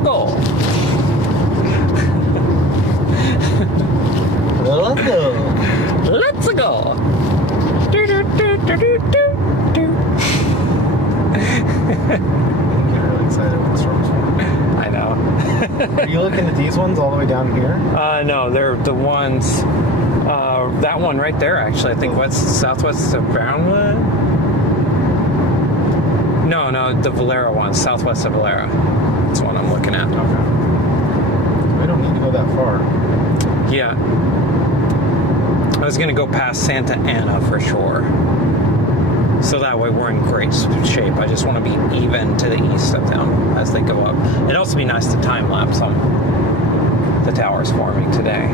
go. Let's go. Do, do, do, do, do, do. I'm really excited when the storm's forming. I know. Are you looking at these ones all the way down here? No, they're the ones. That one right there, actually. I think southwest of Brownwood. No, the Valera one, southwest of Valera. That's what I'm looking at. Okay. We don't need to go that far. Yeah. I was going to go past Santa Ana for sure. So that way we're in great shape. I just want to be even to the east of them as they go up. It'd also be nice to time lapse them. The towers forming today.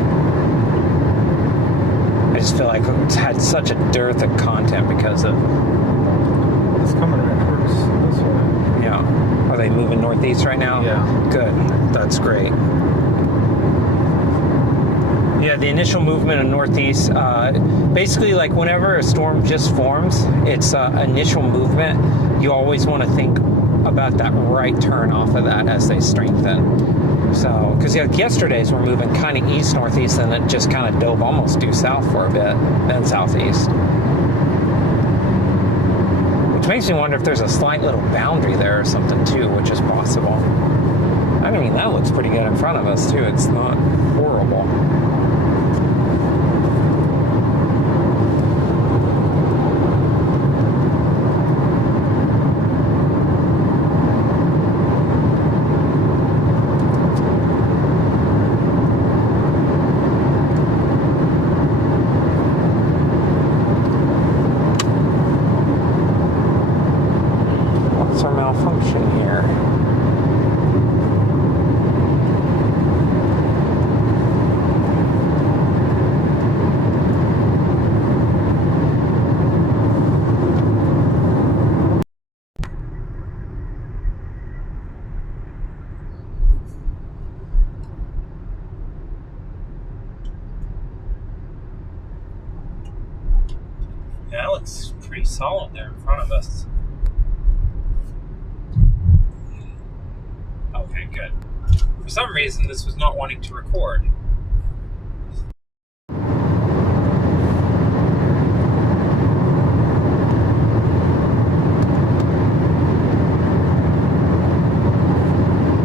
I just feel like it's had such a dearth of content because of... It's coming right towards this way. Yeah. Are they moving northeast right now? Yeah. Good. That's great. Yeah, the initial movement of northeast, basically like whenever a storm just forms, its initial movement, you always want to think about that right turn off of that as they strengthen. So, because yesterday's were moving kind of east-northeast, and it just kind of dove almost due south for a bit, then southeast. Which makes me wonder if there's a slight little boundary there or something too, which is possible. I mean, that looks pretty good in front of us too. It's not horrible. Malfunction here. Yeah, that looks pretty solid there in front of us. Okay, good. For some reason, this was not wanting to record.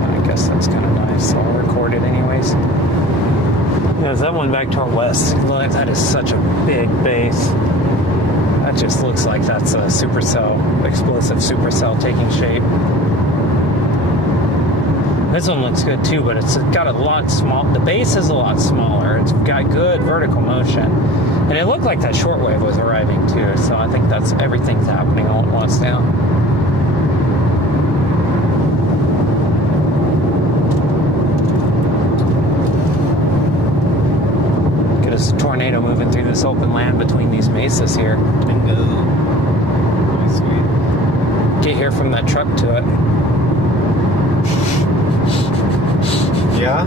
I guess that's kind of nice. I'll record it anyways. Yeah, that one back to our west. Look, that is such a big base. That just looks like that's a supercell, explosive supercell taking shape. This one looks good too, but it's got a lot small. The base is a lot smaller. It's got good vertical motion, and it looked like that shortwave was arriving too. So I think that's everything's happening all at once now. Get a tornado moving through this open land between these mesas here. Bingo. Really sweet. Get here from that truck to it. Yeah?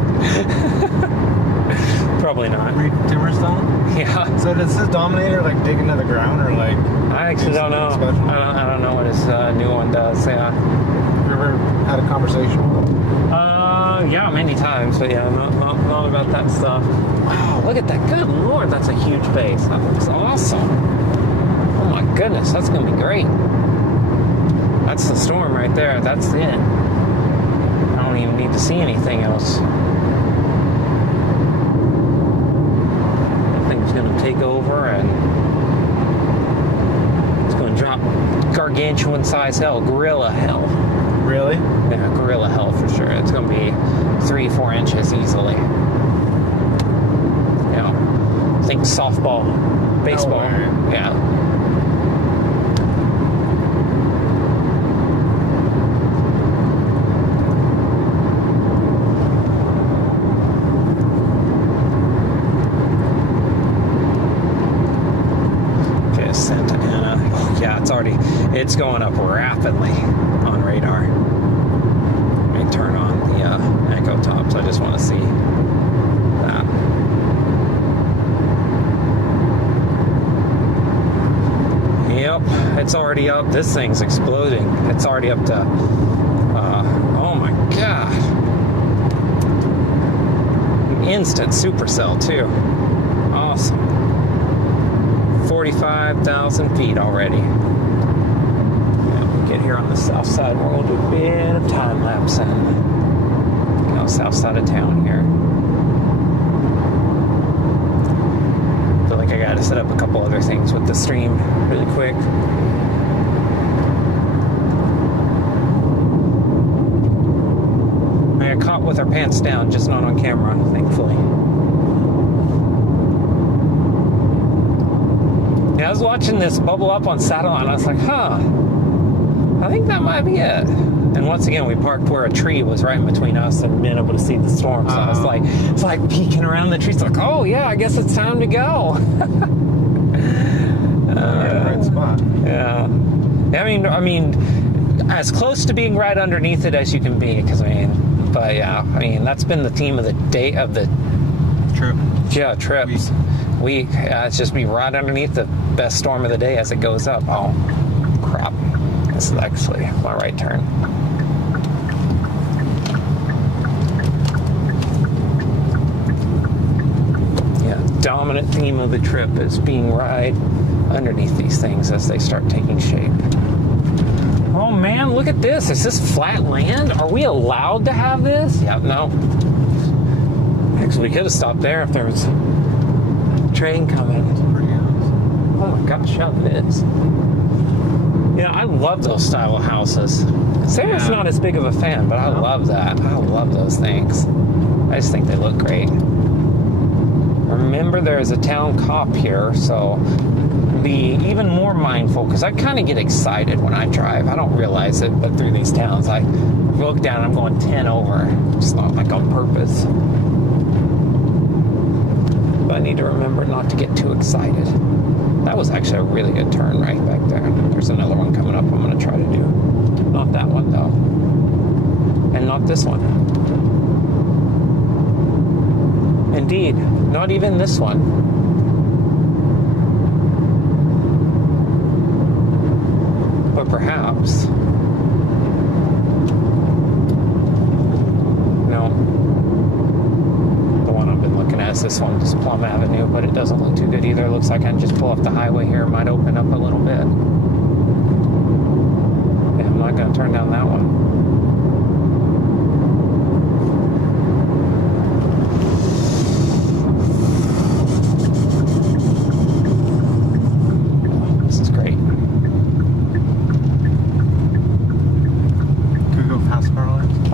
Probably not. Read Timberstone? Yeah. So does this Dominator like dig into the ground or like? I actually don't know. I don't know what his new one does. Yeah. Have you ever had a conversation with him? Yeah, many times, but yeah, not about that stuff. Wow, look at that! Good lord, that's a huge base. That looks awesome. Oh my goodness, that's gonna be great. That's the storm right there. That's it. I don't even need to see anything else. That thing's gonna take over and it's gonna drop gargantuan size hell, gorilla hell. Really? Yeah, gorilla hell for sure. It's gonna be 3-4 inches easily. You know, think softball, baseball. No way. Yeah. Santa Ana. Oh, yeah, it's going up rapidly on radar. Let me turn on the echo tops. I just want to see that. Yep, it's already up. This thing's exploding. It's already up to, oh my God. instant Supercell too. Awesome. 45,000 feet already. Yeah, we get here on the south side. We'll do a bit of time lapsing. You know, south side of town here. Feel like I got to set up a couple other things with the stream really quick. I got caught with our pants down, just not on camera, thankfully. Yeah, I was watching this bubble up on satellite, and I was like, huh, I think that might be it. And once again, we parked where a tree was right in between us and being able to see the storm. So I was like, it's like peeking around the trees, like, oh yeah, I guess it's time to go. Yeah, right spot. Yeah. I mean, as close to being right underneath it as you can be, but yeah, that's been the theme of the day of the Trip. Yeah, trips. Week. It's just be right underneath the best storm of the day as it goes up. Oh, crap. This is actually my right turn. Yeah, dominant theme of the trip is being right underneath these things as they start taking shape. Oh man, look at this. Is this flat land? Are we allowed to have this? Yeah, no. Actually, we could have stopped there if there was a train coming. Oh my gosh, how it is. Yeah, I love those style of houses. Sarah's not as big of a fan, but I love that. I love those things. I just think they look great. Remember, there's a town cop here, so be even more mindful, because I kind of get excited when I drive. I don't realize it, but through these towns, I look down and I'm going 10 over. It's not like on purpose. But I need to remember not to get too excited. That was actually a really good turn right back there. There's another one coming up I'm going to try to do. Not that one, though. And not this one. Indeed, not even this one. But perhaps. No. The one I've been looking at is this one, just Plum Avenue, but it doesn't look too good either. It looks like I can just pull off the highway here. It might open up a little bit. Yeah, I'm not going to turn down that one.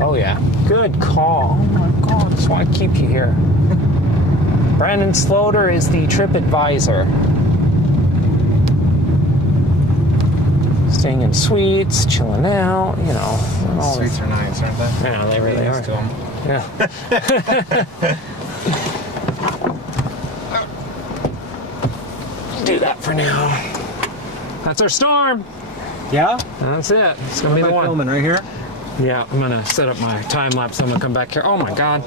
Oh yeah, good call. Oh my God, that's why I keep you here. Brandon Sloter is the trip advisor. Staying in suites, chilling out, you know. All Suites are nice, aren't they? Yeah, they really are. Yeah. Do that for now. That's our storm. Yeah? That's it. It's gonna be the one. Filming right here. Yeah, I'm gonna set up my time lapse. I'm gonna come back here. Oh my God.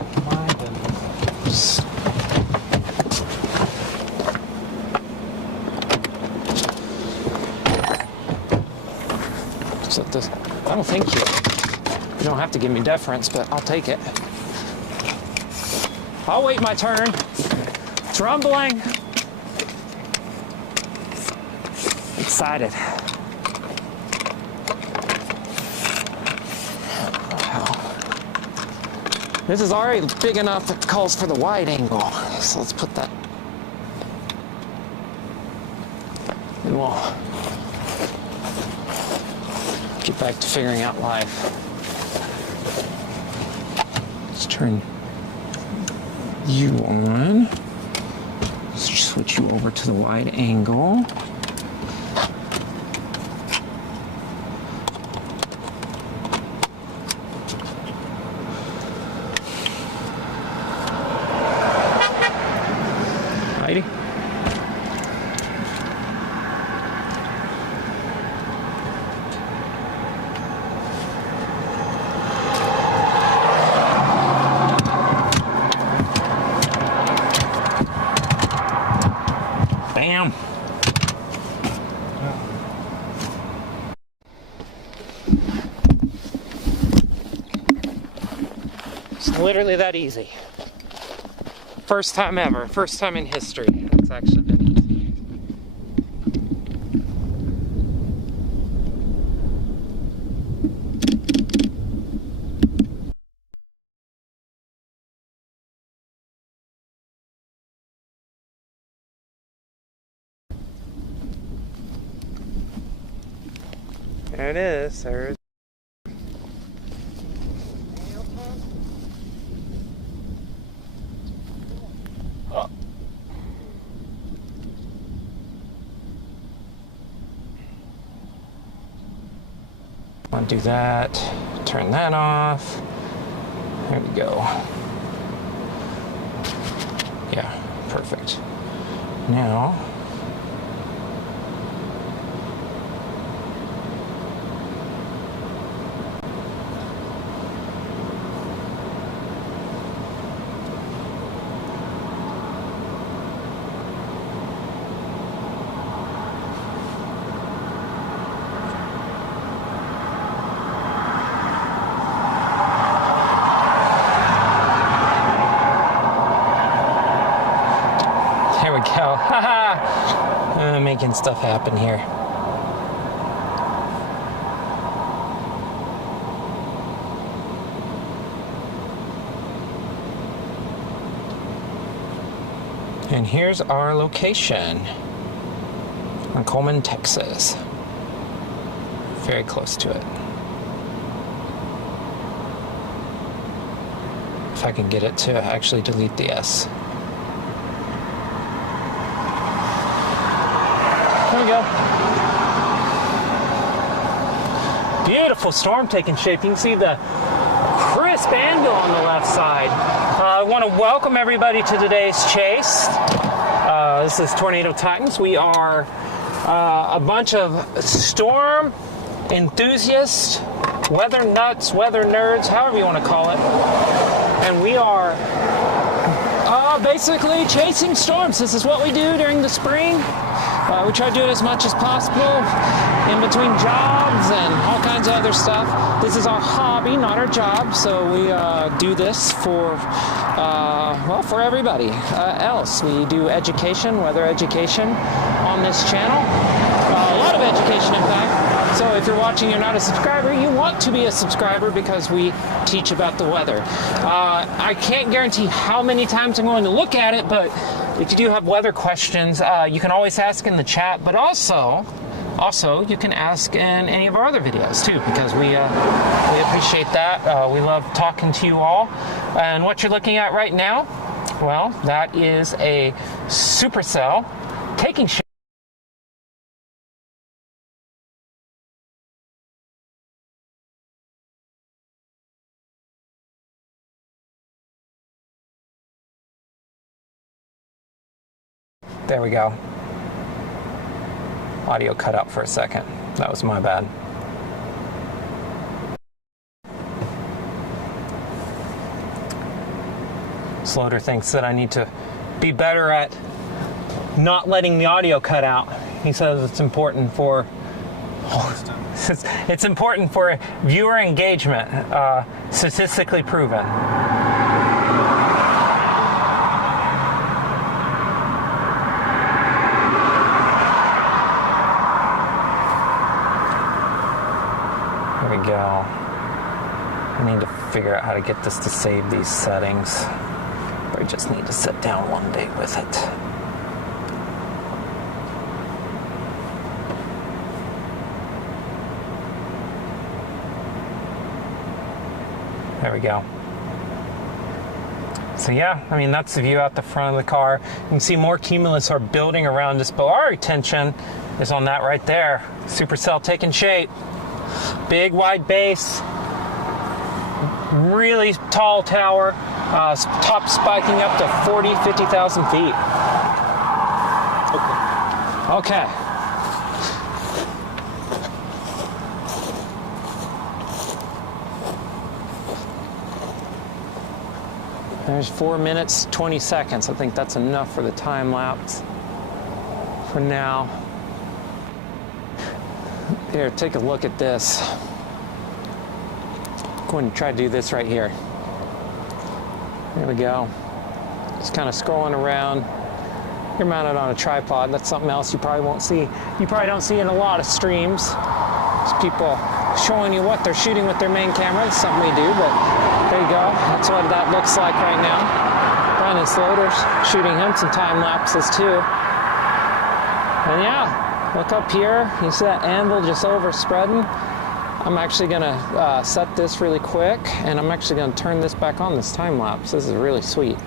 Set this. Oh, thank you. You don't have to give me deference, but I'll take it. I'll wait my turn. It's rumbling. Excited. This is already big enough that calls for the wide angle. So let's put that. And we'll get back to figuring out life. Let's turn you on. Let's switch you over to the wide angle. Bam. It's literally that easy. First time ever. First time in history. It's actually been easy. There it is. There it is. Oh. Undo that. Turn that off. There we go. Yeah, perfect. Now, there we go. Haha! Making stuff happen here. And here's our location in Coleman, Texas. Very close to it. If I can get it to actually delete the S. There we go. Beautiful storm taking shape. You can see the crisp anvil on the left side. I want to welcome everybody to today's chase. This is Tornado Titans. We are a bunch of storm enthusiasts, weather nuts, weather nerds, however you want to call it. And we are basically chasing storms. This is what we do during the spring. We try to do it as much as possible in between jobs and all kinds of other stuff. This is our hobby, not our job, so we do this for, well, for everybody else. We do education, weather education on this channel. A lot of education, in fact. So if you're watching, you're not a subscriber, you want to be a subscriber because we teach about the weather. I can't guarantee how many times I'm going to look at it, but if you do have weather questions, you can always ask in the chat, but also you can ask in any of our other videos too, because we appreciate that. We love talking to you all. And what you're looking at right now, well, that is a Supercell taking shape. There we go. Audio cut out for a second. That was my bad. Sloater thinks that I need to be better at not letting the audio cut out. He says it's important for it's important for viewer engagement, statistically proven. Go. I need to figure out how to get this to save these settings. Or I just need to sit down one day with it. There we go. So yeah, I mean, that's the view out the front of the car. You can see more cumulus are building around us, but our attention is on that right there. Supercell taking shape. Big wide base, really tall tower, top spiking up to 40, 50,000 feet. Okay. There's 4 minutes, 20 seconds. I think that's enough for the time lapse for now. Here, take a look at this. I'm going to try to do this right here. There we go. Just kind of scrolling around. You're mounted on a tripod. That's something else you probably won't see. You probably don't see in a lot of streams. It's people showing you what they're shooting with their main camera. It's something we do, but there you go. That's what that looks like right now. Brandon Sloter's shooting him some time lapses too. And yeah, look up here. You see that anvil just overspreading? I'm actually gonna set this really quick, and I'm actually gonna turn this back on, this time lapse. This is really sweet.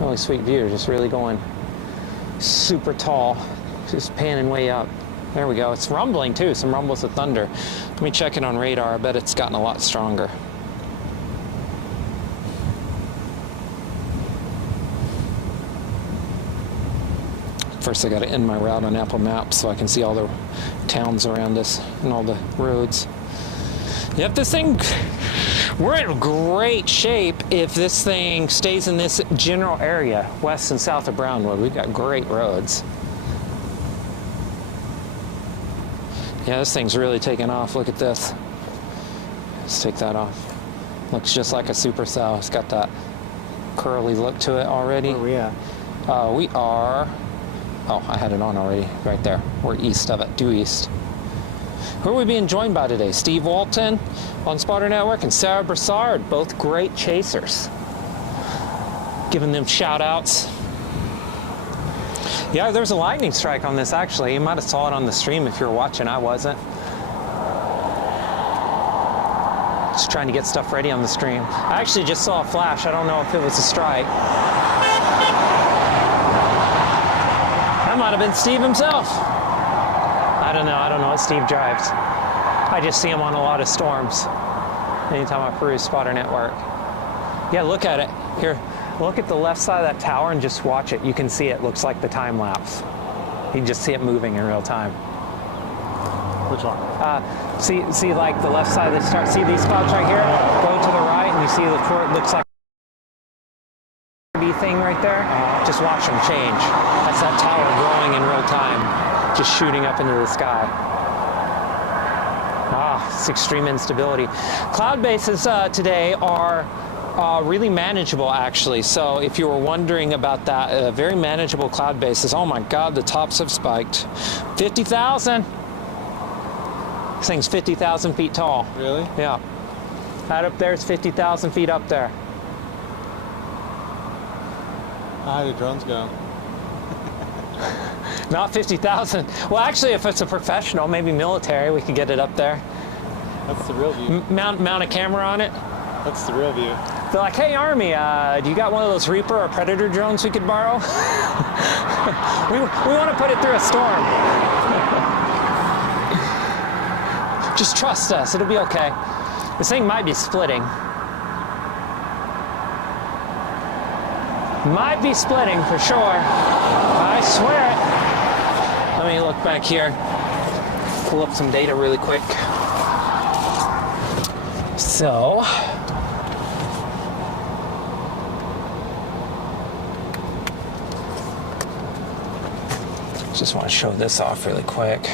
Really sweet view, just really going super tall, just panning way up. There we go. It's rumbling too, some rumbles of thunder. Let me check it on radar. I bet it's gotten a lot stronger. First I got to end my route on Apple Maps so I can see all the towns around us and all the roads. Yep, this thing, we're in great shape if this thing stays in this general area, west and south of Brownwood. We've got great roads. Yeah, this thing's really taking off. Look at this. Let's take that off. Looks just like a Supercell. It's got that curly look to it already. Where are we at? We are... Oh, I had it on already, right there. We're east of it, due east. Who are we being joined by today? Steve Walton on Spotter Network and Sarah Broussard, both great chasers. Giving them shout outs. Yeah, there's a lightning strike on this actually. You might have saw it on the stream if you were watching. I wasn't. Just trying to get stuff ready on the stream. I actually just saw a flash. I don't know if it was a strike. That might have been Steve himself. I don't know what Steve drives. I just see him on a lot of storms anytime I peruse Spotter Network. Yeah, look at it. Here, look at the left side of that tower and just watch it. You can see it looks like the time lapse. You can just see it moving in real time. Which one? See like the left side of the start. See these spots right here? Go to the right and you see the court looks like thing right there. Just watch them change. That's that tower growing in real time, just shooting up into the sky. It's extreme instability. Cloud bases today are really manageable actually. So if you were wondering about that, very manageable cloud bases. Oh my God, the tops have spiked. 50,000. This thing's 50,000 feet tall. Really? Yeah. That up there is 50,000 feet up there. How high do drones go? Not 50,000. Well, actually, if it's a professional, maybe military, we could get it up there. That's the real view. Mount a camera on it. That's the real view. They're like, hey, Army, do you got one of those Reaper or Predator drones we could borrow? we want to put it through a storm. Just trust us. It'll be okay. This thing might be splitting. Might be splitting for sure. I swear it. Let me look back here. Pull up some data really quick. So, just want to show this off really quick.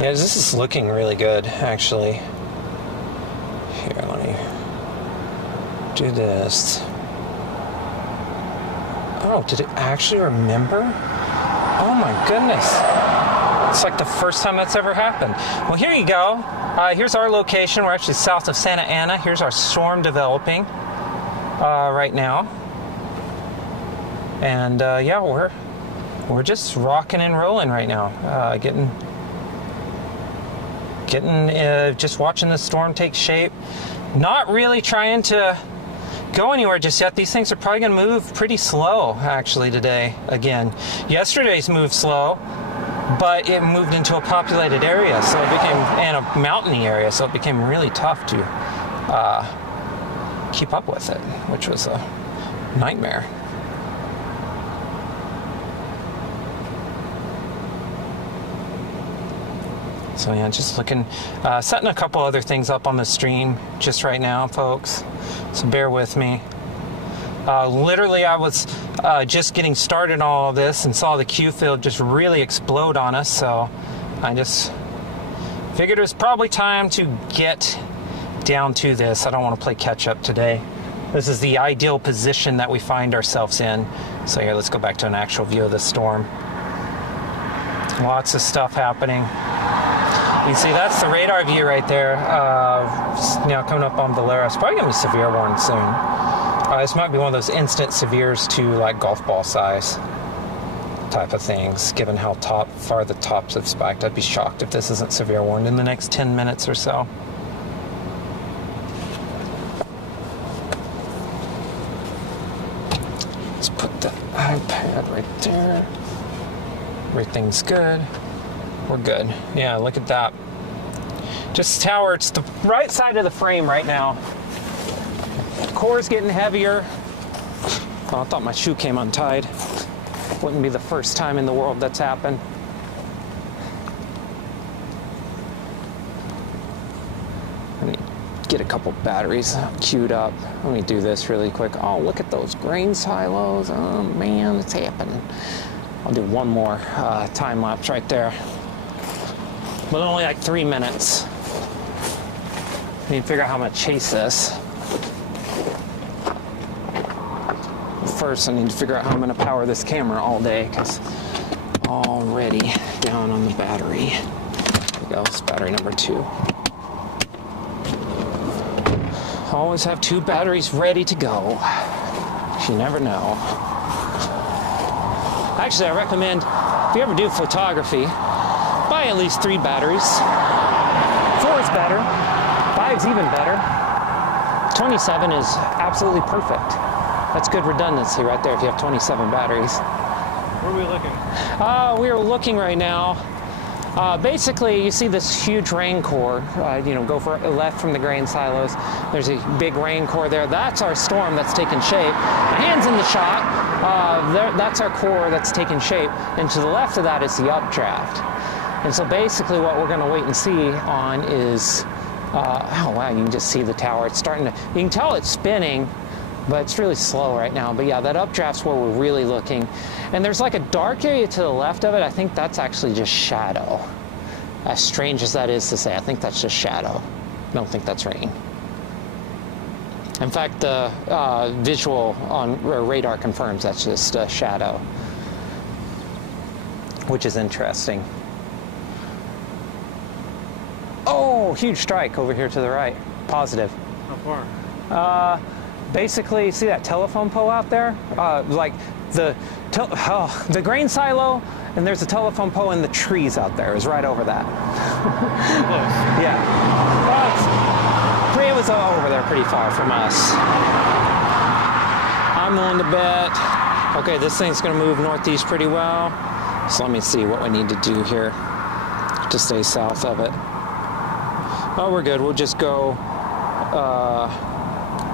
Yeah, this is looking really good, actually. Here, let me do this. Oh, did it actually remember? Oh my goodness. It's like the first time that's ever happened. Well, here you go. Here's our location. We're actually south of Santa Ana. Here's our storm developing right now. And yeah, we're just rocking and rolling right now. Just watching the storm take shape. Not really trying to go anywhere just yet. These things are probably going to move pretty slow actually today again. Yesterday's moved slow, but it moved into a populated area, so it became, and a mountainy area, so it became really tough to keep up with it, which was a nightmare. So yeah, just looking, setting a couple other things up on the stream just right now, folks. So bear with me. Literally, I was just getting started on all of this and saw the Q field just really explode on us. So I just figured it was probably time to get down to this. I don't want to play catch up today. This is the ideal position that we find ourselves in. So here, let's go back to an actual view of the storm. Lots of stuff happening. You see, that's the radar view right there. Coming up on Valera. It's probably going to be severe warning soon. This might be one of those instant severes to like golf ball size type of things, given how far the tops have spiked. I'd be shocked if this isn't severe warned in the next 10 minutes or so. Let's put the iPad right there. Everything's good. We're good. Yeah, look at that. Just the tower, it's the right side of the frame right now. The core's getting heavier. Oh, I thought my shoe came untied. Wouldn't be the first time in the world that's happened. Let me get a couple batteries queued up. Let me do this really quick. Oh, look at those grain silos. Oh man, it's happening. I'll do one more time lapse right there. But only like 3 minutes. I need to figure out how I'm gonna chase this. First, I need to figure out how I'm gonna power this camera all day, because already down on the battery. There we go, it's battery number 2. Always have 2 batteries ready to go. You never know. Actually, I recommend, if you ever do photography, buy at least 3 batteries. 4 is better, 5's even better. 27 is absolutely perfect. That's good redundancy right there if you have 27 batteries. Where are we looking? We are looking right now. Basically, you see this huge rain core. Go for left from the grain silos. There's a big rain core there. That's our storm that's taking shape. My hand's in the shot. That's our core that's taking shape. And to the left of that is the updraft. And so basically what we're going to wait and see on is, oh wow, you can just see the tower. It's starting to, you can tell it's spinning, but it's really slow right now. But yeah, that updraft's where we're really looking. And there's like a dark area to the left of it. I think that's actually just shadow. As strange as that is to say, I think that's just shadow. I don't think that's rain. In fact, the visual on radar confirms that's just shadow, which is interesting. Oh, huge strike over here to the right. Positive. How far? Basically, see that telephone pole out there? Like the grain silo, and there's a telephone pole in the trees out there. It was right over that. Yeah. It was over there pretty far from us. I'm willing to bet. Okay, this thing's going to move northeast pretty well. So let me see what we need to do here to stay south of it. Oh, we're good. We'll just go...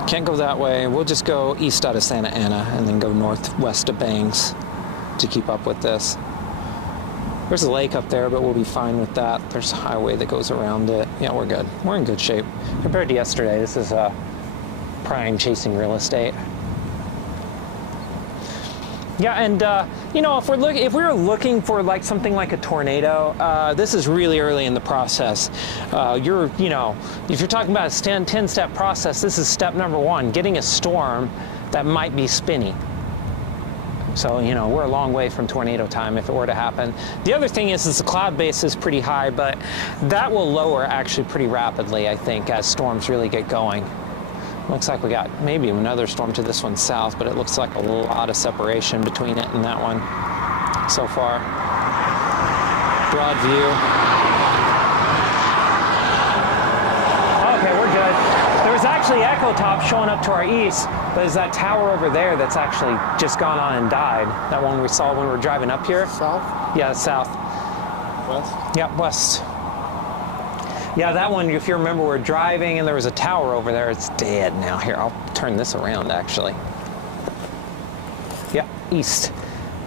can't go that way. We'll just go east out of Santa Ana and then go northwest of Bangs to keep up with this. There's a lake up there, but we'll be fine with that. There's a highway that goes around it. Yeah, we're good. We're in good shape. Compared to yesterday, this is prime chasing real estate. Yeah, and if we were looking for like something like a tornado, this is really early in the process. If you're talking about a 10-step process, this is step number 1: getting a storm that might be spinny. So we're a long way from tornado time if it were to happen. The other thing is the cloud base is pretty high, but that will lower actually pretty rapidly, I think, as storms really get going. Looks like we got maybe another storm to this one south, but it looks like a lot of separation between it and that one so far. Broad view. Okay, we're good. There was actually Echo Top showing up to our east, but there's that tower over there that's actually just gone on and died. That one we saw when we were driving up here. South? Yeah, south. West? Yeah, west. Yeah, that one, if you remember, we're driving and there was a tower over there. It's dead now. Here, I'll turn this around, actually. Yeah, east.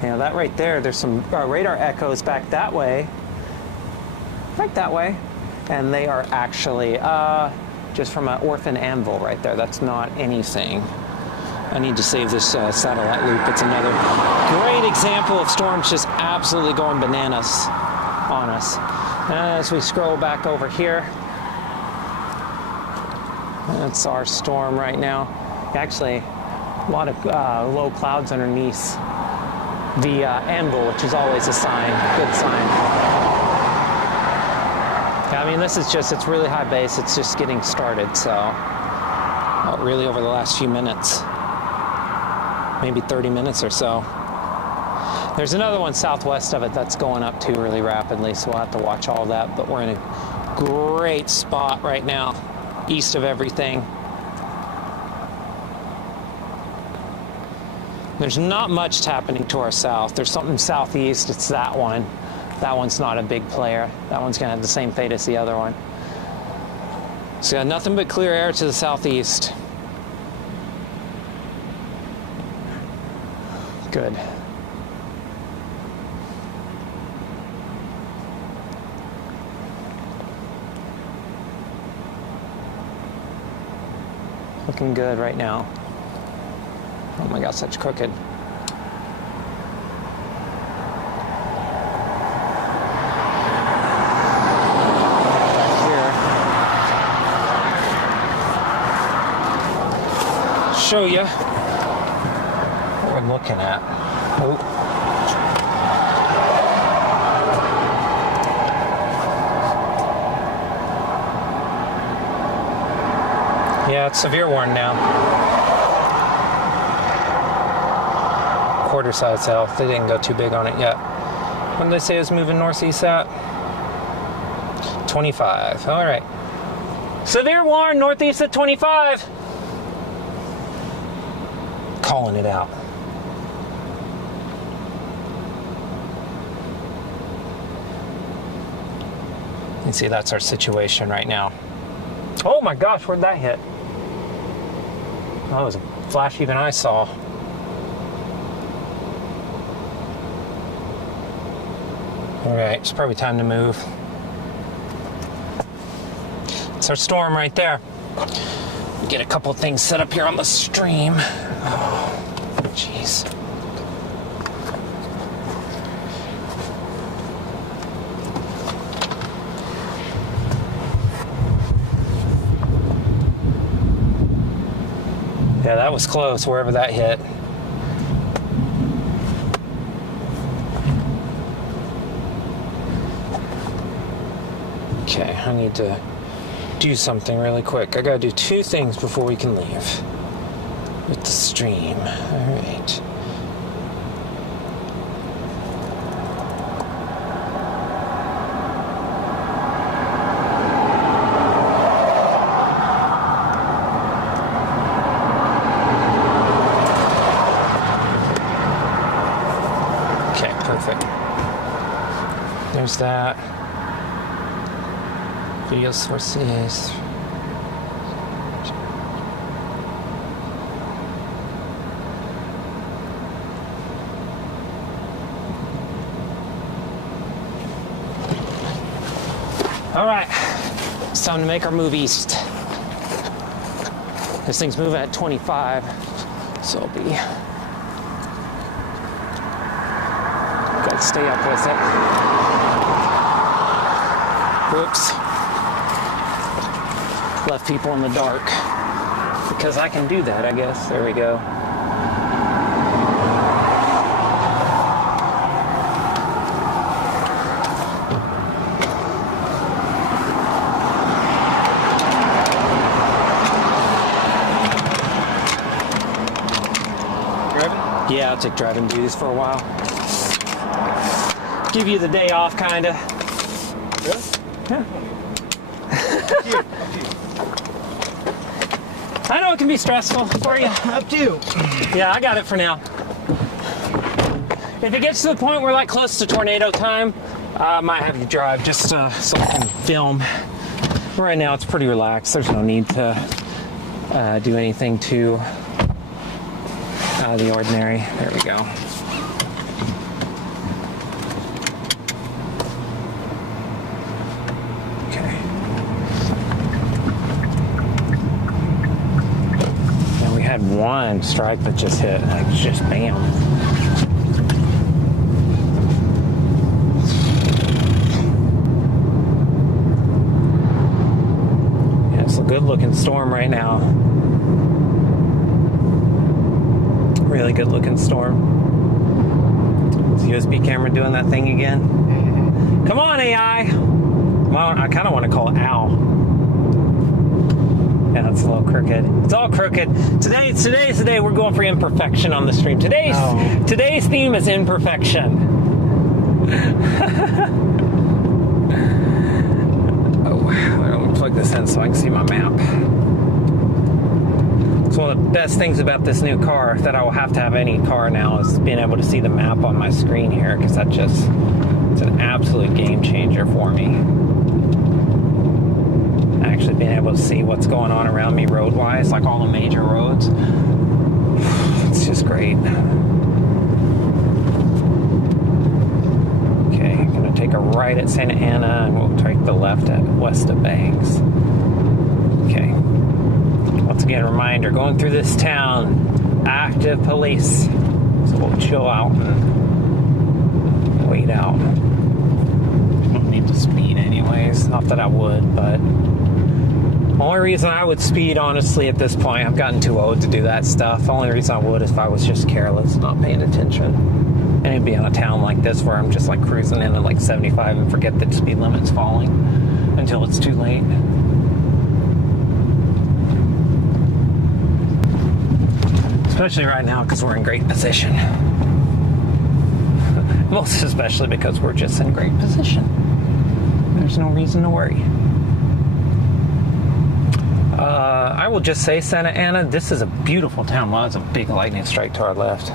Yeah, that right there, there's some radar echoes back that way. Right that way. And they are actually just from an orphan anvil right there. That's not anything. I need to save this satellite loop. It's another great example of storms just absolutely going bananas on us. As we scroll back over here, that's our storm right now. Actually, a lot of low clouds underneath the anvil, which is always a sign, good sign. Yeah, I mean, this is just, it's really high base. It's just getting started, so not really over the last few minutes, maybe 30 minutes or so. There's another one southwest of it that's going up too really rapidly, so we'll have to watch all that, but we're in a great spot right now, east of everything. There's not much happening to our south. There's something southeast, it's that one. That one's not a big player. That one's gonna have the same fate as the other one. So got nothing but clear air to the southeast. Good. Looking good right now. Oh my gosh, that's crooked. Show you what we're looking at. Oh. Yeah, it's severe warning now. Quarter side south. They didn't go too big on it yet. When did they say it was moving northeast at? 25. All right. Severe warning northeast at 25. Calling it out. You see, that's our situation right now. Oh my gosh, where'd that hit? That was a flash even I saw. All right, it's probably time to move. It's our storm right there. Get a couple things set up here on the stream. Oh, jeez. Yeah, that was close, wherever that hit. Okay, I need to do something really quick. I gotta do two things before we can leave with the stream. All right. Okay, perfect. There's that. Video sources. All right, it's time to make our move east. This thing's moving at 25, so I'll be, gotta stay up with it. Whoops. Left people in the dark because I can do that, I guess. There we go. Driving? Yeah, I'll take driving duties for a while. Give you the day off, kinda. Really? Yeah. Up to you. Up to you. I know it can be stressful for you. Up to you. Yeah, I got it for now. If it gets to the point where like close to tornado time, I might have you drive just so I can film. Right now it's pretty relaxed. There's no need to do anything too out of the ordinary. There we go. One strike that just hit, like just bam. Yeah, it's a good looking storm right now. really good looking storm. Is the USB camera doing that thing again? Come on, AI! Well, I kind of want to call it Owl. Yeah, it's a little crooked. It's all crooked. Today's the day we're going for imperfection on the stream. Today's theme is imperfection. Oh, I'm gonna plug this in so I can see my map. It's one of the best things about this new car that I will have to have any car now is being able to see the map on my screen here, because it's an absolute game changer for me. Actually being able to see what's going on around me road-wise, like all the major roads. It's just great. Okay, I'm gonna take a right at Santa Ana and we'll take the left at west of Banks. Okay. Once again, reminder, going through this town, active police. So we'll chill out and wait out. Don't need to speed anyways. Not that I would, but only reason I would speed, honestly, at this point, I've gotten too old to do that stuff. The only reason I would is if I was just careless, not paying attention. And it'd be in a town like this where I'm just like cruising in at like 75 and forget that the speed limit's falling until it's too late. Especially right now because we're in great position. Most especially because we're just in great position. There's no reason to worry. I will just say, Santa Ana, this is a beautiful town. Well, there's a big lightning strike to our left.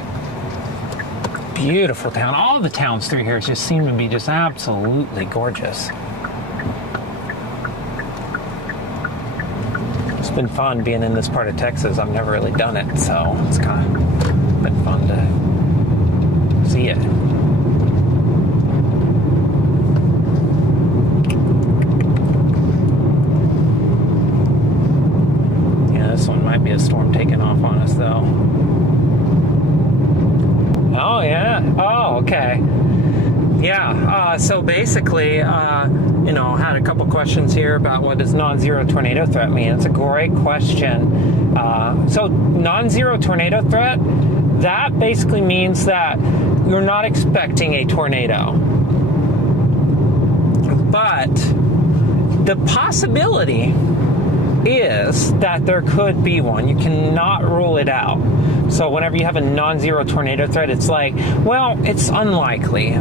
Beautiful town. All the towns through here just seem to be just absolutely gorgeous. It's been fun being in this part of Texas. I've never really done it, so it's kind of been fun to see it. Might be a storm taking off on us, though. Oh, yeah. Oh, okay. Yeah. So basically, had a couple questions here about what does non-zero tornado threat mean. It's a great question. So non-zero tornado threat, that basically means that you're not expecting a tornado. But the possibility is that there could be one. You cannot rule it out. So whenever you have a non-zero tornado threat, it's like, well, it's unlikely,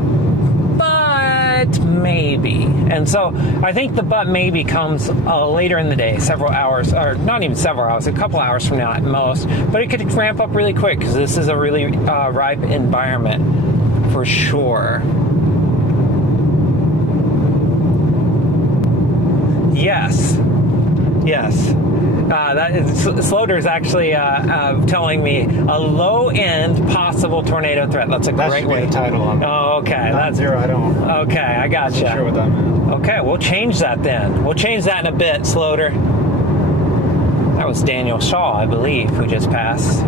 but maybe. And so I think the but maybe comes later in the day, several hours, or not even several hours, a couple hours from now at most. But it could ramp up really quick because this is a really ripe environment for sure. Yes. Sloter's actually telling me a low-end possible tornado threat. That's a great way. The title on Oh, okay. That's zero. I don't. Okay, I gotcha. Not sure what that meant. Okay, we'll change that then. We'll change that in a bit, Sloter. That was Daniel Shaw, I believe, who just passed.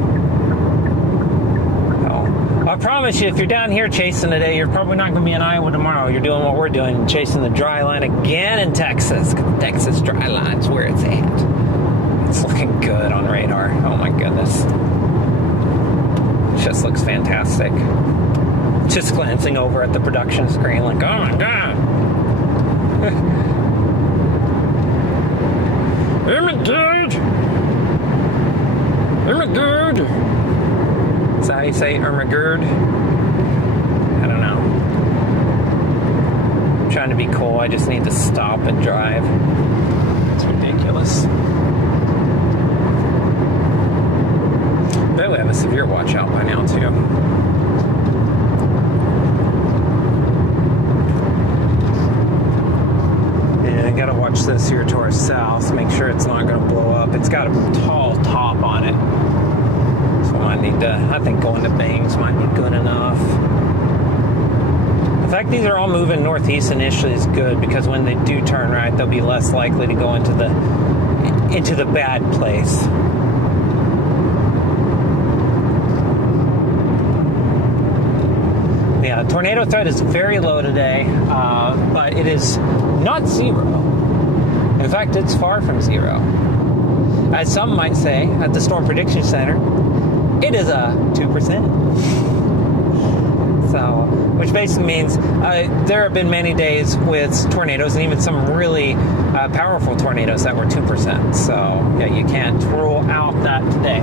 I promise you, if you're down here chasing today, you're probably not going to be in Iowa tomorrow. You're doing what we're doing, chasing the dry line again in Texas. Texas dry line's where it's at. It's looking good on radar. Oh my goodness. It just looks fantastic. Just glancing over at the production screen like, oh my God. Irma-dude! Is that how you say Irma-gerd? I don't know. I'm trying to be cool. I just need to stop and drive. It's ridiculous. I bet we have a severe watch out by now, too. Yeah, I gotta watch this here to our south. Make sure it's not gonna blow up. It's got a tall top on it. I think going to Bangs might be good enough. The fact these are all moving northeast initially is good because when they do turn right, they'll be less likely to go into the bad place. Yeah, tornado threat is very low today, but it is not zero. In fact, it's far from zero. As some might say at the Storm Prediction Center, it is a 2%. So, which basically means there have been many days with tornadoes and even some really powerful tornadoes that were 2%. So, yeah, you can't rule out that today.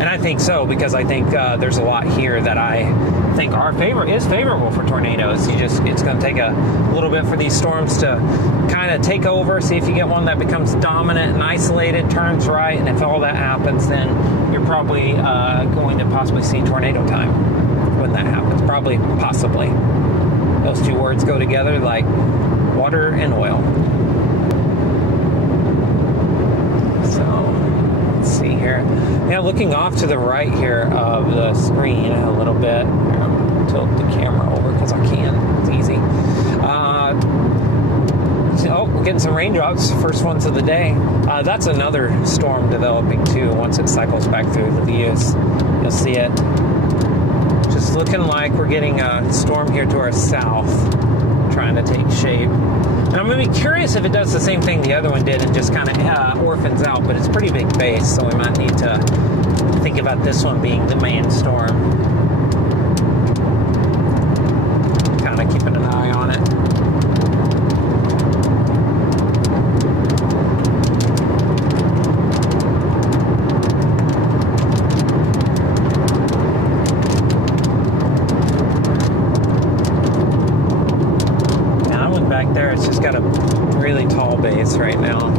And I think so, because I think there's a lot here that I think is favorable for tornadoes. It's going to take a little bit for these storms to kind of take over, see if you get one that becomes dominant and isolated, turns right, and if all that happens, then you're probably going to possibly see tornado time when that happens. Probably, possibly. Those two words go together like water and oil. So, let's see here. Now, looking off to the right here of the screen a little bit. Here, I'm going to tilt the camera over because I can. It's easy. We're getting some raindrops. First ones of the day. That's another storm developing too. Once it cycles back through the views, you'll see it. Just looking like we're getting a storm here to our south, trying to take shape. And I'm going to be curious if it does the same thing the other one did and just kind of orphans out, but it's pretty big base, so we might need to think about this one being the main storm. Kind of keeping an eye on it. Back there, it's just got a really tall base right now.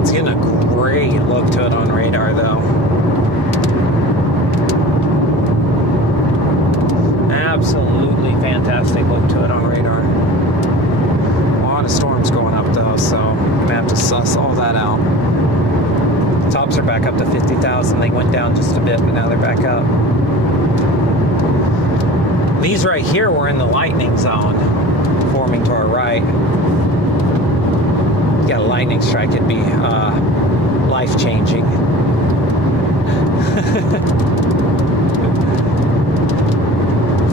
It's getting a great look to it on radar, though. Absolutely fantastic look to it on radar. A lot of storms going up, though, so I'm going to have to suss all that out. Tops are back up to 50,000. They went down just a bit, but now they're back up. These right here were in the lightning zone, forming to our right. You got a lightning strike, it'd be life-changing.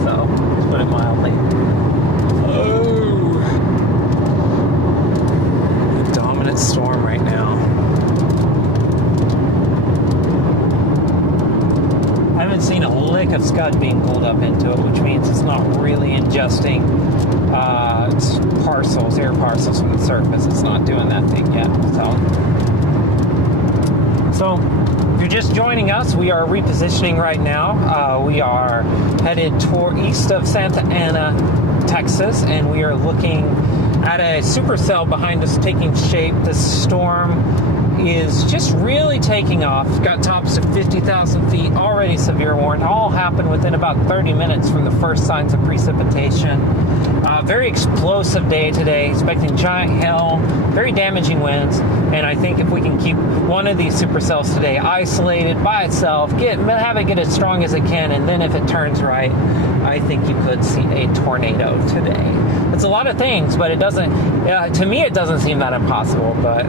So, let's put it mildly. Oh! A dominant storm right now. I haven't seen a lick of scud being pulled up into it, which means it's not really ingesting air parcels from the surface. It's not doing that thing yet. So if you're just joining us, we are repositioning right now. We are headed east of Santa Ana, Texas, and we are looking at a supercell behind us taking shape. This storm is just really taking off. Got tops to 50,000 feet, already severe warning. All happened within about 30 minutes from the first signs of precipitation. Very explosive day today, expecting giant hail, very damaging winds, and I think if we can keep one of these supercells today isolated by itself, have it get as strong as it can, and then if it turns right, I think you could see a tornado today. It's a lot of things, but it doesn't, to me it doesn't seem that impossible, but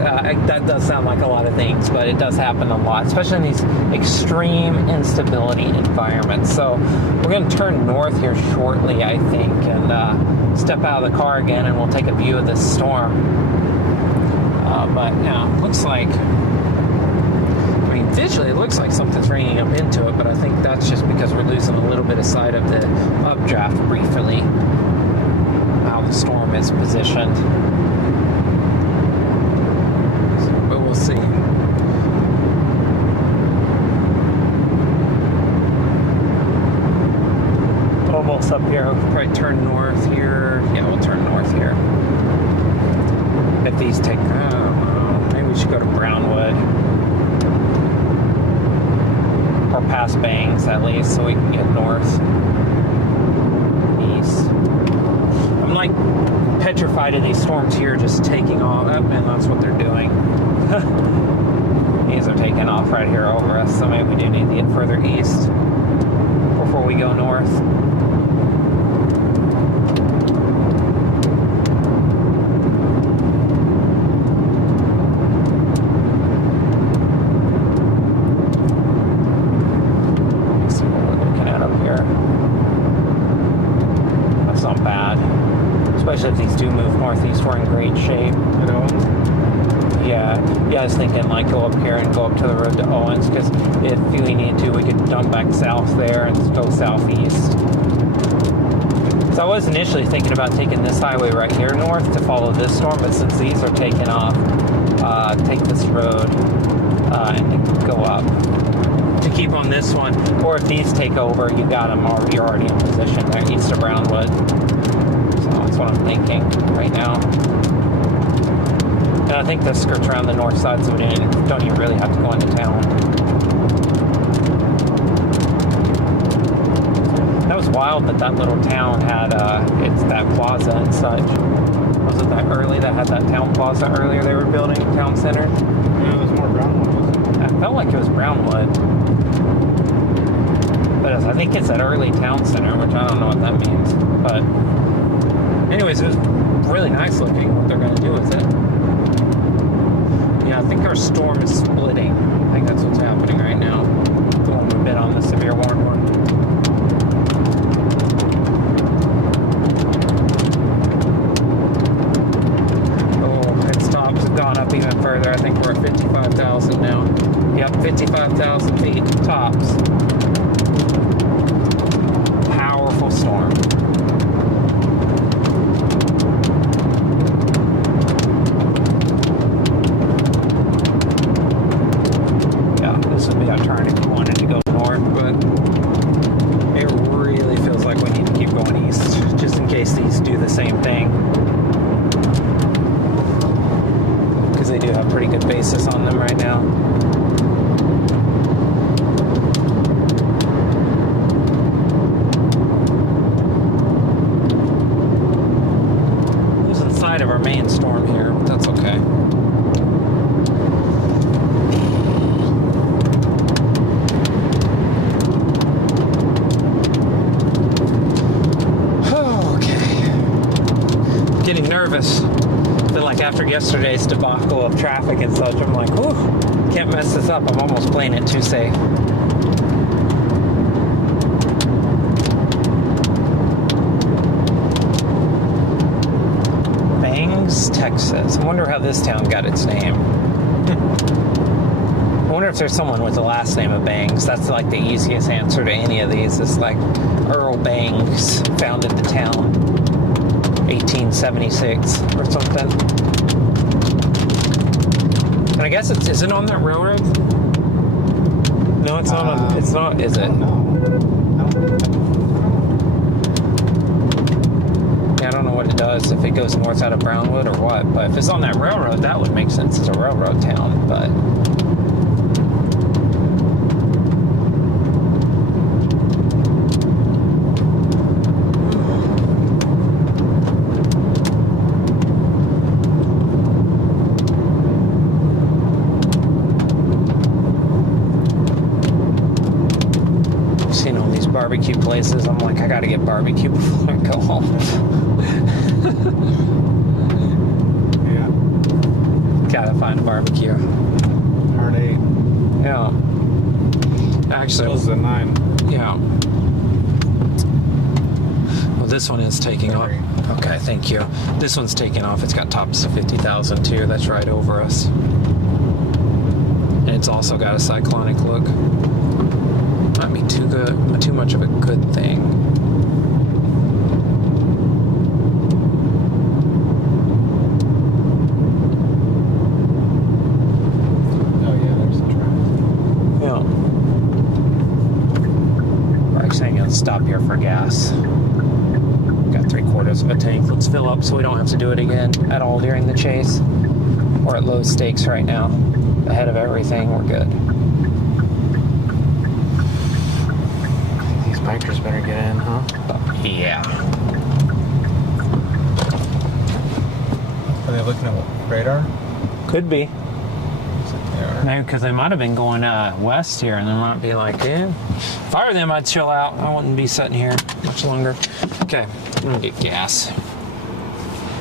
that does sound like a lot of things, but it does happen a lot, especially in these extreme instability environments. So we're going to turn north here shortly, I think, and step out of the car again, and we'll take a view of this storm. But yeah, looks like, I mean, visually it looks like something's raining up into it, but I think that's just because we're losing a little bit of sight of the updraft briefly, how the storm is positioned. But we'll see. Almost up here. We'll probably turn north here. Yeah, we'll turn north here. If these take, I don't know, maybe we should go to Brownwood. Or past Bangs, at least, so we can get north. East. I'm like petrified of these storms here just taking off, and that's what they're doing. These are taking off right here over us, so maybe we do need to get further east before we go north. Especially if these do move northeast, we're in great shape. You know? Yeah, was thinking like go up here and go up to the road to Owens, because if we need to, we could dump back south there and go southeast. So I was initially thinking about taking this highway right here north to follow this storm, but since these are taking off, take this road and go up to keep on this one. Or if these take over, you got them already, you're already in position there east of Brownwood. So that's what I'm thinking right now. And I think this skirts around the north side, so we don't even really have to go into town. That was wild that little town had it's that plaza and such. Was it that early that had that town plaza earlier they were building, town center? Yeah, it was more Brownwood, wasn't it? I felt like it was Brownwood. But I think it's that early town center, which I don't know what that means. But anyways, it was really nice looking what they're going to do with it. Yeah, I think our storm is splitting. I think that's what's happening right now. The one we've been on, the severe warned one. Gone up even further. I think we're at 55,000 now. Yep, 55,000 feet tops. Powerful storm. Yeah, this would be our turn if we wanted to go north, but it really feels like we need to keep going east, just in case these do the same thing. They do have pretty good basis on them right now. Losing sight of our main storm here, but that's okay. Okay. Getting nervous. Like after yesterday's debacle of traffic and such, I'm like, whew, can't mess this up. I'm almost playing it too safe. Bangs, Texas. I wonder how this town got its name. I wonder if there's someone with the last name of Bangs. That's like the easiest answer to any of these. It's like Earl Bangs founded the town. 1876 or something. And I guess is it on that railroad? No, it's not on, it's not, is it? Yeah, I don't know what it does, if it goes north out of Brownwood or what, but if it's on that railroad, that would make sense. It's a railroad town, but barbecue places. I'm like, I gotta get barbecue before I go home. Yeah. Gotta find a barbecue. Hard 8. Yeah. Actually, Close at 9. Yeah. Well, this one is taking off. Okay, thank you. This one's taking off. It's got tops of 50,000 too. That's right over us. And it's also got a cyclonic look. Not be too much of a good thing. Oh yeah, there's the track. Yeah. We're actually going to stop here for gas. Got 3/4 of a tank. Let's fill up so we don't have to do it again at all during the chase. We're at low stakes right now. Ahead of everything, we're good. Bikers better get in, huh? Yeah. Are they looking at radar? Could be. They are. Maybe because they might have been going west here, and they might be like, yeah. If I were them, I'd chill out. I wouldn't be sitting here much longer. Okay, I'm gonna get gas.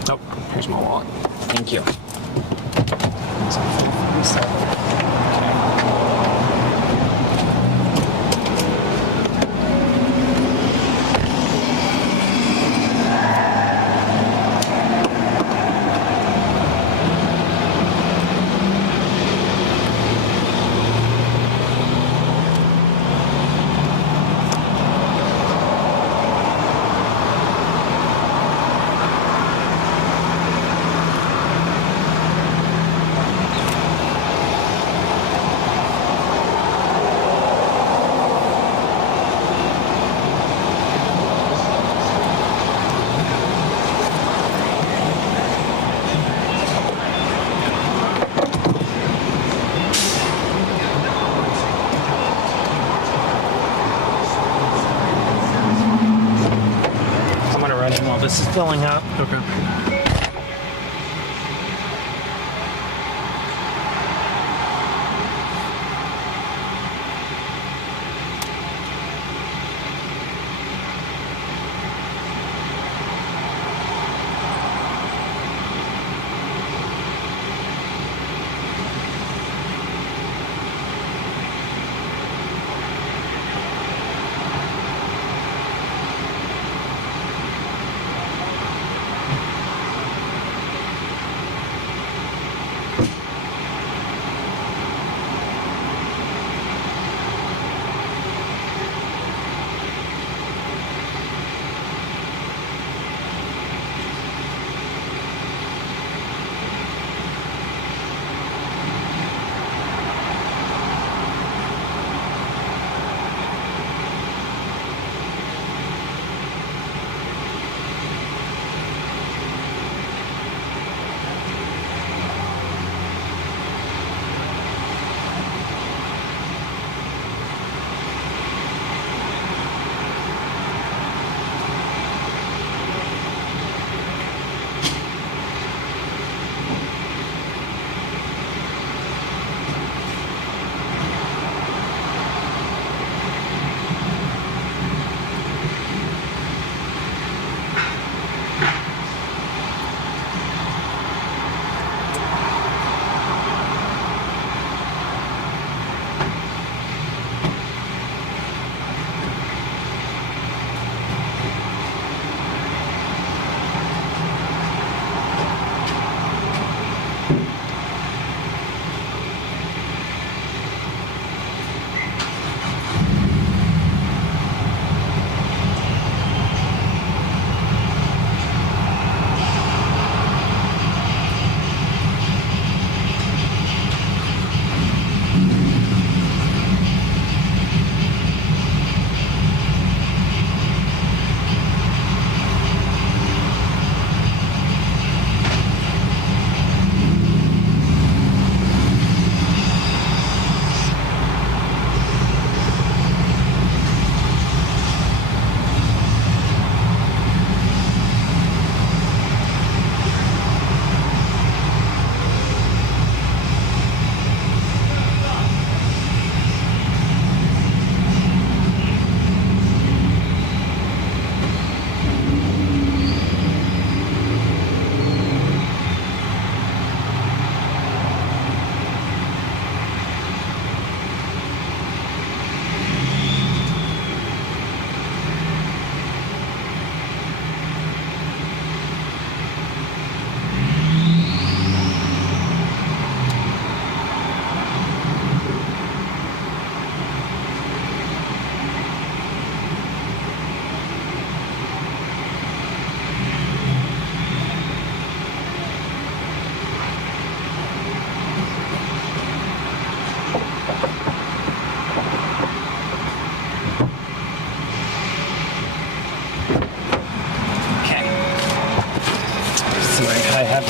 Oh, here's my wallet. Thank you. It's on 447. this is filling up. Okay.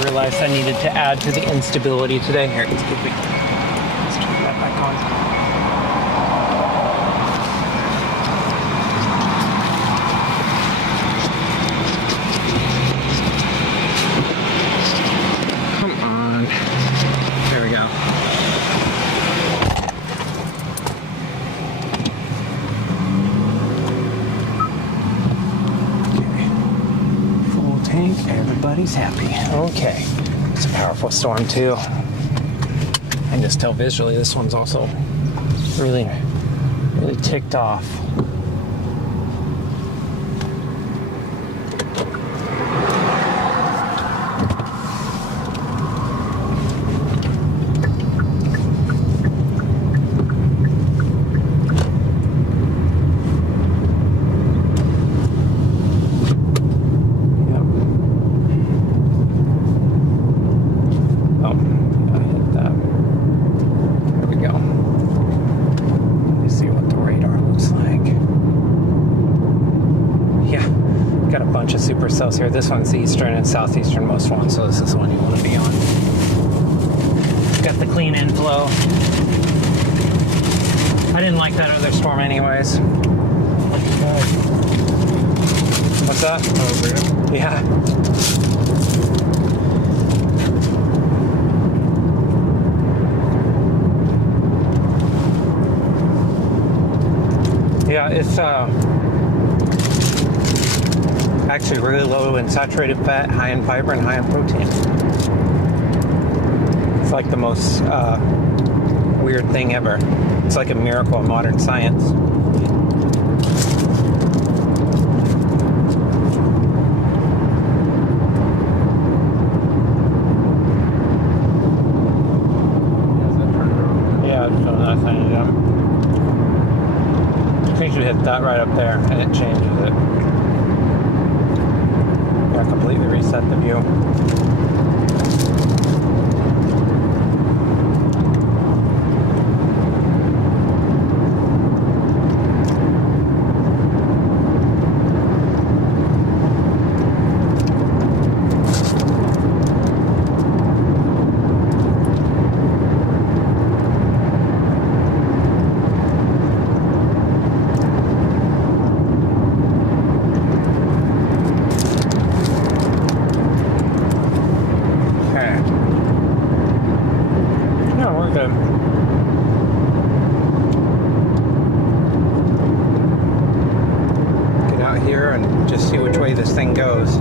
Realized I needed to add to the instability today. Here, let's turn that back on. Come on. There we go. Okay. Full tank, everybody's happy. Okay. It's a powerful storm too. I can just tell visually this one's also really ticked off. Supercells here. This one's the eastern and southeasternmost one, so this is the one you want to be on. Got the clean inflow. I didn't like that other storm anyways. What's that? Oh, really? Yeah. Yeah, it's actually really low in saturated fat, high in fiber, and high in protein. It's like the most weird thing ever. It's like a miracle of modern science. Yeah, it's doing that thing again. I think you hit that right up there, and it changes it. Yeah, completely reset the view. Get out here and just see which way this thing goes.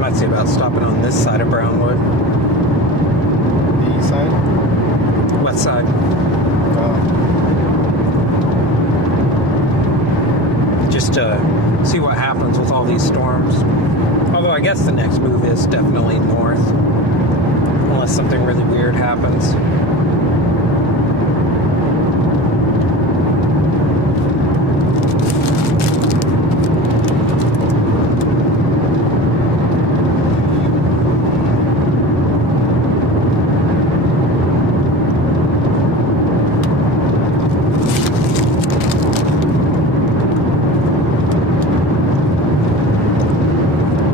Might see about stopping on this side of Brownwood. The east side? West side. Just to see what happens with all these storms. Although I guess the next move is definitely north, unless something really weird happens.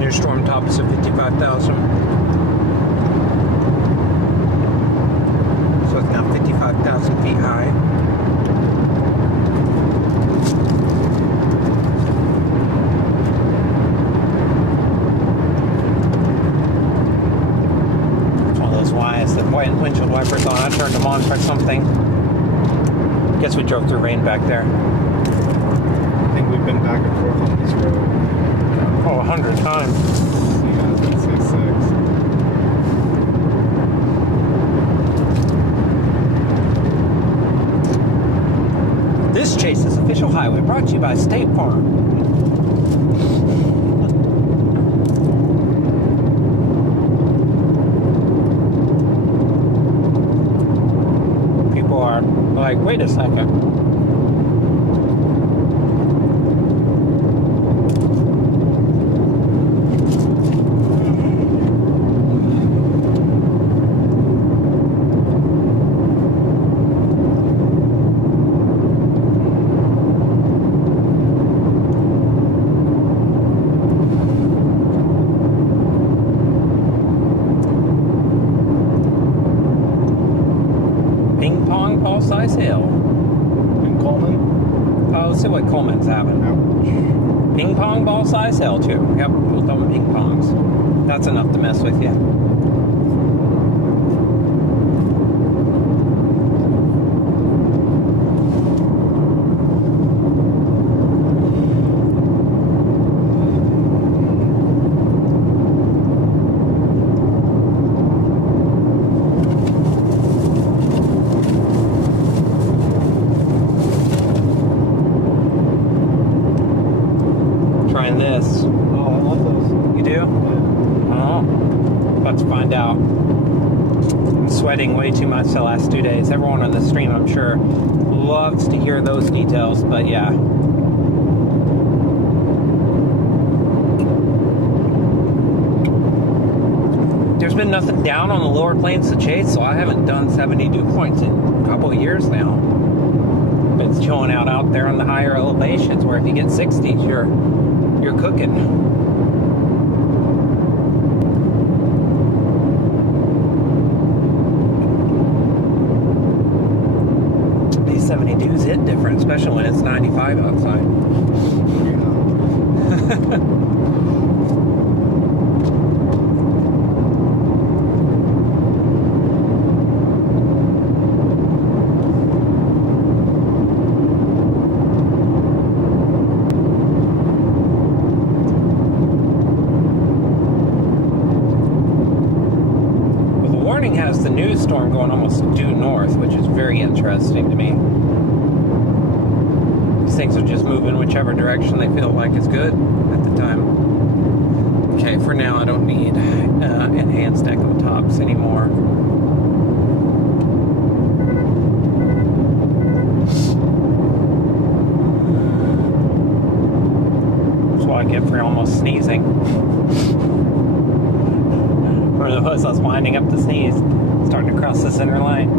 Storm tops of 55,000. So it's now 55,000 feet high. It's one of those whys. The windshield wipers on. I turned them on for something. Guess we drove through rain back there. I think we've been back and forth on this road. Oh, 100 times. Yeah, that's 6. This Chase is official highway brought to you by State Farm. People are like, wait a second. Size Hill. In Coleman? Let's see what Coleman's having. Ouch. Ping pong ball size Hill, too. Yep, we'll throw them ping pongs. That's enough to mess with you. This. Oh, I love those. You do? Yeah. Oh. About to find out. I'm sweating way too much the last 2 days. Everyone on the stream, I'm sure, loves to hear those details, but yeah. There's been nothing down on the lower plains to chase, so I haven't done 72 points in a couple of years now. It's chilling out there on the higher elevations, where if you get 60s, you're cooking. especially when it's 95 outside. Has the new storm going almost due north, which is very interesting to me. These things are just moving whichever direction they feel like is good at the time. Okay, for now I don't need enhanced echo tops anymore. That's what I get for almost sneezing. Or it was, I was winding up to sneeze, starting to cross the center line.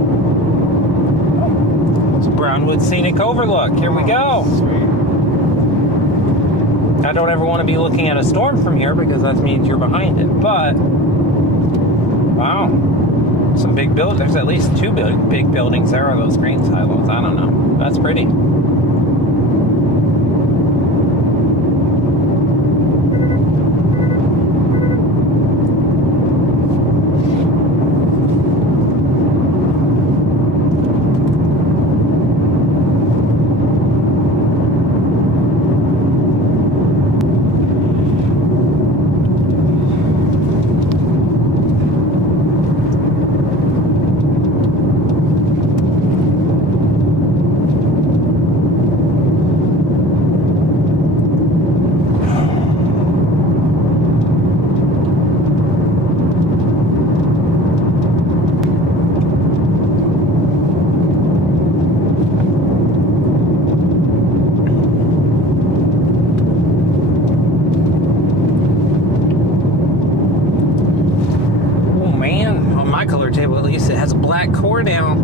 Oh, it's Brownwood Scenic Overlook. Here we go. Sweet. I don't ever want to be looking at a storm from here because that means you're behind it. But wow, some big buildings. There's at least two big buildings there. Are those green silos? I don't know. That's pretty. Table, at least it has a black core down.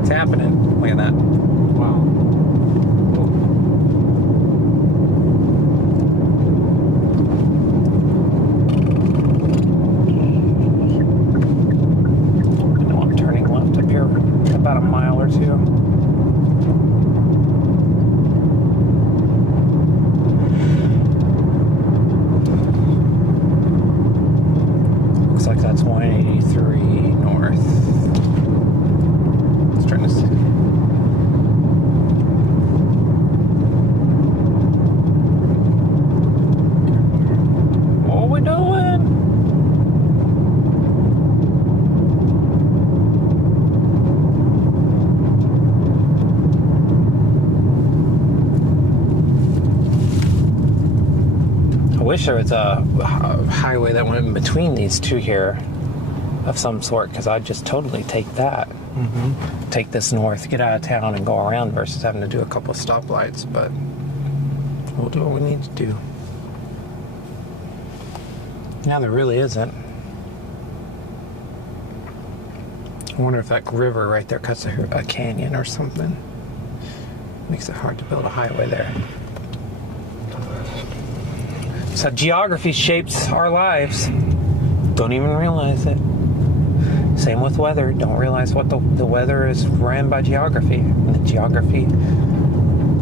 It's happening. Look at that. Wow. I know I'm turning left up here about a mile or two. Looks like that's 183 north. Let's turn this. What are we doing? I wish there was a highway that went in between these two here of some sort, because I'd just totally take that. Mm-hmm. Take this north, get out of town, and go around versus having to do a couple of stoplights, but we'll do what we need to do. Now there really isn't. I wonder if that river right there cuts a canyon or something. Makes it hard to build a highway there. So geography shapes our lives. Don't even realize it. Same with weather. Don't realize what the weather is ran by geography. And the geography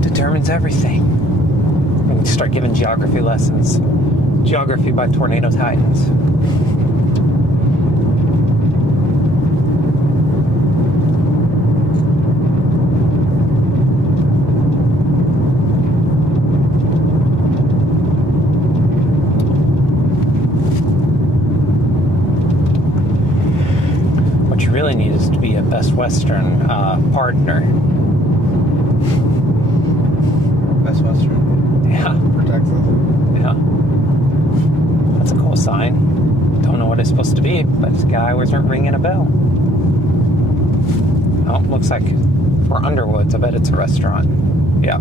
determines everything. And we start giving geography lessons. Geography by Tornado Titans. Really need is to be a Best Western partner. Best Western? Yeah. For Texas? Yeah. That's a cool sign. Don't know what it's supposed to be, but this guy wasn't ringing a bell. Oh, looks like we're Underwoods. I bet it's a restaurant. Yeah.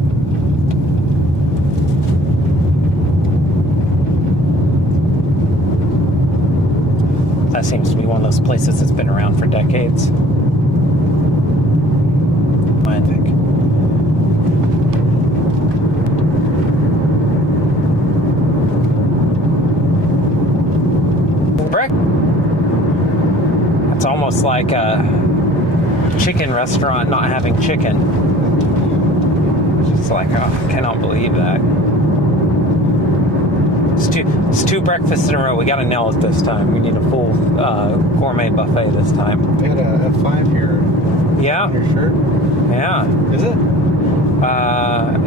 That seems to be one of those places that's been around for decades. I think. Correct. It's almost like a chicken restaurant not having chicken. It's like, oh, I cannot believe that. It's two breakfasts in a row. We got to nail it this time. We need a full gourmet buffet this time. They had a F5 here. Yeah. On your shirt? Yeah. Is it?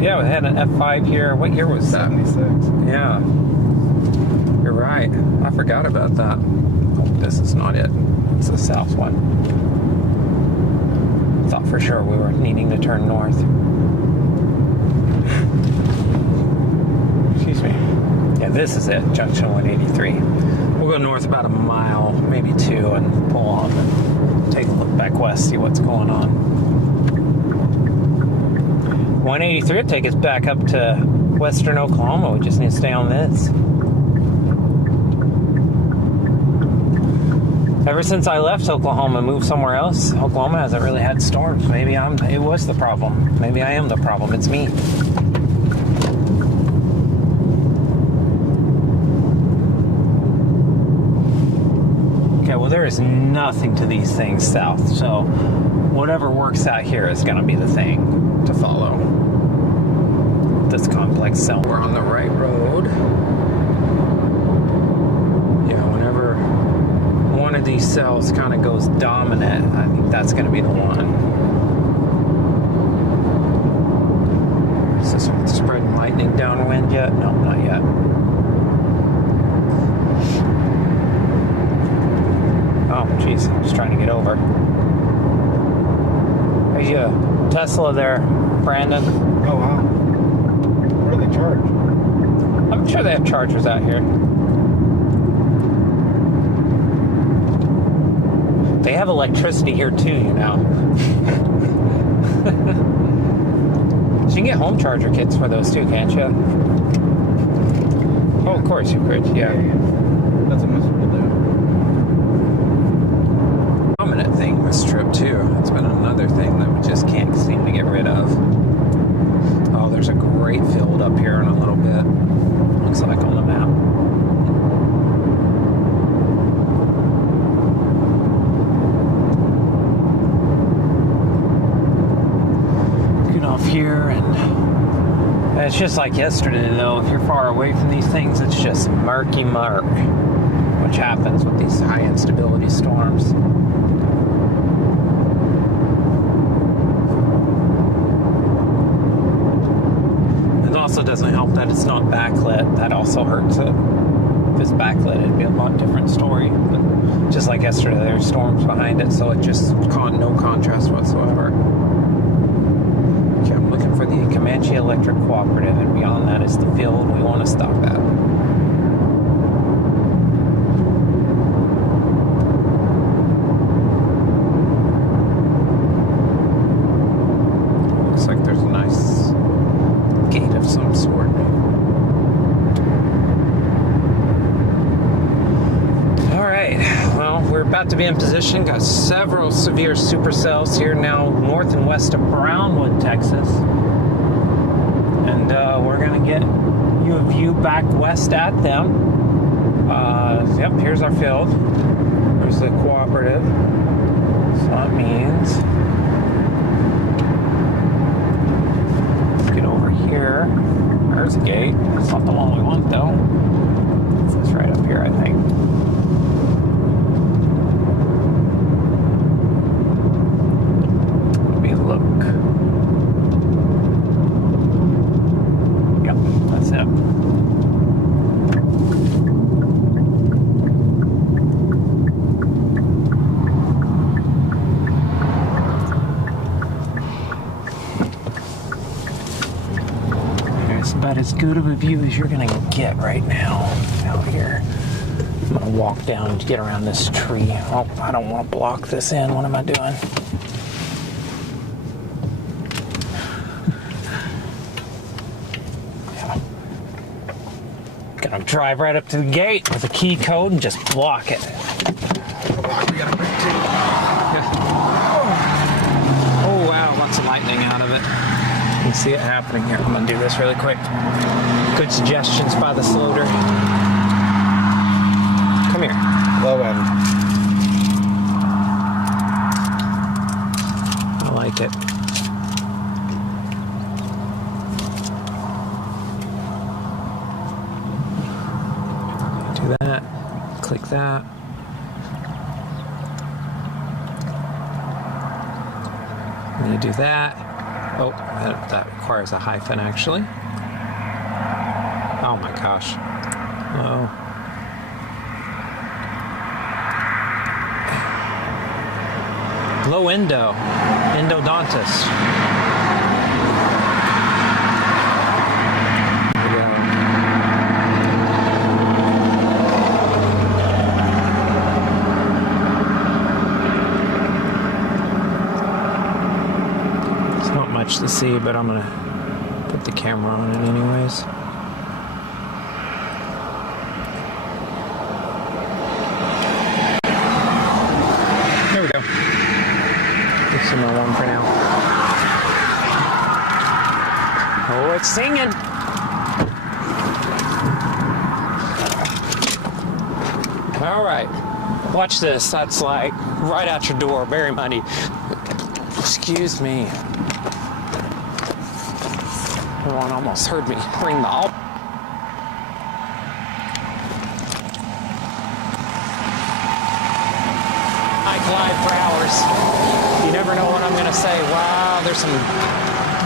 Yeah, we had an F5 here. What year was that? 76. Yeah. You're right. I forgot about that. Oh, this is not it. It's the south one. Thought for sure we were needing to turn north. Excuse me. Yeah, this is it, junction 183. We'll go north about a mile, maybe 2, and pull off and take a look back west, see what's going on. 183 will take us back up to western Oklahoma. We just need to stay on this. Ever since I left Oklahoma and moved somewhere else, Oklahoma hasn't really had storms. Maybe it was the problem. Maybe I am the problem. It's me. Okay, well, there is nothing to these things south, so whatever works out here is going to be the thing to follow. This complex cell. We're on the right road. Yeah, whenever one of these cells kind of goes dominant, I think that's going to be the one. Is this one spreading lightning downwind yet? No, not yet. Oh, jeez, I was trying to get over. There's your Tesla there, Brandon. Oh, wow. Where do they charge? I'm sure they have chargers out here. They have electricity here too, you know. So you can get home charger kits for those too, can't you? Oh, of course you could, yeah. That's a miserable day. Dominant thing this trip too. It's been another thing that we just can't seem to get rid of. Oh, there's a great field up here in a little bit. Looks like on the map. Here, and it's just like yesterday though. If you're far away from these things, it's just murky murk, which happens with these high instability storms. It also doesn't help that it's not backlit. That also hurts it. If it's backlit, it'd be a lot different story. But just like yesterday, there's storms behind it, so it just no contrast whatsoever. I'm looking for the Comanche Electric Cooperative, and beyond that is the field we want to stop at. Looks like there's a nice gate of some sort. Alright, well, we're about to be in position. Got several severe supercells here now north and west of Brownwood, Texas. And we're going to get you a view back west at them. Yep, here's our field. There's the cooperative. So that means let's get over here. There's a gate. It's not the one we want though. It's right up here, I think. Let me look. Yep, that's it. About as good of a view as you're gonna get right now out here. I'm gonna walk down to get around this tree. Oh, I don't want to block this in. What am I doing? Yeah. Gonna drive right up to the gate with a key code and just block it. Oh wow, lots of lightning out of it. You can see it happening here. I'm going to do this really quick. Good suggestions by the sloater. Come here. Low end. I like it. Do that. Click that. And you do that. Oh, that requires a hyphen actually. Oh my gosh. Oh. Low endo. Endodontist. There we go. It's not much to see, but I'm gonna put the camera on it anyways. There we go. This is my one for now. Oh, it's singing. All right. Watch this. That's like right out your door. Very muddy. Excuse me. Everyone almost heard me ring the altar. Live for hours. You never know what I'm going to say. Wow, there's some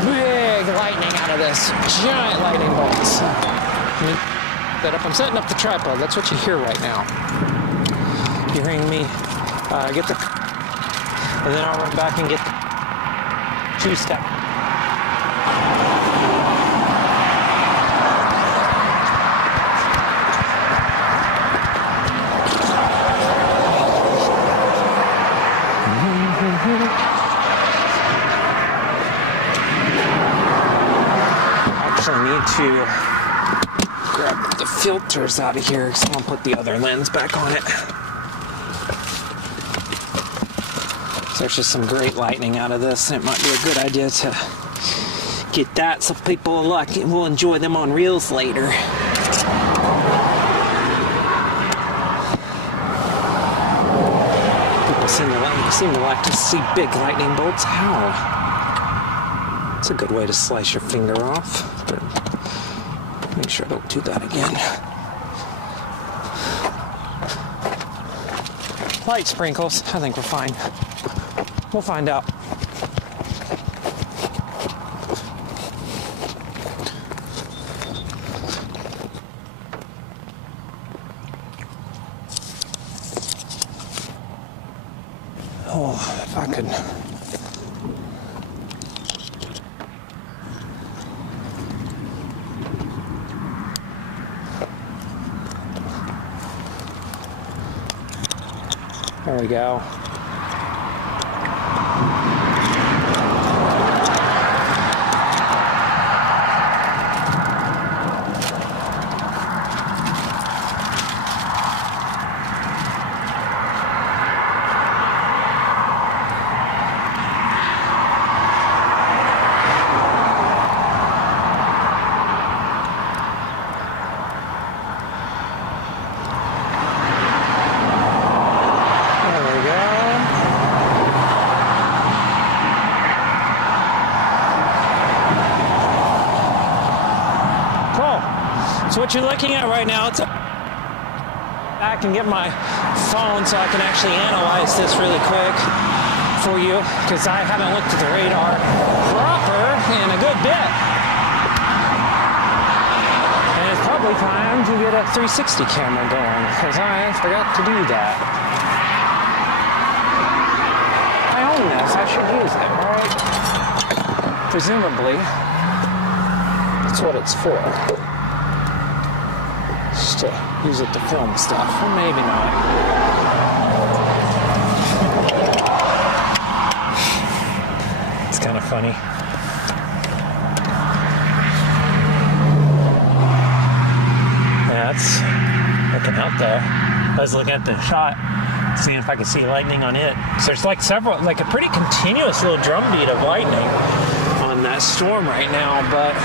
big lightning out of this. Giant lightning bolts. I'm setting up the tripod. That's what you hear right now. You're hearing me get the... And then I'll run back and get the two-step. Need to grab the filters out of here because I'm going to put the other lens back on it. So there's just some great lightning out of this, and it might be a good idea to get that so people will enjoy them on reels later. People seem to like to see big lightning bolts. How? It's a good way to slice your finger off, but make sure I don't do that again. Light sprinkles. I think we're fine. We'll find out. Oh, if I could... There we go. So what you're looking at right now, it's I can get my phone so I can actually analyze this really quick for you, because I haven't looked at the radar proper in a good bit. And it's probably time to get a 360 camera going, because I forgot to do that. I own this, I should use it, right? Presumably, that's what it's for. Just to use it to film stuff, or maybe not. It's kind of funny. Yeah, that's looking out there. I was looking at the shot, seeing if I could see lightning on it. So there's like a pretty continuous little drumbeat of lightning on that storm right now, but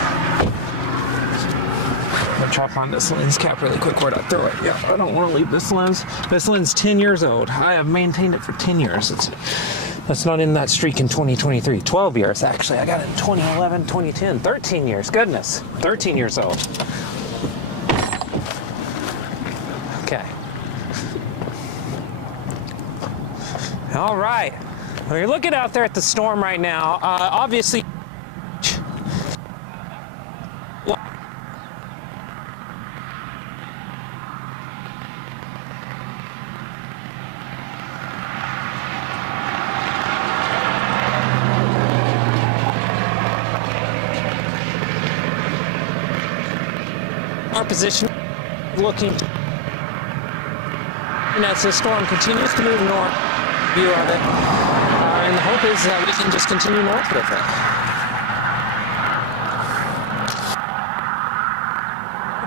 I'll chop on this lens cap really quick. Where'd I throw it? Yeah, I don't want to leave this lens. This lens is 10 years old. I have maintained it for 10 years. That's not in that streak in 2023. 12 years, actually. I got it in 2011, 2010. 13 years. Goodness. 13 years old. All right. Well, you're looking out there at the storm right now. Obviously, our position looking, and as the storm continues to move north, view of it, and the hope is that we can just continue north with it.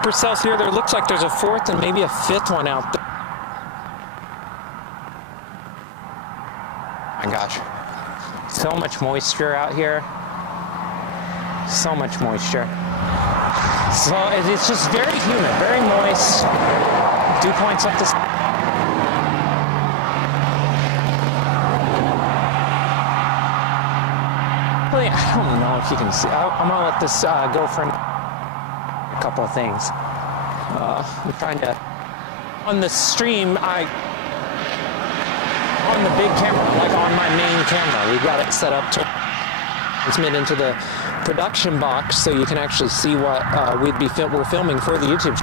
Supercells here, there looks like there's a fourth and maybe a fifth one out there. Oh my gosh, so much moisture out here, so much moisture. So it's just very humid, very moist. Dew points up this. Really, I don't know if you can see. I'm gonna let this go for a couple of things. I'm trying to, on the stream, on the big camera, like on my main camera, we've got it set up to transmit into the production box so you can actually see what we're filming for the YouTube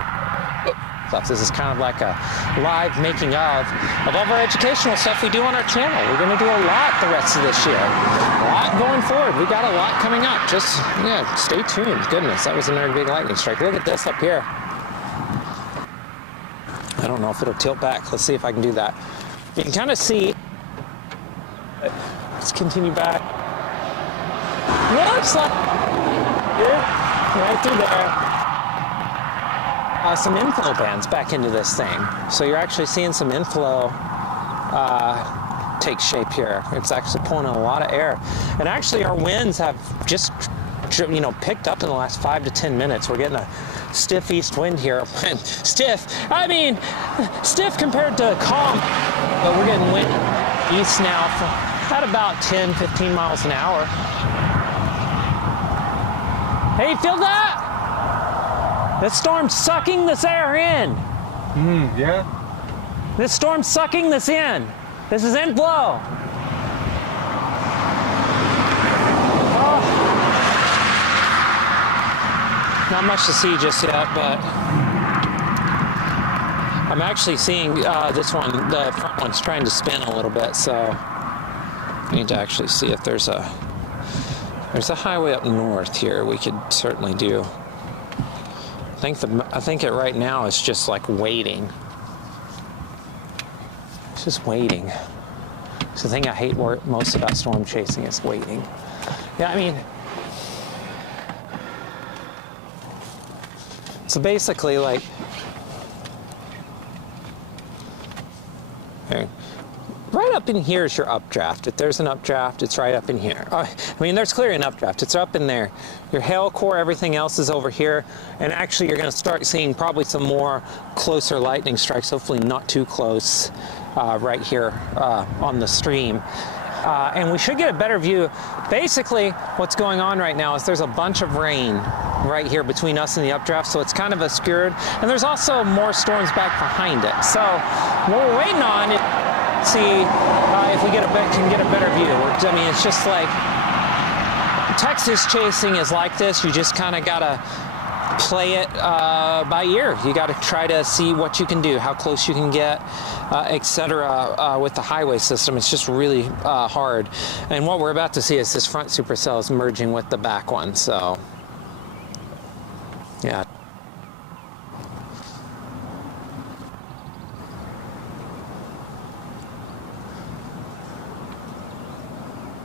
stuff. This is kind of like a live making of all of our educational stuff we do on our channel. We're going to do a lot the rest of this year. A lot going forward. We got a lot coming up. Just, yeah, stay tuned. Goodness, that was another big lightning strike. Look at this up here. I don't know if it'll tilt back. Let's see if I can do that. You can kind of see. Let's continue back. Looks like right through there. Some inflow bands back into this thing. So you're actually seeing some inflow take shape here. It's actually pulling in a lot of air. And actually our winds have just, picked up in the last 5 to 10 minutes. We're getting a stiff east wind here. Stiff compared to calm, but we're getting wind east now at about 10, 15 miles an hour. Hey, you feel that? This storm's sucking this air in. Yeah. This storm's sucking this in. This is inflow. Oh. Not much to see just yet, but I'm actually seeing this one, the front one's trying to spin a little bit, so I need to actually see if there's a highway up north here we could certainly do. I think it right now is just like waiting. It's just waiting. It's the thing I hate most about storm chasing is waiting. Yeah, I mean, so basically like, okay. Right up in here is your updraft. If there's an updraft, it's right up in here. I mean, there's clearly an updraft. It's up in there. Your hail core, everything else is over here. And actually, you're going to start seeing probably some more closer lightning strikes, hopefully not too close, right here on the stream. And we should get a better view. Basically, what's going on right now is there's a bunch of rain right here between us and the updraft, so it's kind of obscured. And there's also more storms back behind it. So what we're waiting on is see if we can get a better view. I mean, it's just like Texas chasing is like this. You just kind of gotta play it by ear. You got to try to see what you can do, how close you can get, etc. With the highway system. It's just really hard. And what we're about to see is this front supercell is merging with the back one. So, yeah.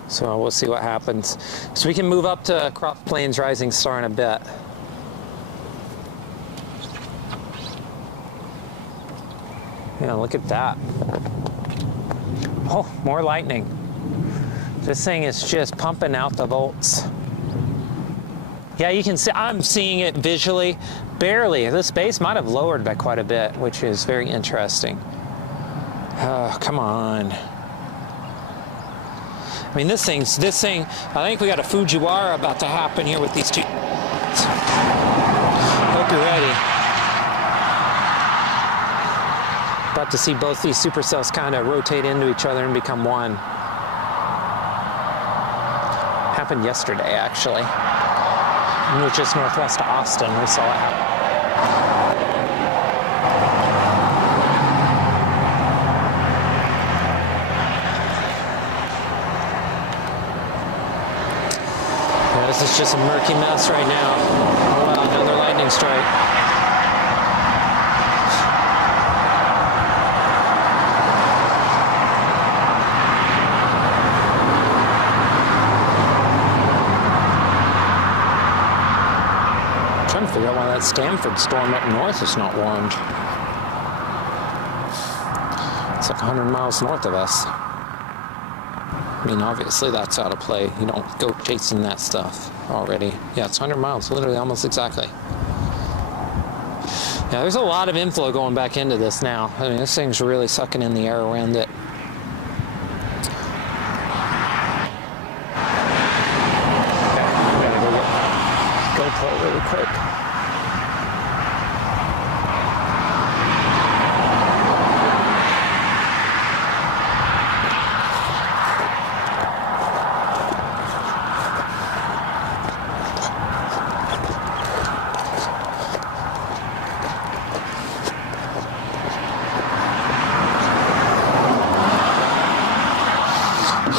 So we'll see what happens. So we can move up to Cross Plains Rising Star in a bit. Yeah, look at that. Oh, more lightning. This thing is just pumping out the volts. Yeah, you can see, I'm seeing it visually, barely. This base might have lowered by quite a bit, which is very interesting. Oh, come on. I mean, this thing, I think we got a Fujiwara about to happen here with these two. Hope you're ready. About to see both these supercells kind of rotate into each other and become one. Happened yesterday, actually. We were just northwest of Austin. We saw it happen. Yeah, this is just a murky mess right now. Oh wow, another lightning strike. I'm trying to figure out why that Stanford storm up north is not warned. It's like 100 miles north of us. I mean, obviously that's out of play. You don't go chasing that stuff already. Yeah, it's 100 miles, literally almost exactly. Yeah, there's a lot of inflow going back into this now. I mean, this thing's really sucking in the air around it. Okay, I gotta go get GoPro really quick.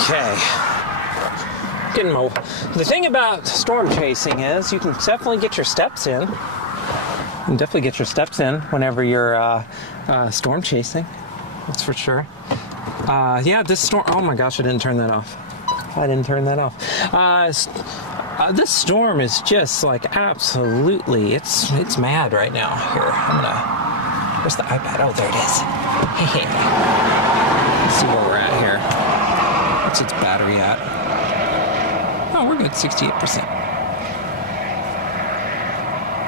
Okay. The thing about storm chasing is you can definitely get your steps in. You can definitely get your steps in whenever you're storm chasing. That's for sure. Yeah, this storm. Oh my gosh, I didn't turn that off. This storm is just like absolutely. It's mad right now. Here, where's the iPad? Oh, there it is. Let's see where we're at here. What's its battery at? Oh, we're good, 68%.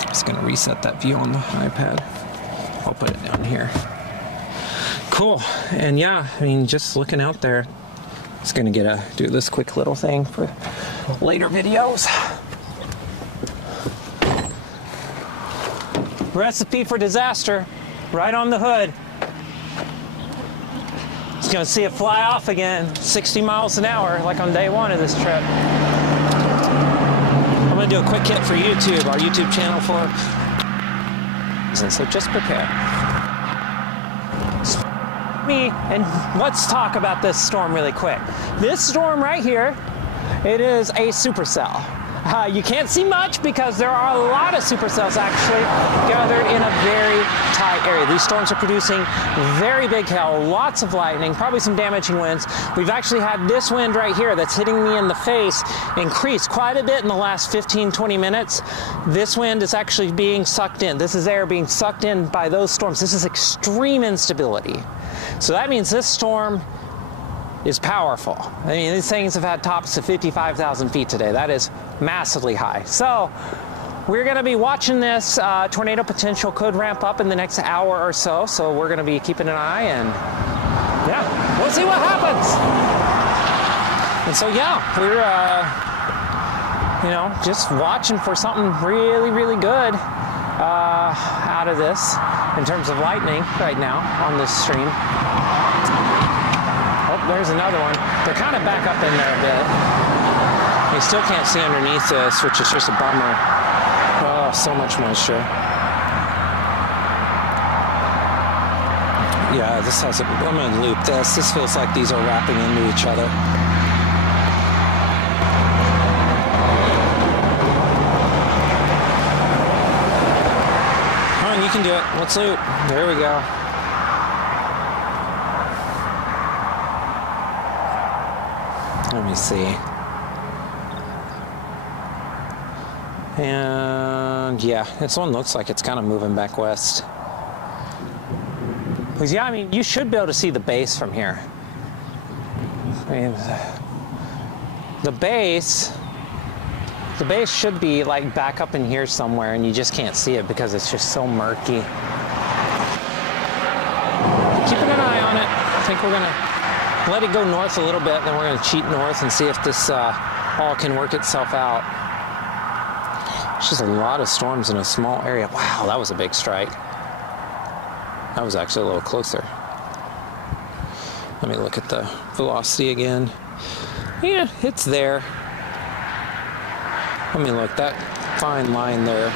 Just gonna reset that view on the iPad. I'll put it down here. Cool, and yeah, I mean, just looking out there, it's gonna do this quick little thing for later videos. Recipe for disaster, right on the hood. Gonna see it fly off again, 60 miles an hour, like on day one of this trip. I'm gonna do a quick hit for YouTube, our YouTube channel for it. So just prepare. And let's talk about this storm really quick. This storm right here, it is a supercell. You can't see much because there are a lot of supercells actually gathered in a very tight area. These storms are producing very big hail, lots of lightning, probably some damaging winds. We've actually had this wind right here that's hitting me in the face increase quite a bit in the last 15-20 minutes. This wind is actually being sucked in. This is air being sucked in by those storms. This is extreme instability. So that means this storm is powerful. I mean, these things have had tops of 55,000 feet today. That is massively high. So we're gonna be watching this. Tornado potential could ramp up in the next hour or so. So we're gonna be keeping an eye and yeah, we'll see what happens. And so yeah, we're just watching for something really, really good out of this in terms of lightning right now on this stream. Oh, there's another one. They're kind of back up in there a bit. You still can't see underneath this, which is just a bummer. Oh, so much moisture. Yeah, this has a, I'm gonna loop this. This feels like these are wrapping into each other. Come on, you can do it. Let's loop. There we go. Let me see. And yeah, this one looks like it's kind of moving back west. Because yeah, I mean, you should be able to see the base from here. I mean, the base should be like back up in here somewhere, and you just can't see it because it's just so murky. Keeping an eye on it. I think we're gonna let it go north a little bit, and then we're going to cheat north and see if this all can work itself out. It's just a lot of storms in a small area. Wow, that was a big strike. That was actually a little closer. Let me look at the velocity again. Yeah, it's there. Let me look, that fine line there.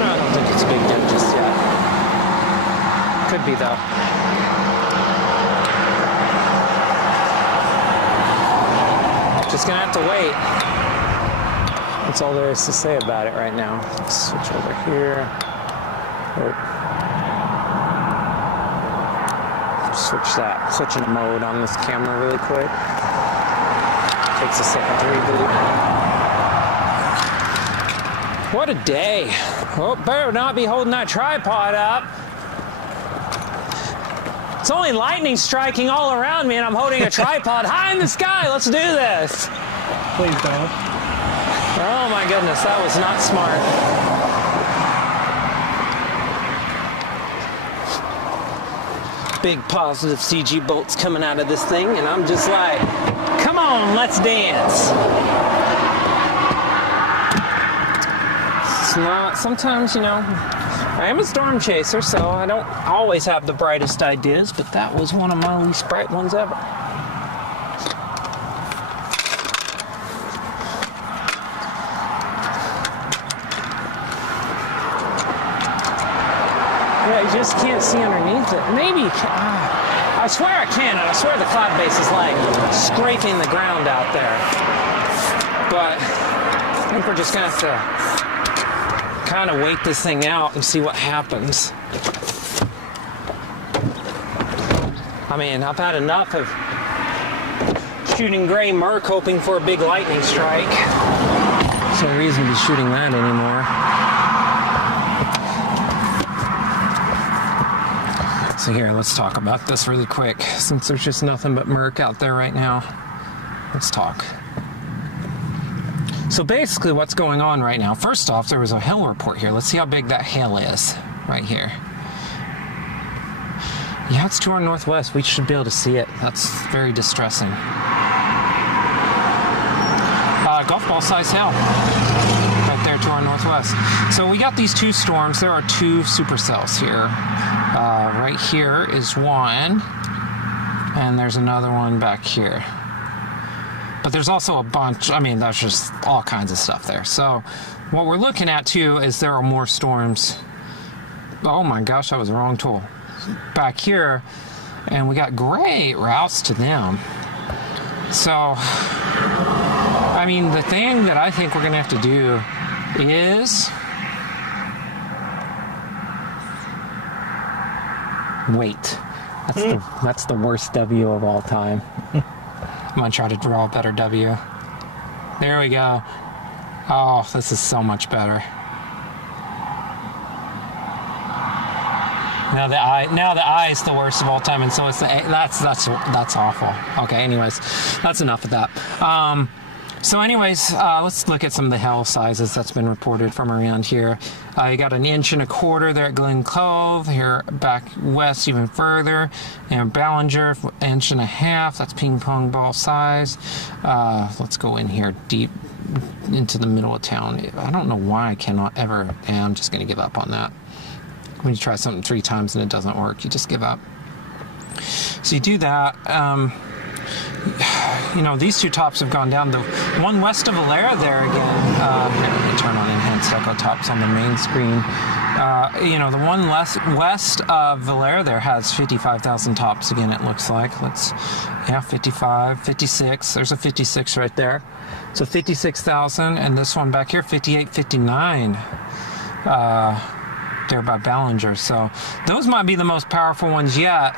I don't think it's a big dip just yet. Could be though. Just gonna have to wait. That's all there is to say about it right now. Let's switch over here. Switch into mode on this camera really quick. Takes a second to reboot. What a day. Oh, better not be holding that tripod up. It's only lightning striking all around me and I'm holding a tripod high in the sky. Let's do this. Please don't. Oh my goodness, that was not smart. Big positive CG bolts coming out of this thing and I'm just like, come on, let's dance. It's not, sometimes, you know, I am a storm chaser, so I don't always have the brightest ideas, but that was one of my least bright ones ever. Yeah, you just can't see underneath it. Maybe you can. I swear I can, and I swear the cloud base is like scraping the ground out there. But I think we're just gonna have to kind of wait this thing out and see what happens. I mean, I've had enough of shooting gray murk hoping for a big lightning strike. There's no reason to be shooting that anymore. So here, let's talk about this really quick. Since there's just nothing but murk out there right now, let's talk. So basically what's going on right now, first off, there was a hail report here. Let's see how big that hail is right here. Yeah, it's to our northwest. We should be able to see it. That's very distressing. Golf ball size hail right there to our northwest. So we got these two storms. There are two supercells here. Right here is one, and there's another one back here. But there's also a bunch, I mean, that's just all kinds of stuff there. So what we're looking at too is there are more storms. Oh my gosh, that was the wrong tool. Back here, and we got great routes to them. So, I mean, the thing that I think we're gonna have to do is wait. That's the worst W of all time. I'm gonna try to draw a better W. There we go. Oh, this is so much better. Now the I is the worst of all time, and so it's the A. That's awful. Okay, anyways, that's enough of that. So anyways, let's look at some of the hail sizes that's been reported from around here. You got 1.25 inches there at Glen Cove, here back west even further, and Ballinger, 1.5 inches, that's ping pong ball size. Let's go in here deep into the middle of town. I don't know why I cannot ever, and I'm just gonna give up on that. When you try something 3 times and it doesn't work, you just give up. So you do that. You know, these two tops have gone down. The one west of Valera there again, here, let me turn on enhanced echo tops on the main screen. You know, the one west of Valera there has 55,000 tops again, it looks like. Yeah, 55, 56, there's a 56 right there. So 56,000, and this one back here, 58, 59. There by Ballinger. So those might be the most powerful ones yet.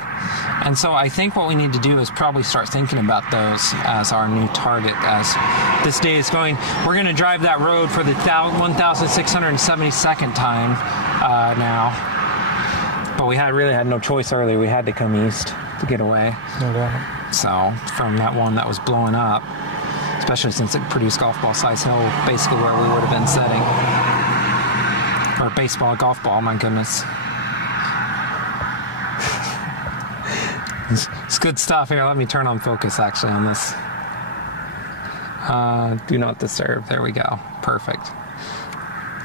And so I think what we need to do is probably start thinking about those as our new target as this day is going. We're going to drive that road for the 1,672nd time now. But we really had no choice earlier. We had to come east to get away. No doubt. So from that one that was blowing up, especially since it produced golf ball size hill, basically where we would have been setting. Or baseball, golf ball, my goodness. It's good stuff here. Let me turn on focus actually on this. Do not disturb. There we go. Perfect.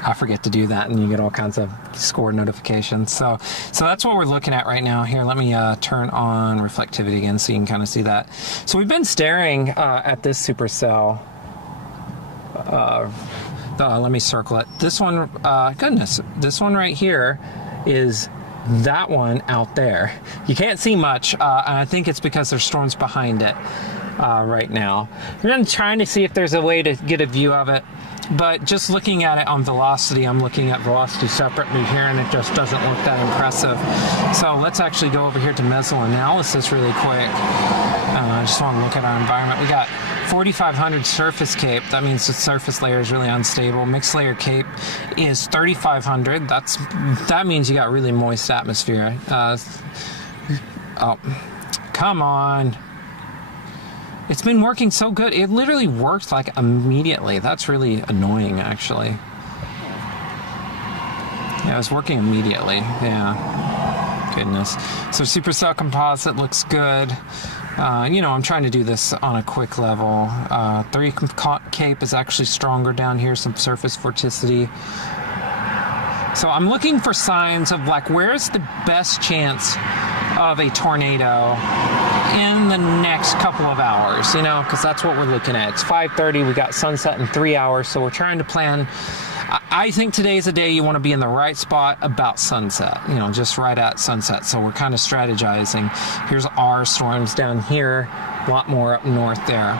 I forget to do that, and you get all kinds of score notifications. So that's what we're looking at right now. Here, let me turn on reflectivity again so you can kind of see that. So we've been staring at this supercell. Let me circle it. This one, goodness, this one right here is that one out there. You can't see much, and I think it's because there's storms behind it right now. I'm trying to see if there's a way to get a view of it. But just looking at it on velocity, I'm looking at velocity separately here, and it just doesn't look that impressive. So let's actually go over here to mesel analysis really quick. I just want to look at our environment. We got 4,500 surface cape. That means the surface layer is really unstable. Mixed layer cape is 3,500. That means you got really moist atmosphere. Oh, come on. It's been working so good. It literally worked like immediately. That's really annoying, actually. Yeah, it was working immediately. Yeah. Goodness. So Supercell composite looks good. You know, I'm trying to do this on a quick level. 3 cape is actually stronger down here. Some surface vorticity. So I'm looking for signs of like, where's the best chance of a tornado in the next couple of hours, you know, because that's what we're looking at. It's 5:30, we got sunset in 3 hours, so we're trying to plan. I think today's a day you want to be in the right spot about sunset, you know, just right at sunset. So we're kind of strategizing. Here's our storms down here, a lot more up north there.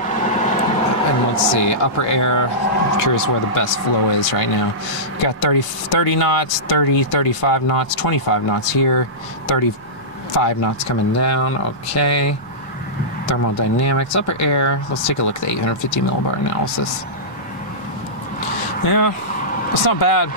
And let's see, upper air, I'm curious where the best flow is right now. We've got 30 knots, 30, 35 knots, 25 knots here, 35 knots coming down, okay. Thermodynamics, upper air, let's take a look at the 850 millibar analysis. Yeah, it's not bad.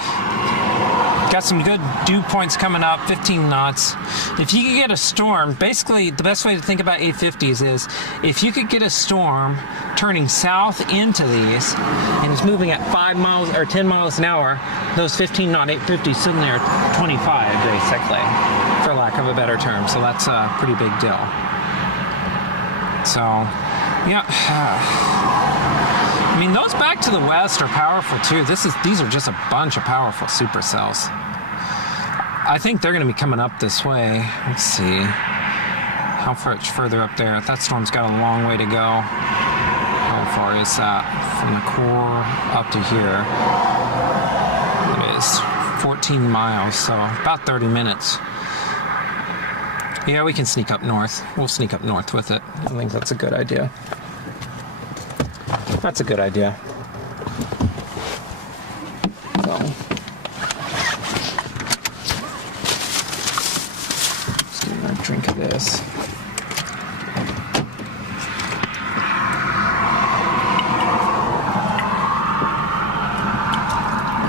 Got some good dew points coming up, 15 knots. If you could get a storm, basically the best way to think about 850s is if you could get a storm turning south into these and it's moving at 5 miles or 10 miles an hour, those 15 knot 850s sitting there at 25 basically, for lack of a better term. So that's a pretty big deal. So, yeah. I mean, those back to the west are powerful too. These are just a bunch of powerful supercells. I think they're going to be coming up this way. Let's see. How much further up there? That storm's got a long way to go. How far is that? From the core up to here. It is 14 miles, so about 30 minutes. Yeah, we can sneak up north. We'll sneak up north with it. I think that's a good idea. That's a good idea. So, just give me a drink of this.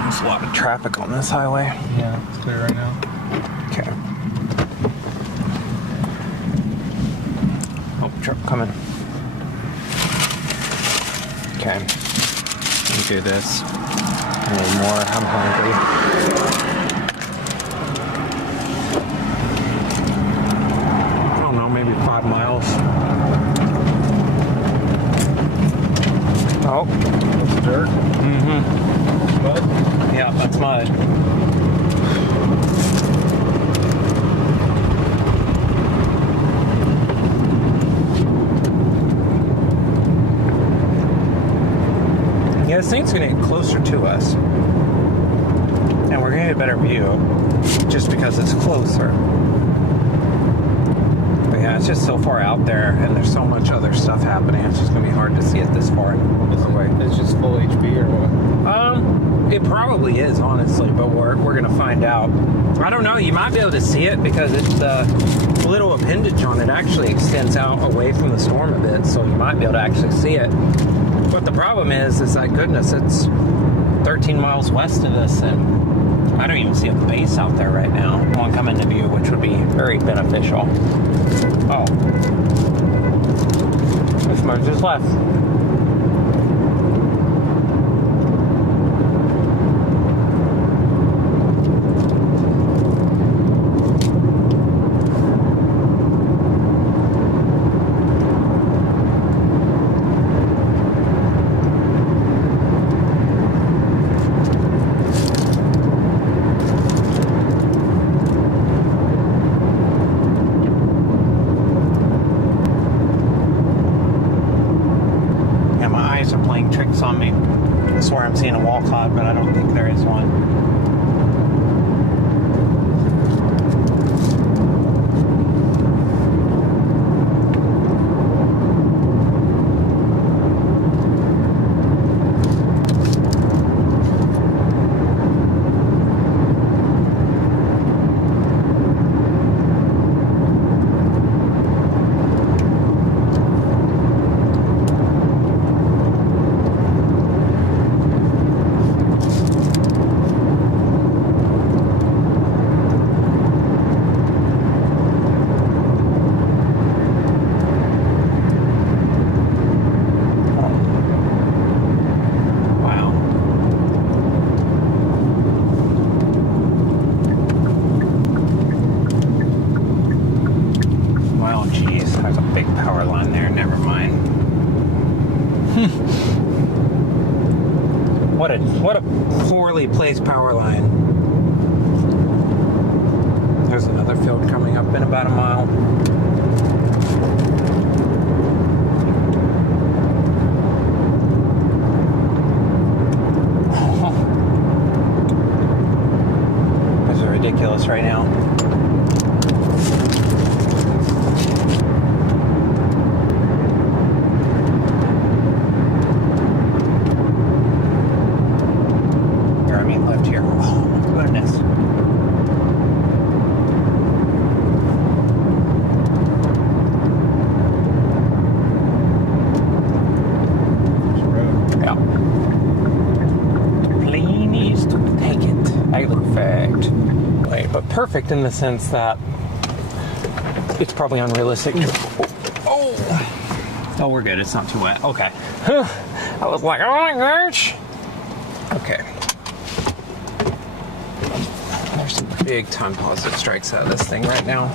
There's a lot of traffic on this highway. Yeah, it's clear right now. Okay. Oh, truck coming. Okay, let me do this. I need more. I'm hungry. I don't know, maybe 5 miles. Oh. That's dirt? Mm-hmm. Mud? Yeah, that's mud. Yeah, this thing's going to get closer to us, and we're going to get a better view just because it's closer. But yeah, it's just so far out there, and there's so much other stuff happening. It's just going to be hard to see it this far away. It's just full HB or what? It probably is, honestly, but we're going to find out. I don't know. You might be able to see it because the little appendage on it actually extends out away from the storm a bit, so you might be able to actually see it. But the problem is that, goodness, it's 13 miles west of us, and I don't even see a base out there right now. One come into view, which would be very beneficial. Oh. This merge is left. tricks on me. I swear I'm seeing a wall cloud, but I don't think there is one. What a poorly placed power line. There's another field coming up in about a mile. This is ridiculous right now. Perfect in the sense that it's probably unrealistic. Oh, we're good. It's not too wet. Okay. I was like, oh my gosh. Okay. There's some big time positive strikes out of this thing right now.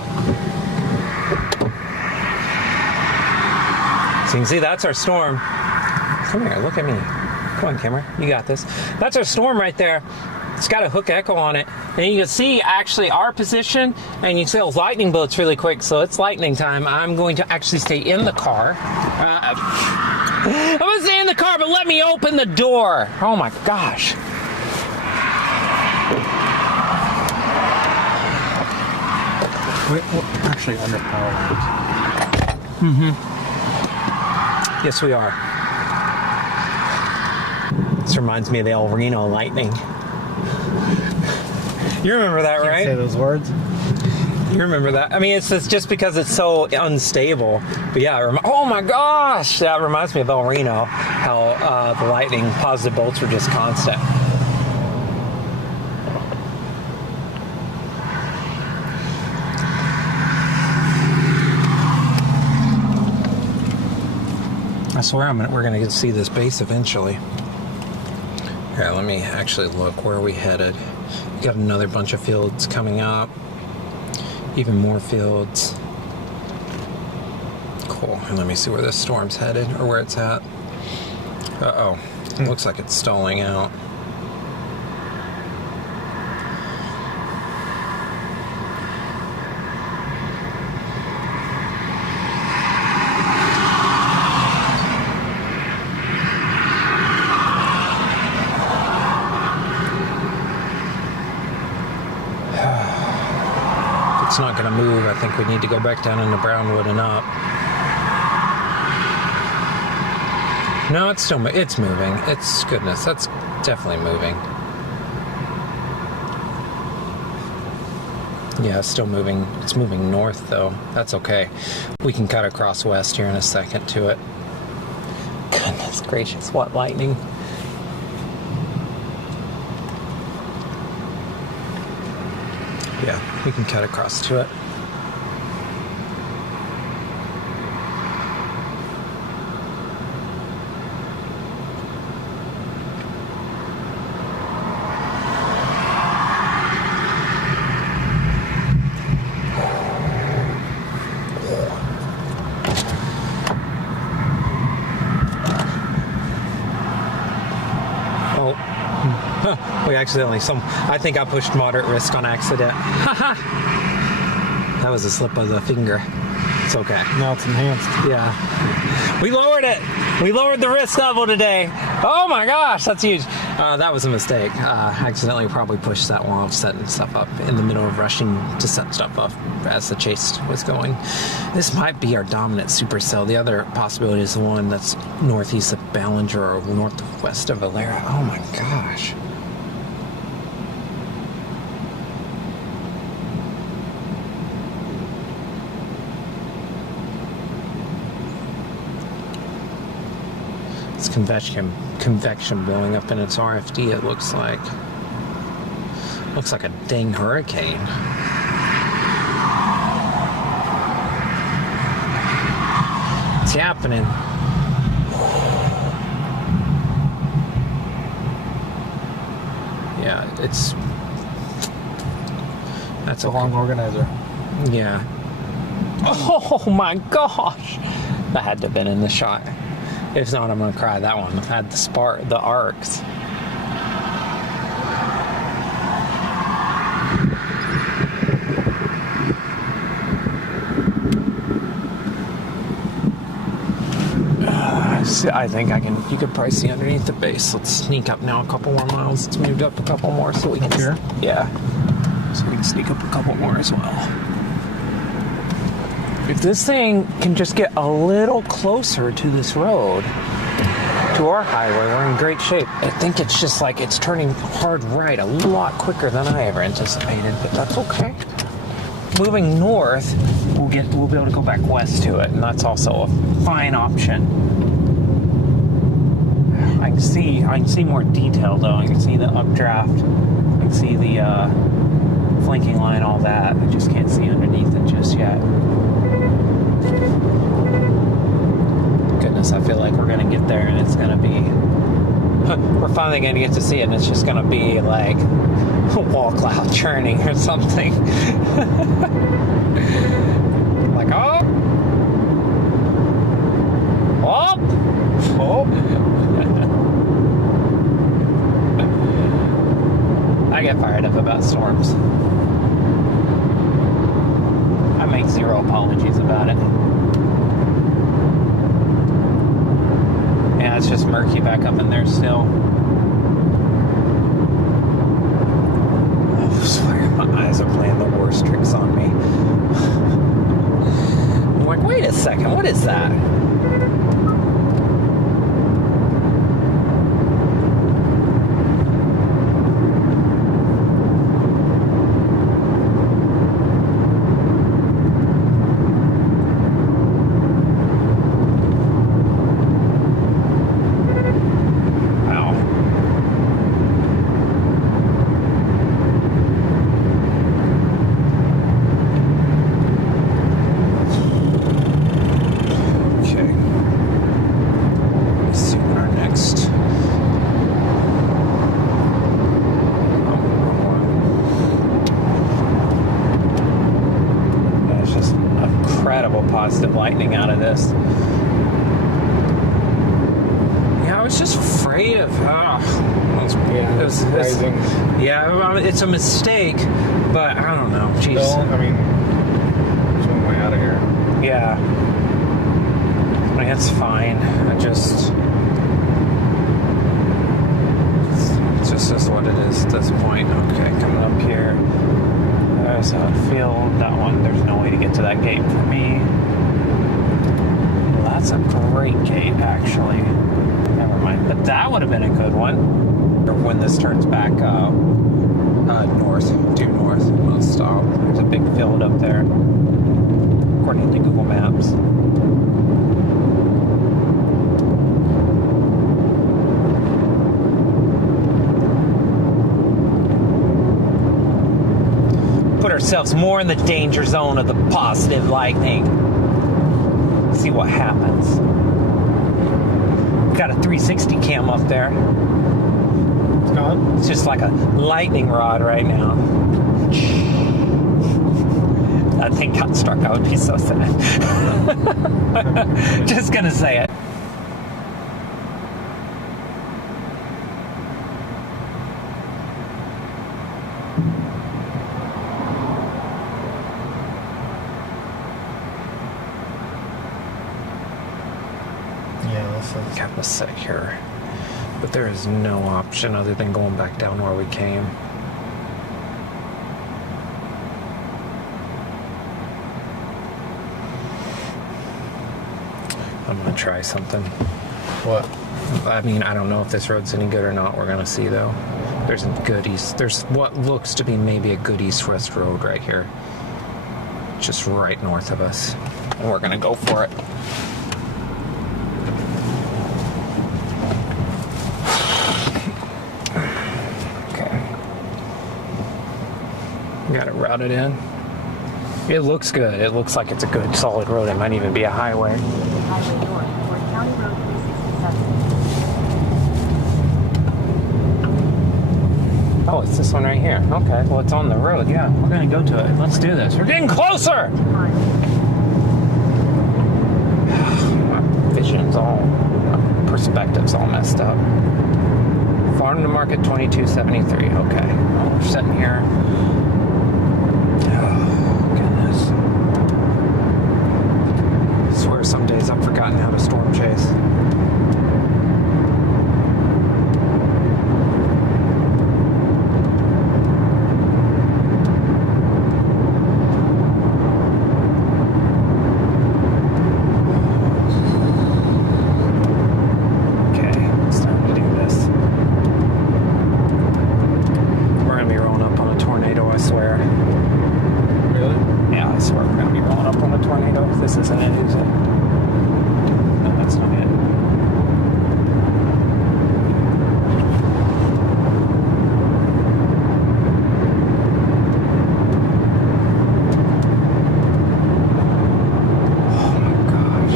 So you can see that's our storm. Come here, look at me. Come on, camera. You got this. That's our storm right there. It's got a hook echo on it. And you can see actually our position, and you can see those lightning bolts really quick, so it's lightning time. I'm going to actually stay in the car. I'm going to stay in the car, but let me open the door. Oh my gosh. We're actually under power lines. Mm-hmm. Yes, we are. This reminds me of the El Reno lightning. You remember that, right? Can't say those words. You remember that? I mean, it's just because it's so unstable. But yeah, oh my gosh, that reminds me of El Reno. How the lightning positive bolts were just constant. I swear we're going to get to see this base eventually. Here, let me actually look. Where are we headed? We got another bunch of fields coming up. Even more fields. Cool. And let me see where this storm's headed, or where it's at. Uh-oh. Looks like it's stalling out. It's not going to move. I think we need to go back down into Brownwood and up. No, it's still it's moving. It's goodness, that's definitely moving. Yeah, it's still moving. It's moving north though. That's okay. We can cut across west here in a second to it. Goodness gracious, what lightning. Yeah, we can cut across to it. We accidentally, I think I pushed moderate risk on accident. That was a slip of the finger. It's okay. Now it's enhanced. Yeah. We lowered it. We lowered the risk level today. Oh my gosh, that's huge. That was a mistake. Accidentally probably pushed that while setting stuff up in the middle of rushing to set stuff up as the chase was going. This might be our dominant supercell. The other possibility is the one that's northeast of Ballinger or northwest of Valera. Oh my gosh. It's convection blowing up in its RFD, it looks like. Looks like a dang hurricane. It's happening. Yeah, that's a long organizer. Yeah. Oh my gosh! That had to have been in the shot. If not, I'm gonna cry. That one had the arcs. I think you could probably see underneath the base. Let's sneak up now a couple more miles. It's moved up a couple more so we can... Here? Yeah. So we can sneak up a couple more as well. If this thing can just get a little closer to this road, to our highway, we're in great shape. I think it's just like it's turning hard right a lot quicker than I ever anticipated, but that's okay. Moving north, we'll be able to go back west to it, and that's also a fine option. I can see more detail though. I can see the updraft. I can see the flanking line, all that. I just can't see underneath it just yet. Goodness, I feel like we're gonna get there and it's gonna be we're finally gonna get to see it and it's just gonna be like wall cloud churning or something. Like I get fired up about storms. I make zero apologies about it. Yeah, it's just murky back up in there still. I swear my eyes are playing the worst tricks on me. I'm like, wait a second, what is that? Positive lightning out of this. Yeah, I was just afraid of. It's a mistake, but I don't know. Jeez. No, I mean, there's one way out of here. Yeah, I mean, it's fine. It's just what it is at this point. Okay, coming up here. There's a field. That one. There's no way to get to that gate for me. That's a great gate, actually. Never mind. But that would have been a good one. Or when this turns back north, due north, we'll stop. There's a big field up there, according to Google Maps. Put ourselves more in the danger zone of the positive lightning. See what happens. Got a 360 cam up there. It's gone? It's just like a lightning rod right now. That thing got struck, I would be so sad. Just gonna say it. Kind of sit here. But there is no option other than going back down where we came. I'm gonna try something. What? I mean, I don't know if this road's any good or not. We're gonna see though. There's a good east. There's what looks to be maybe a good east-west road right here, just right north of us, and we're gonna go for it. Okay. Got it routed in. It looks good. It looks like it's a good, solid road. It might even be a highway. Highway North, or County Road 367. Oh, it's this one right here. Okay, well, it's on the road. Yeah, we're gonna go to it. Let's do this. We're getting closer! My vision's all, my perspective's all messed up. Farm to Market 2273. Okay, well, we're sitting here. Oh, goodness. I swear some days I've forgotten how to storm chase. This isn't it, is it? No, that's not it. Oh my gosh.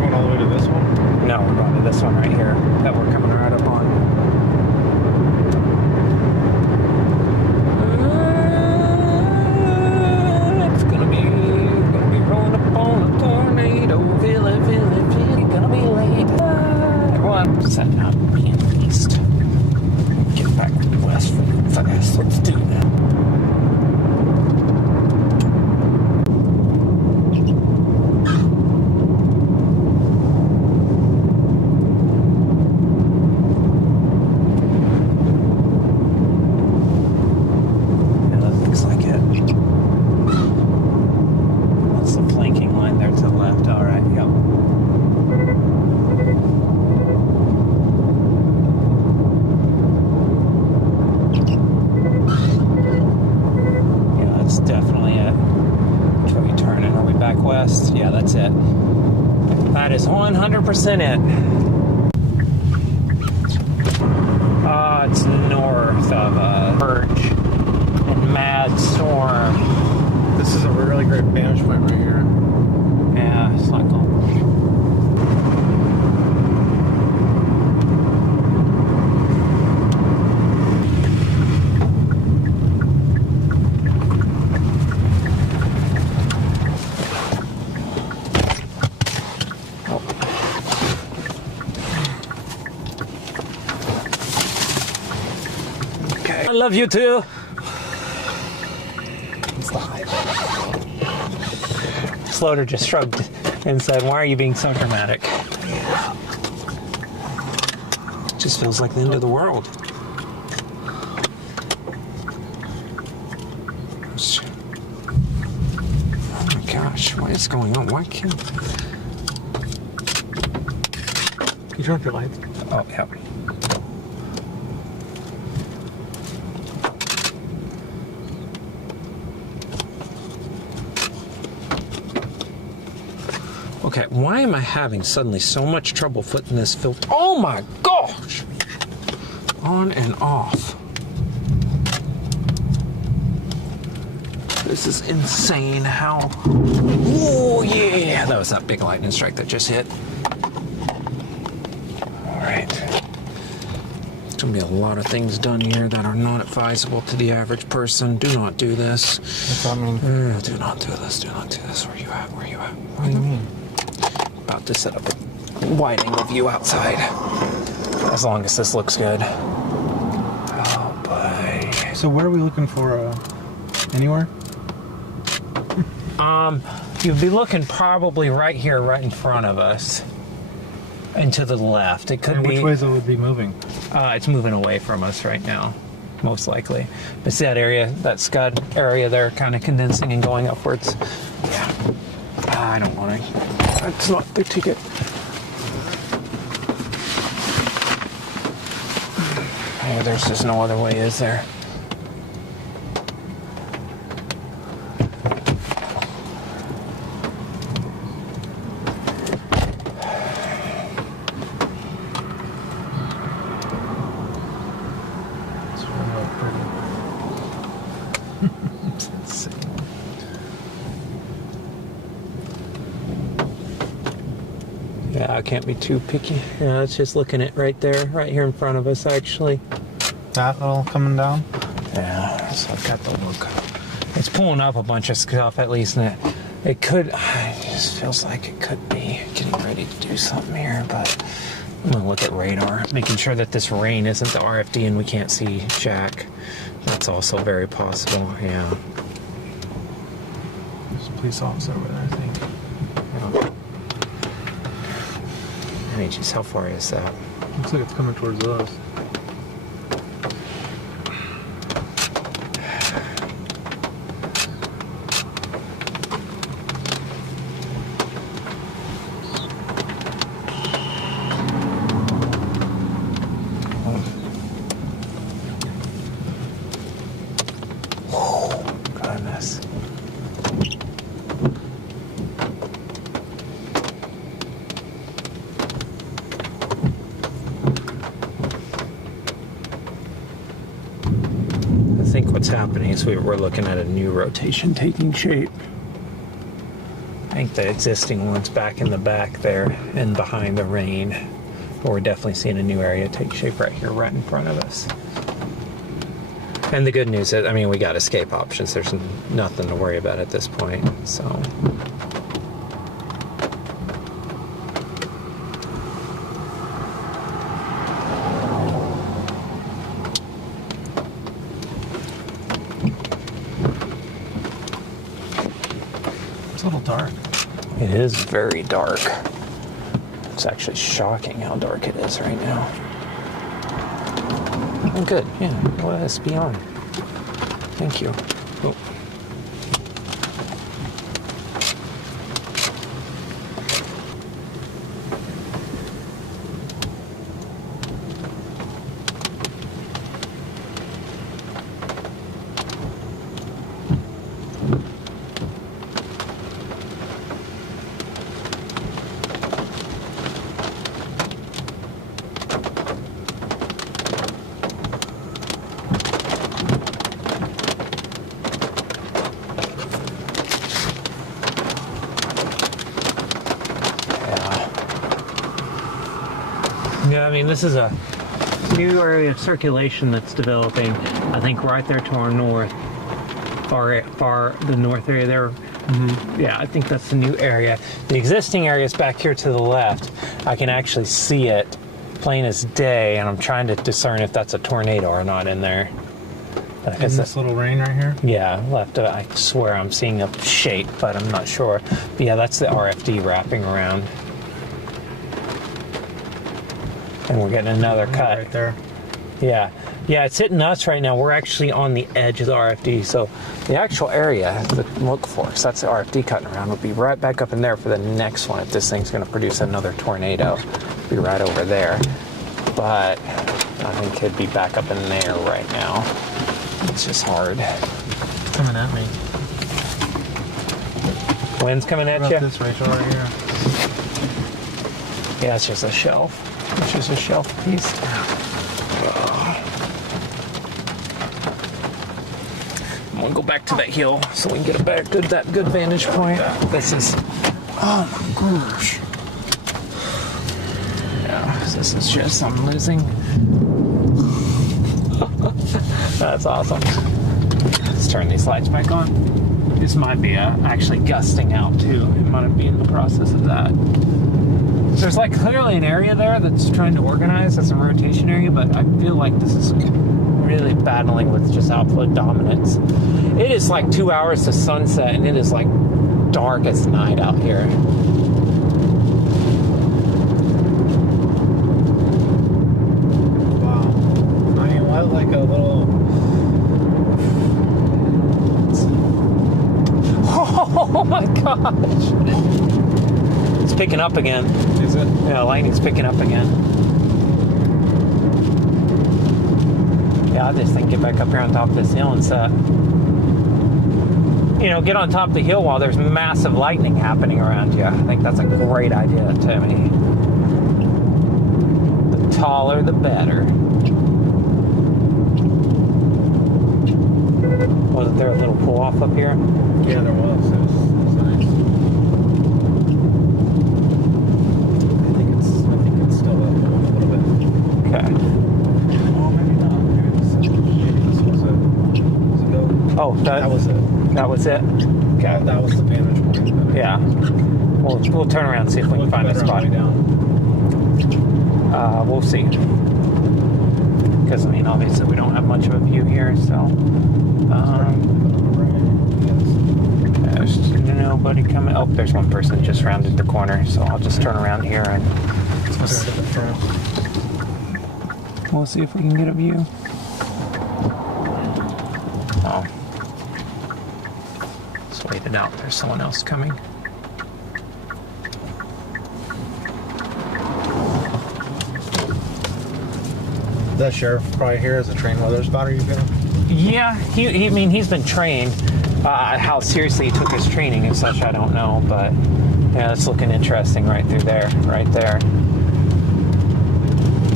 We're going all the way to this one? No, we're going to this one right here that we're coming right up on. Setting up being east. Get back west fast. Let's do that. Yeah, that looks like it. What's the flanking line there to the left? All right, yep. West. Yeah, that's it. That is 100% it. It's north of Purge and Mad Storm. This is a really great vantage point right here. Yeah, it's not going. I love you too. It's the highway. Slaughter just shrugged and said, "Why are you being so dramatic?" It just feels like the end of the world. Oh my gosh, what is going on? Why can't... You turn off your lights? Oh, yeah. Okay, why am I having suddenly so much trouble flipping this filter? Oh my gosh! On and off. This is insane how... Oh yeah! That was that big lightning strike that just hit. Alright. There's gonna be a lot of things done here that are not advisable to the average person. Do not do this. What's that mean? Do not do this, do not do this. Where you at? Where you at? What do you mean? About to set up a wide angle view outside. As long as this looks good. Oh boy. So what are we looking for? Anywhere? You'd be looking probably right here, right in front of us. And to the left. It could And be... which ways it would be moving? It's moving away from us right now, most likely. But see that area, that scud area there, kind of condensing and going upwards. Yeah. I don't want to. That's not the ticket. Yeah, there's just no other way, is there? Yeah, I can't be too picky. Yeah, it's just looking at right there, right here in front of us, actually. That all coming down? Yeah, so I've got the look. It's pulling up a bunch of stuff, at least, and it could, it just feels like it could be getting ready to do something here, but I'm gonna look at radar, making sure that this rain isn't the RFD and we can't see Jack. That's also very possible, yeah. There's a police officer over there, I think. Yeah. I mean, geez, how far is that? Looks like it's coming towards us. Goodness. I think what's happening is we're looking at a new rotation taking shape. I think the existing one's back in the back there and behind the rain. But we're definitely seeing a new area take shape right here, right in front of us. And the good news is, I mean, we got escape options. There's nothing to worry about at this point, so. It's a little dark. It is very dark. It's actually shocking how dark it is right now. Oh, good. Yeah, let us be on. Thank you. Oh. Yeah, I mean, this is a new area of circulation that's developing, I think, right there to our north. Far, the north area there. Mm-hmm. Yeah, I think that's the new area. The existing area is back here to the left. I can actually see it plain as day, and I'm trying to discern if that's a tornado or not in there. In this little rain right here? Yeah, left. I swear I'm seeing a shape, but I'm not sure. But yeah, that's the RFD wrapping around. And we're getting another cut. Right there. Yeah. Yeah, it's hitting us right now. We're actually on the edge of the RFD. So the actual area to look for, so that's the RFD cutting around, will be right back up in there for the next one. If this thing's going to produce another tornado, be right over there. But I think it'd be back up in there right now. It's just hard. It's coming at me. Wind's coming at What you? about this Rachel right here? Yeah, it's just a shelf. It's just a shelf piece. I'm gonna go back to that hill so we can get that good vantage point. This is, oh my gosh. Yeah, this is just, I'm losing. That's awesome. Let's turn these lights back on. This might be actually gusting out too. It might be in the process of that. There's like clearly an area there that's trying to organize as a rotation area, but I feel like this is really battling with just outflow dominance. It is like 2 hours to sunset, and it is like dark as night out here. Wow. I mean, what, like a little... Oh my gosh! It's picking up again. Is it? Yeah, lightning's picking up again. Yeah, I just think get back up here on top of this hill and set. You know, get on top of the hill while there's massive lightning happening around you. I think that's a great idea, Timmy. The taller, the better. Wasn't there a little pull off up here? Yeah, there was. It was nice. I think it's still up a little bit. Okay. Oh, maybe not. Maybe this was a go. Oh, That was it. That was it? Okay. That was the vantage point. Yeah. We'll turn around and see if we can find a Better on spot. the way down. We'll see. Because, I mean, obviously we don't have much of a view here, so... There's nobody coming. Oh, there's one person just rounded the corner, so I'll just turn around here and we'll see if we can get a view. Oh. Let's wait it out. There's someone else coming. That sheriff probably here is a trained weather spotter you've been? Yeah, I mean, he's been trained. How seriously he took his training and such, I don't know, but yeah, it's looking interesting right through there, right there.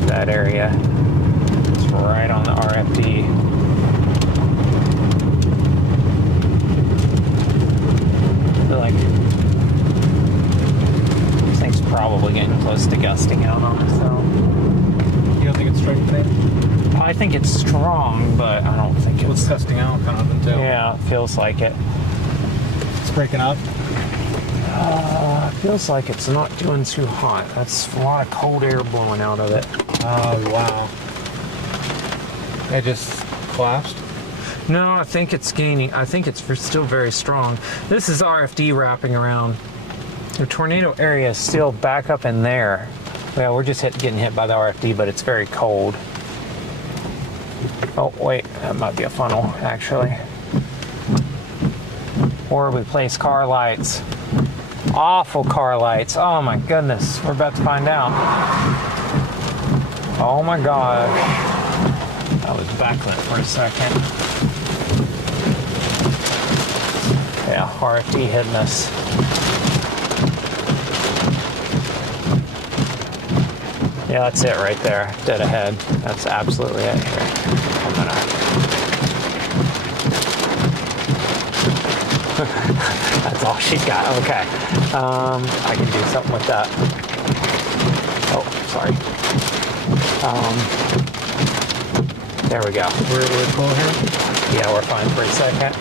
That area. It's right on the RFD. I feel like this thing's probably getting close to gusting out on us, so. You don't think it's straight today? I think it's strong, but I don't think it's... What's testing out kind of until? Yeah, it feels like it. It's breaking up? Feels like it's not doing too hot. That's a lot of cold air blowing out of it. Oh, wow. It just collapsed? No, I think it's gaining. I think it's still very strong. This is RFD wrapping around. The tornado area is still back up in there. Yeah, we're just getting hit by the RFD, but it's very cold. Oh, wait, that might be a funnel, actually. Or we place car lights. Awful car lights. Oh my goodness, we're about to find out. Oh my gosh. That was backlit for a second. Yeah, RFD hitting us. Yeah, that's it right there, dead ahead. That's absolutely it here. I'm gonna... That's all she's got, okay. I can do something with that. Oh, sorry. There we go. We're cool here? Yeah, we're fine for a second.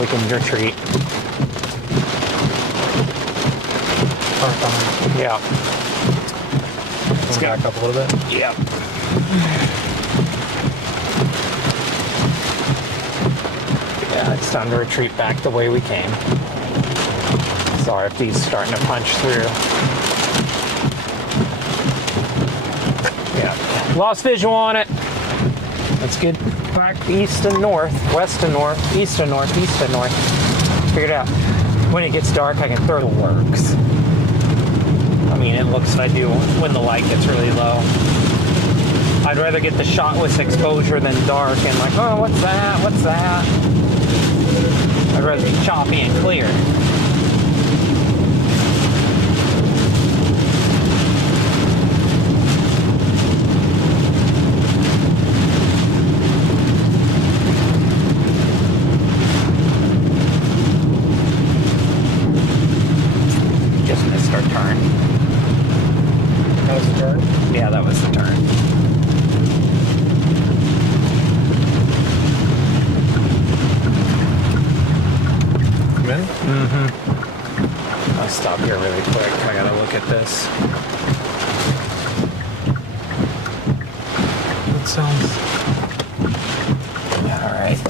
We can retreat. Yeah. Let's back up a little bit. Yeah. Yeah, it's time to retreat back the way we came. This RFD's starting to punch through. Yeah. Lost visual on it. Let's get back east and north, west and north, east and north, east and north. Figured it out. When it gets dark, I can throw the works. I mean, it looks like I do when the light gets really low. I'd rather get the shot with exposure than dark and like, oh, what's that? What's that? I'd rather be choppy and clear. Just missed our turn. That was the turn? Yeah, that was the turn. Come in? Mm-hmm. I'll stop here really quick. I gotta look at this. That sounds... All right.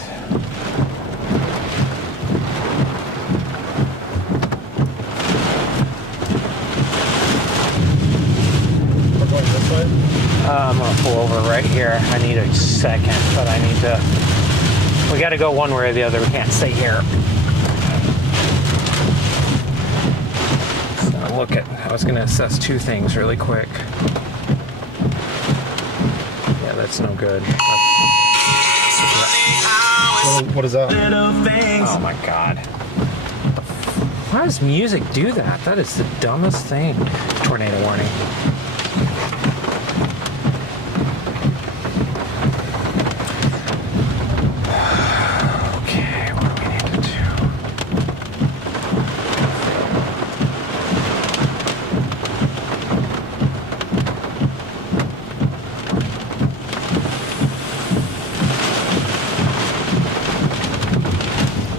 I'm gonna pull over right here. I need a second, but I need to. We got to go one way or the other. We can't stay here. So look at. I was gonna assess two things really quick. Yeah, that's no good. What is that? Oh my God. Why does music do that? That is the dumbest thing. Tornado warning. Okay, what do we need to do?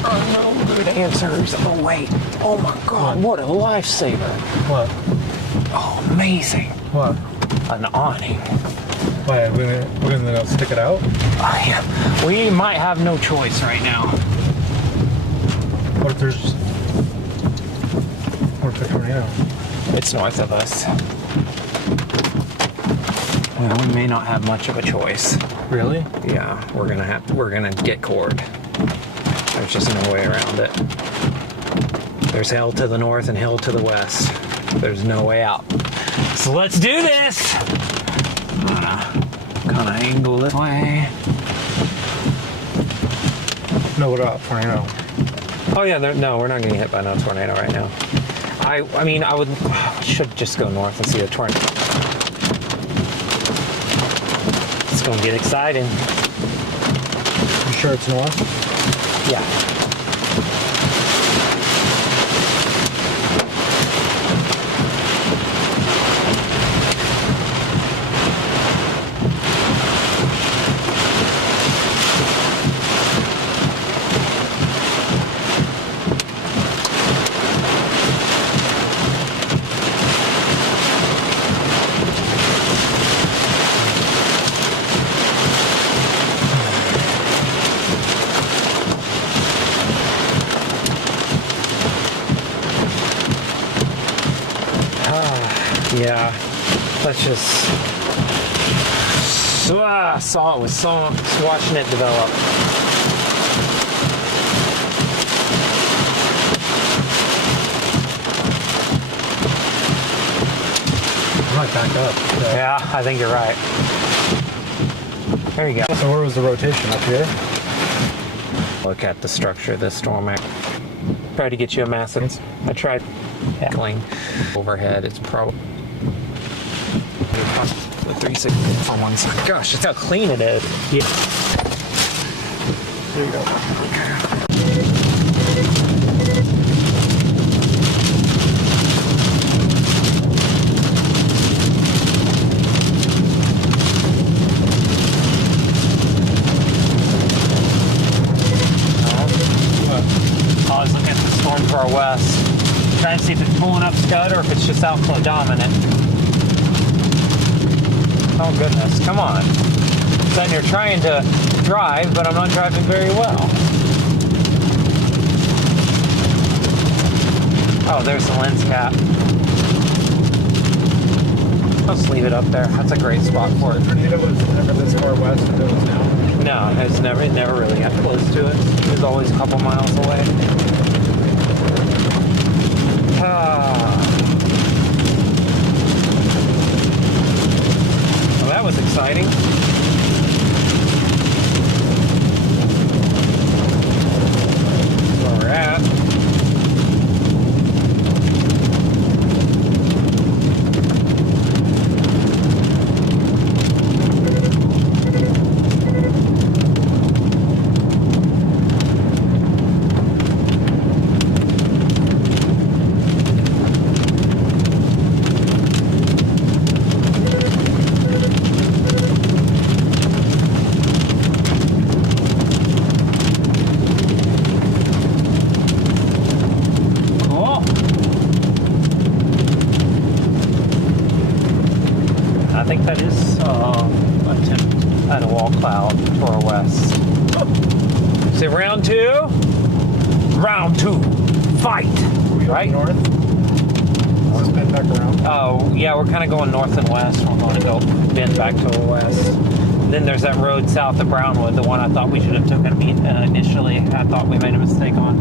Oh no, good answers. Oh wait. Oh my God, what a lifesaver. What? Oh, amazing. What? An awning. Why? We're gonna stick it out? Oh, yeah. We might have no choice right now. What if there's a tornado? It's north of us. Well, we may not have much of a choice. Really? Yeah, we're gonna get cored. There's just no way around it. There's hell to the north and hell to the west. There's no way out. So let's do this! I'm gonna kind of angle this way. No, what about tornado? Oh yeah, no, we're not gonna get hit by no tornado right now. I mean, should just go north and see a tornado. It's gonna get exciting. You sure it's north? Yeah. Yeah, let's just saw it was watching it develop. I might back up. Yeah, I think you're right. There you go. So where was the rotation? Up here? Look at the structure of this storm. I tried to get you a massive. I tried heckling overhead. It's probably the 360 on one side. Gosh, that's how clean it is. Yeah. There you go. I was looking at the storm to our west, trying to see if it's pulling up scud or if it's just outflow dominant. Oh goodness, come on. Then you're trying to drive, but I'm not driving very well. Oh, there's the lens cap. I'll just leave it up there. That's a great spot for it. The tornado was never this far west and it was now. No, it never really got close to it. It was always a couple miles away. Well, that was exciting. That's where we're at. I think that is attempt at a wall cloud to our west. Say round two? Round two. Fight! We right? north. Let's spin back around. Oh, Yeah, we're kind of going north and west. We're going to go bend back to the west. Then there's that road south of Brownwood, the one I thought we should have taken initially. I thought we made a mistake on.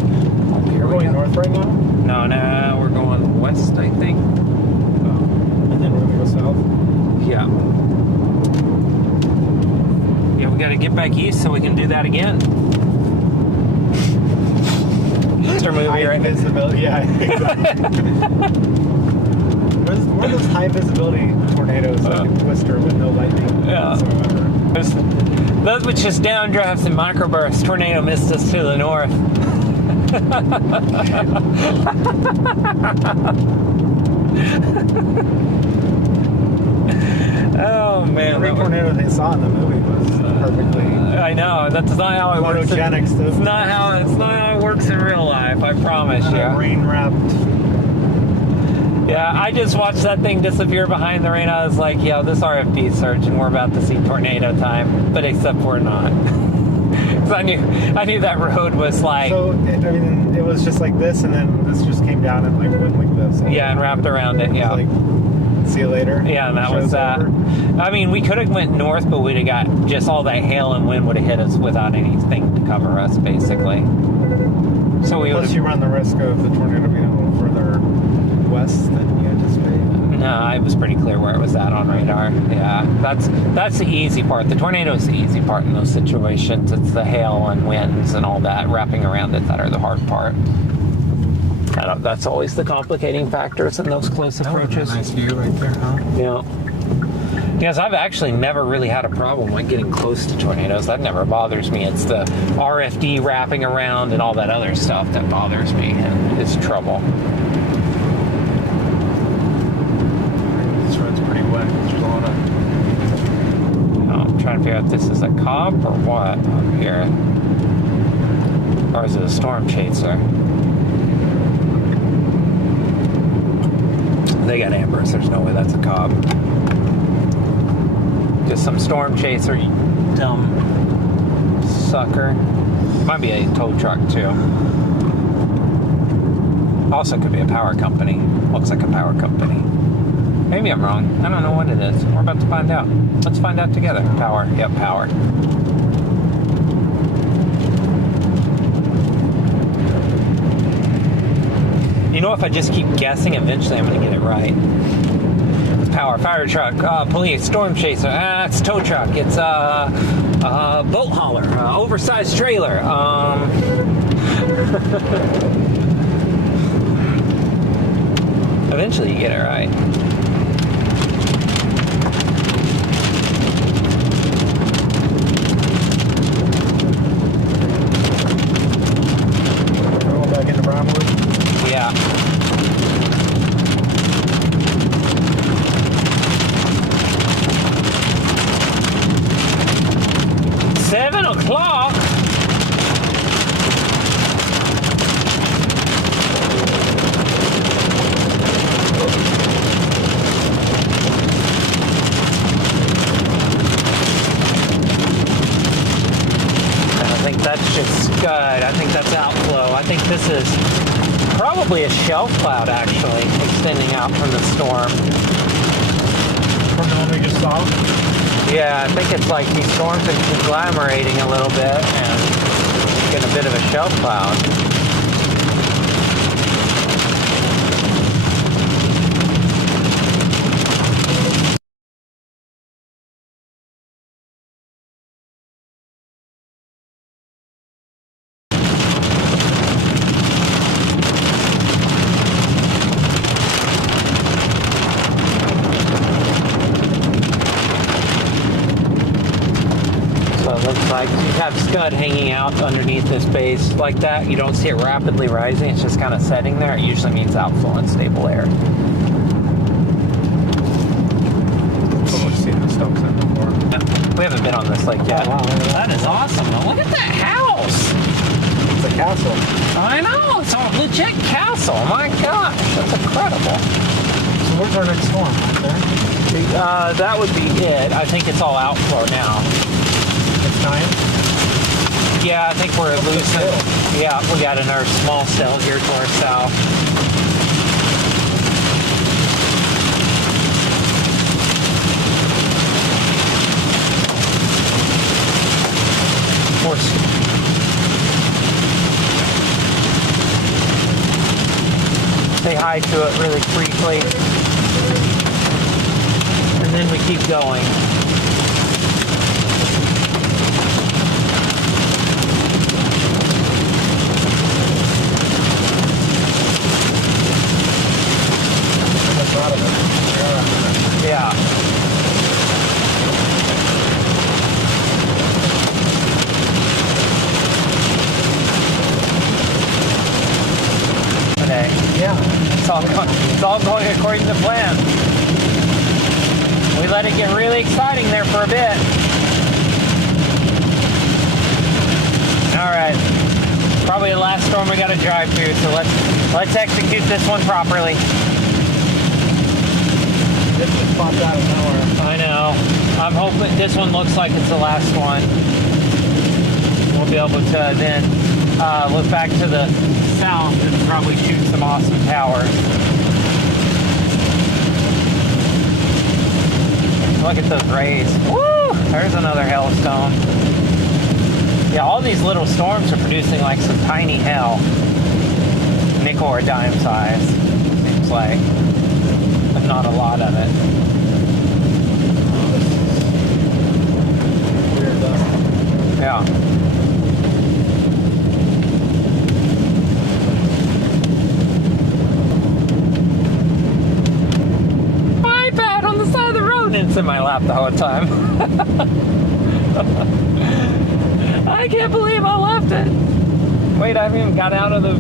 Oh, here We're we going go. north right now? No, we're going west, I think. And then we're going to go south? Yeah. Yeah, we got to get back east so we can do that again. Mr. Movie, High right? visibility, yeah, exactly. One of those high visibility tornadoes, like a twister with no lightning Yeah. whatsoever. Those which just downdrafts and microbursts. Tornado missed us to the north. Oh man, Every tornado they saw in the movie was perfectly I know that's not how it works. photogenic stuff. It's not how it works in real life. I promise you. Rain wrapped. Yeah, I just watched that thing disappear behind the rain. I was like, yeah, this RFD surge, and we're about to see tornado time. But except we're not. Because I knew that road was like... So, I mean, it was just like this, and then this just came down and like went like this. Yeah, and wrapped around it, yeah. Like, see you later. Yeah, and that Show's was that. over. I mean, we could have went north, but we'd have got just all that hail and wind would have hit us without anything to cover us, basically. So we Plus, you run the risk of the tornado being a little further west than you anticipate. No, it was pretty clear where it was at on radar. Yeah, that's the easy part. The tornado is the easy part in those situations. It's the hail and winds and all that wrapping around it that are the hard part. That's always the complicating factors in those close approaches. Nice view right there, huh? Yeah. Yes, I've actually never really had a problem with getting close to tornadoes. That never bothers me. It's the RFD wrapping around and all that other stuff that bothers me and is trouble. This road's pretty wet. There's a lot of... I'm trying to figure out if this is a cop or what up here. Or is it a storm chaser? They got ambers. There's no way that's a cop. Just some storm chaser, you dumb sucker. Might be a tow truck, too. Also could be a power company. Looks like a power company. Maybe I'm wrong. I don't know what it is. We're about to find out. Let's find out together. Power. Yep, power. You know, if I just keep guessing, eventually I'm going to get it right. Power, fire truck, police, storm chaser. It's tow truck. It's boat hauler, oversized trailer. Eventually you get it right. Going back into Brownwood. Yeah. Seven o'clock. I think that's just scud. I think that's outflow. I think this is probably a shelf cloud, actually, extending out from the storm. From the one we just saw. Yeah, I think it's like these storms are conglomerating a little bit and getting a bit of a shelf cloud. So it looks like you have scud hanging out underneath this base like that. You don't see it rapidly rising. It's just kind of setting there. It usually means outflow and stable air. Oh, we've seen this hoax in before. We haven't been on this lake yet. Oh, wow, look at that. That is awesome. Look at that house. It's a castle. I know. It's a legit castle. My gosh. That's incredible. So where's our next storm? Right there? That would be it. I think it's all outflow now. It's 9? Yeah, I think we're losing. Yeah, we got another small cell here to our south. hi to it really briefly. And then we keep going. Yeah. Today. Yeah. It's all going according to plan. We let it get really exciting there for a bit. All right. Probably the last storm we got to drive through, so let's execute this one properly. This just popped out of nowhere. I know. I'm hoping this one looks like it's the last one. We'll be able to then look back to the south and probably shoot some awesome towers. Look at those rays. Woo! There's another hailstone. Yeah, all these little storms are producing like some tiny hail. Nickel or dime size, seems like. But not a lot of it. Weird dust. Yeah. My iPad on the side of the road, and it's in my lap the whole time. I can't believe I left it. Wait, I haven't even got out of the...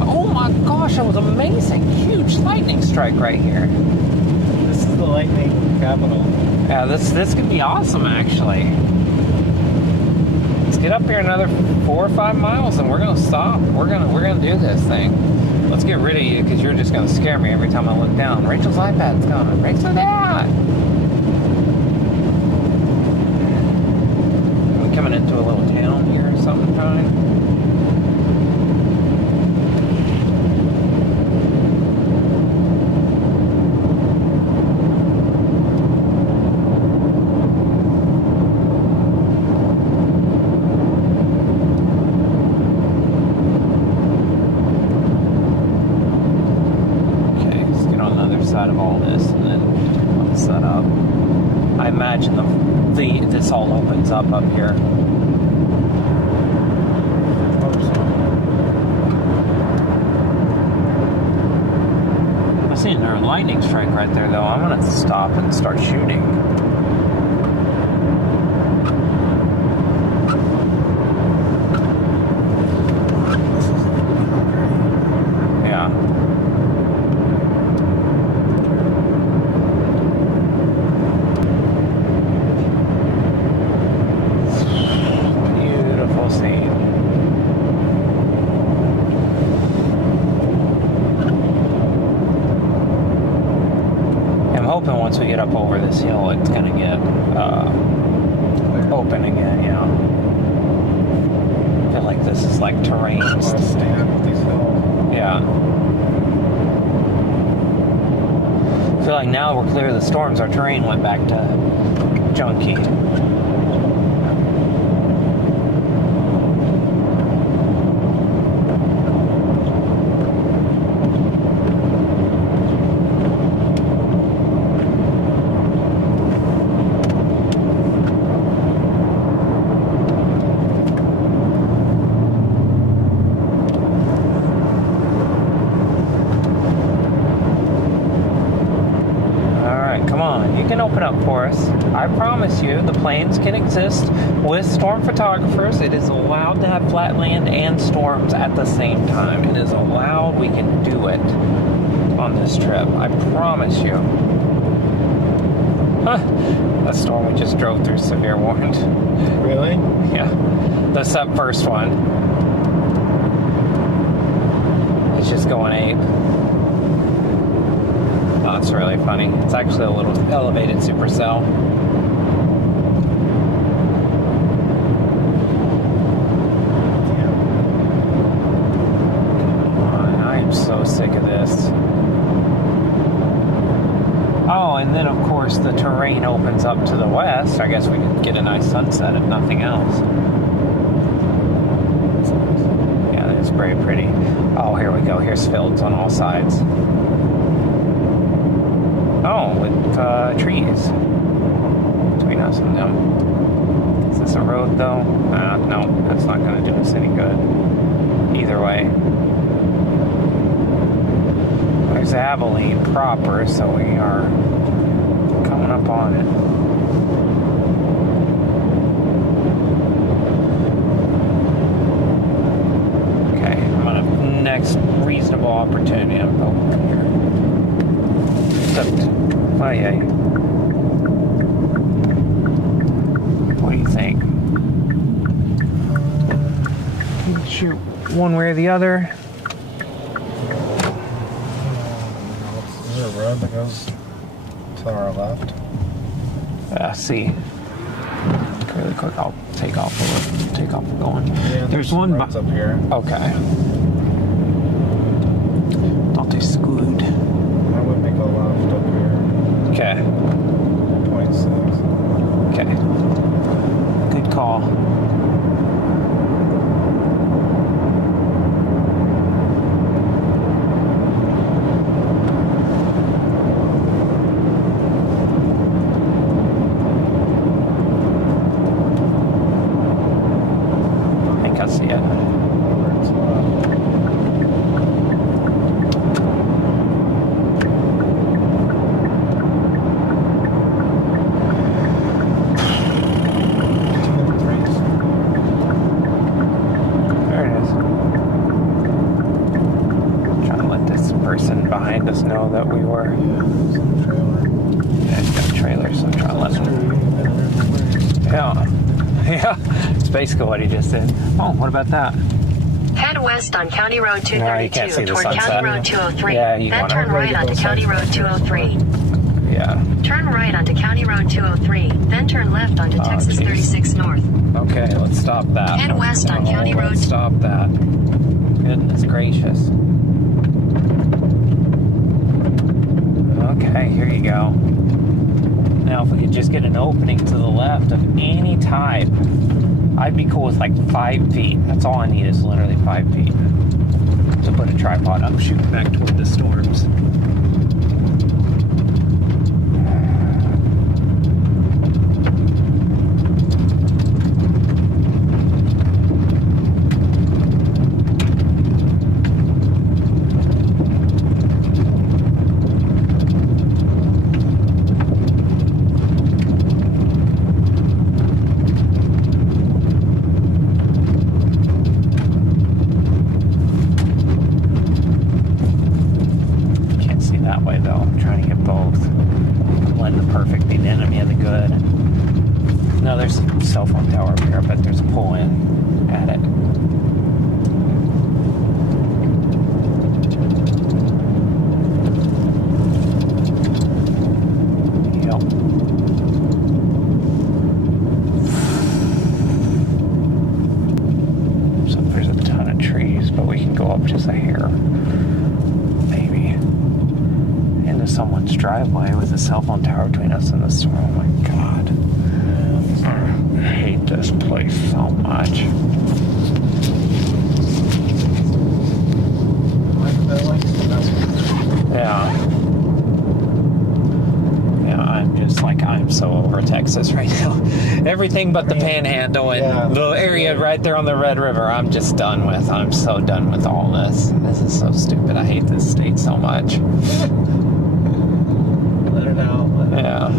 Oh my gosh, that was amazing. Huge lightning strike right here. This is the lightning capital. Yeah, this could be awesome, actually. Let's get up here another 4 or 5 miles, and we're gonna stop. We're gonna do this thing. Let's get rid of you because you're just gonna scare me every time I look down. Rachel's iPad's gone. Rachel, that. Are we coming into a little town here or something, Tony? Side of all this, and then set up. I imagine this all opens up here. I see another lightning strike right there, though. I'm gonna stop and start shooting. Once we get up over this hill, it's going to get open again, yeah. I feel like this is like terrain. Stand with these hills. Yeah. I feel like now we're clear of the storms, our terrain went back to junky. Open up for us. I promise you, the planes can exist with storm photographers. It is allowed to have flat land and storms at the same time. It is allowed. We can do it on this trip. I promise you. That storm we just drove through, severe warned. Really? Yeah. That's that first one. It's just going ape. Oh, it's really funny. It's actually a little elevated supercell. I am so sick of this. Oh, and then of course the terrain opens up to the west. I guess we could get a nice sunset if nothing else. Yeah, it's very pretty. Oh, here we go. Here's fields on all sides. Oh, with trees between us and them. Is this a road, though? No, that's not going to do us any good. Either way. There's Abilene proper, so we are coming up on it. Okay, I'm gonna next reasonable opportunity. I'm going here. Except, oh yeah. What do you think? Shoot, one way or the other. Is there a road that goes to our left? See. Really quick, I'll take off and going. Yeah, there's one roads up here. Okay. Don't they screwed? I would make a left up here. Okay. 26. Okay. Good call. Behind us know that we were. Yeah, he's got a trailer, so I'm trying to let him. Yeah. It's basically what he just said. Oh, what about that? Head west on County Road 232 toward sunset. County Road 203. Yeah, you then want turn right onto County Road 203. Yeah. Turn right onto County Road 203. Then turn left onto Texas 36 North. Okay, let's stop that. Head west on County Road. Let's stop that. Goodness gracious. Okay, here you go. Now, if we could just get an opening to the left of any type, I'd be cool with like 5 feet. That's all I need is literally 5 feet to put a tripod up, shooting back toward the storms. Cell phone tower up here, but there's a pull in at it. Yep. So there's a ton of trees, but we can go up just a hair, maybe, into someone's driveway with a cell phone tower between us and the store. Oh my God. I hate this place so much. Yeah. Yeah, I'm so over Texas right now. Everything but the Panhandle and the area right there on the Red River, I'm just done with. I'm so done with all this. This is so stupid. I hate this state so much. Let her know. Yeah.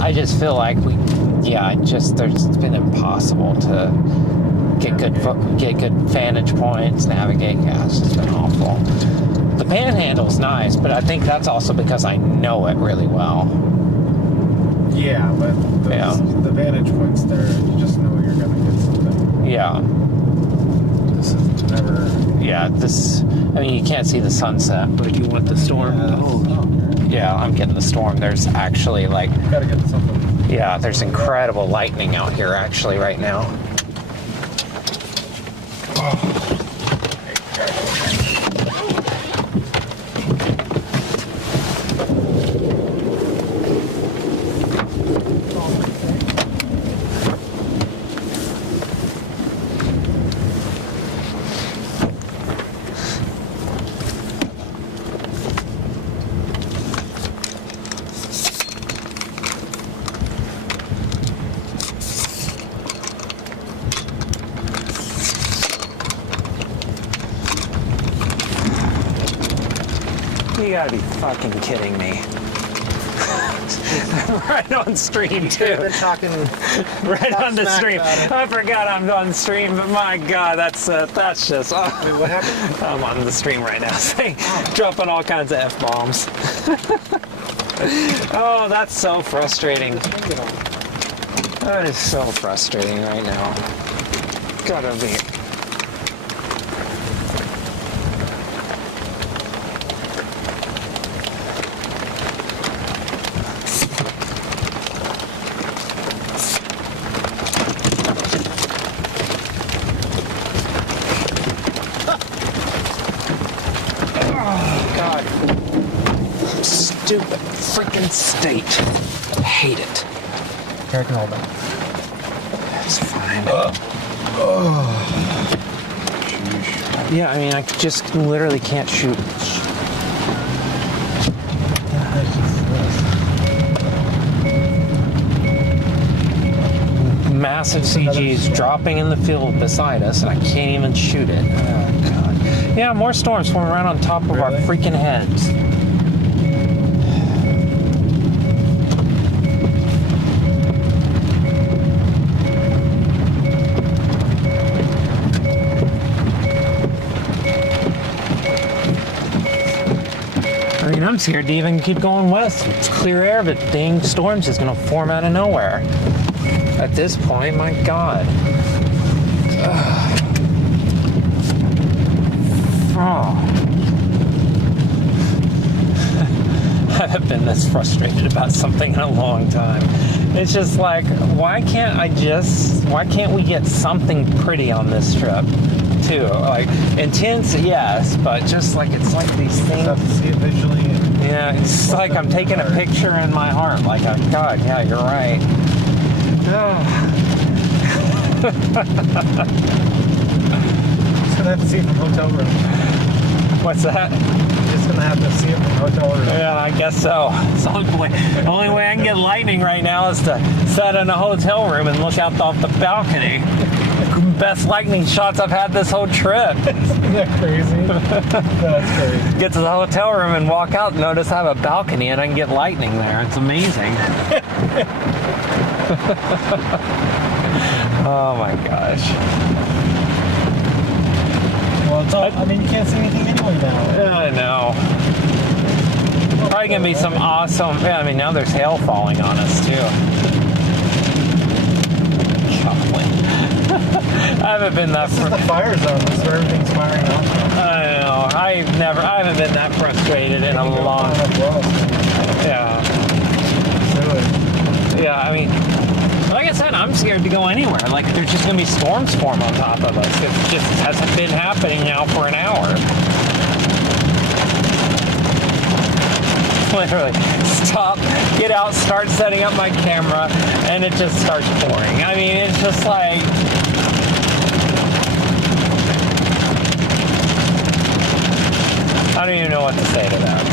I just feel like it's been impossible to get good vantage points, navigate. Yeah, it's just been awful. The Panhandle's nice, but I think that's also because I know it really well. Yeah, but the vantage points there, you just know you're gonna get something. Yeah. This is never. Yeah, I mean, you can't see the sunset, but you want the storm. Yeah, I'm getting the storm. There's actually like... Gotta get something. Yeah, there's incredible lightning out here actually right now. You gotta be fucking kidding me. Right on stream too. Been talking Right on the stream. I forgot I'm on stream, but my God, that's just. Oh. Wait, what happened? I'm on the stream right now, saying, dropping all kinds of F-bombs. Oh, that's so frustrating. That is so frustrating right now. Gotta be. Stupid freaking state. I hate it. Here, I can hold that. It's fine. Yeah, I mean, I just literally can't shoot. Massive CGs dropping in the field beside us, and I can't even shoot it. Oh, God. Yeah, more storms forming right on top of our freaking heads. I mean, I'm scared to even keep going west. It's clear air, but dang storms is going to form out of nowhere. At this point, my God. Oh. I haven't been this frustrated about something in a long time. It's just like, why can't we get something pretty on this trip? Too. Like, intense, yes, but just like, it's like these things. You have to see it visually. Yeah, it's like I'm taking a picture in my heart. Like, oh, God, yeah, you're right. Just gonna have to see it from hotel room. What's that? Just gonna have to see it from hotel room. Yeah, I guess so. It's the only way I can get lightning right now is to sit in a hotel room and look out off the balcony. Best lightning shots I've had this whole trip. Isn't that crazy? That's crazy. Get to the hotel room and walk out and notice I have a balcony and I can get lightning there. It's amazing. Oh my gosh. Well, it's all, I mean, you can't see anything anyway now. I know. Probably gonna be some awesome. Yeah, I mean, now there's hail falling on us too. Golly. I haven't been that. This is the fire zone. This is where everything's firing off. I know. I haven't been that frustrated in a long. Yeah. Yeah. I mean, like I said, I'm scared to go anywhere. Like, there's just gonna be storms form on top of us. It just hasn't been happening now for an hour. Literally, stop, get out, start setting up my camera, and it just starts pouring. I mean, it's just like. I don't even know what to say to that.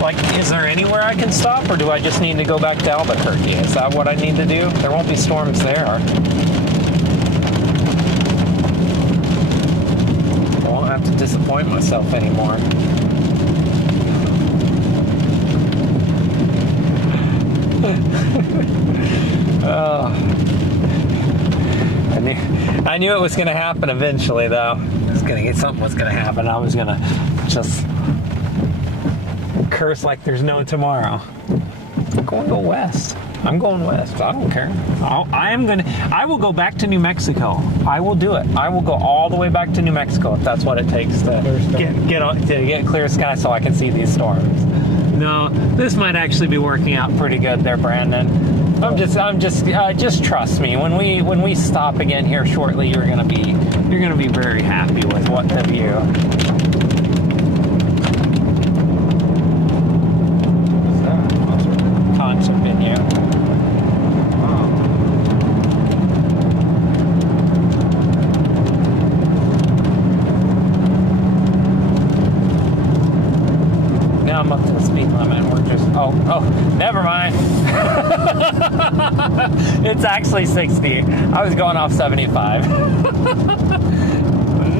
Like, is there anywhere I can stop, or do I just need to go back to Albuquerque? Is that what I need to do? There won't be storms there. I won't have to disappoint myself anymore. I knew it was going to happen eventually, though. Something was going to happen. I was going to just curse like there's no tomorrow. I'm going to go west. I'm going west. I don't care. I will go back to New Mexico. I will do it. I will go all the way back to New Mexico if that's what it takes to get clear sky so I can see these storms. No, this might actually be working out pretty good there, Brandon. Just trust me. When we stop again here shortly, you're gonna be very happy with what the view. What's that? Concert venue. Wow. Now I'm up to the speed limit and we're just never mind. It's actually 60. I was going off 75.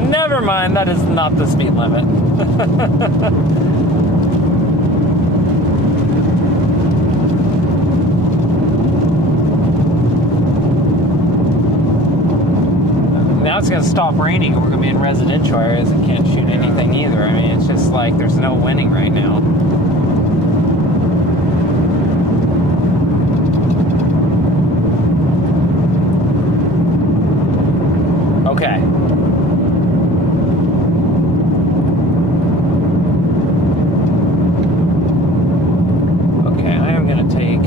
Never mind, that is not the speed limit. now it's going to stop raining. We're going to be in residential areas and can't shoot anything either. I mean, it's just like there's no winning right now. Okay. Okay, I am going to take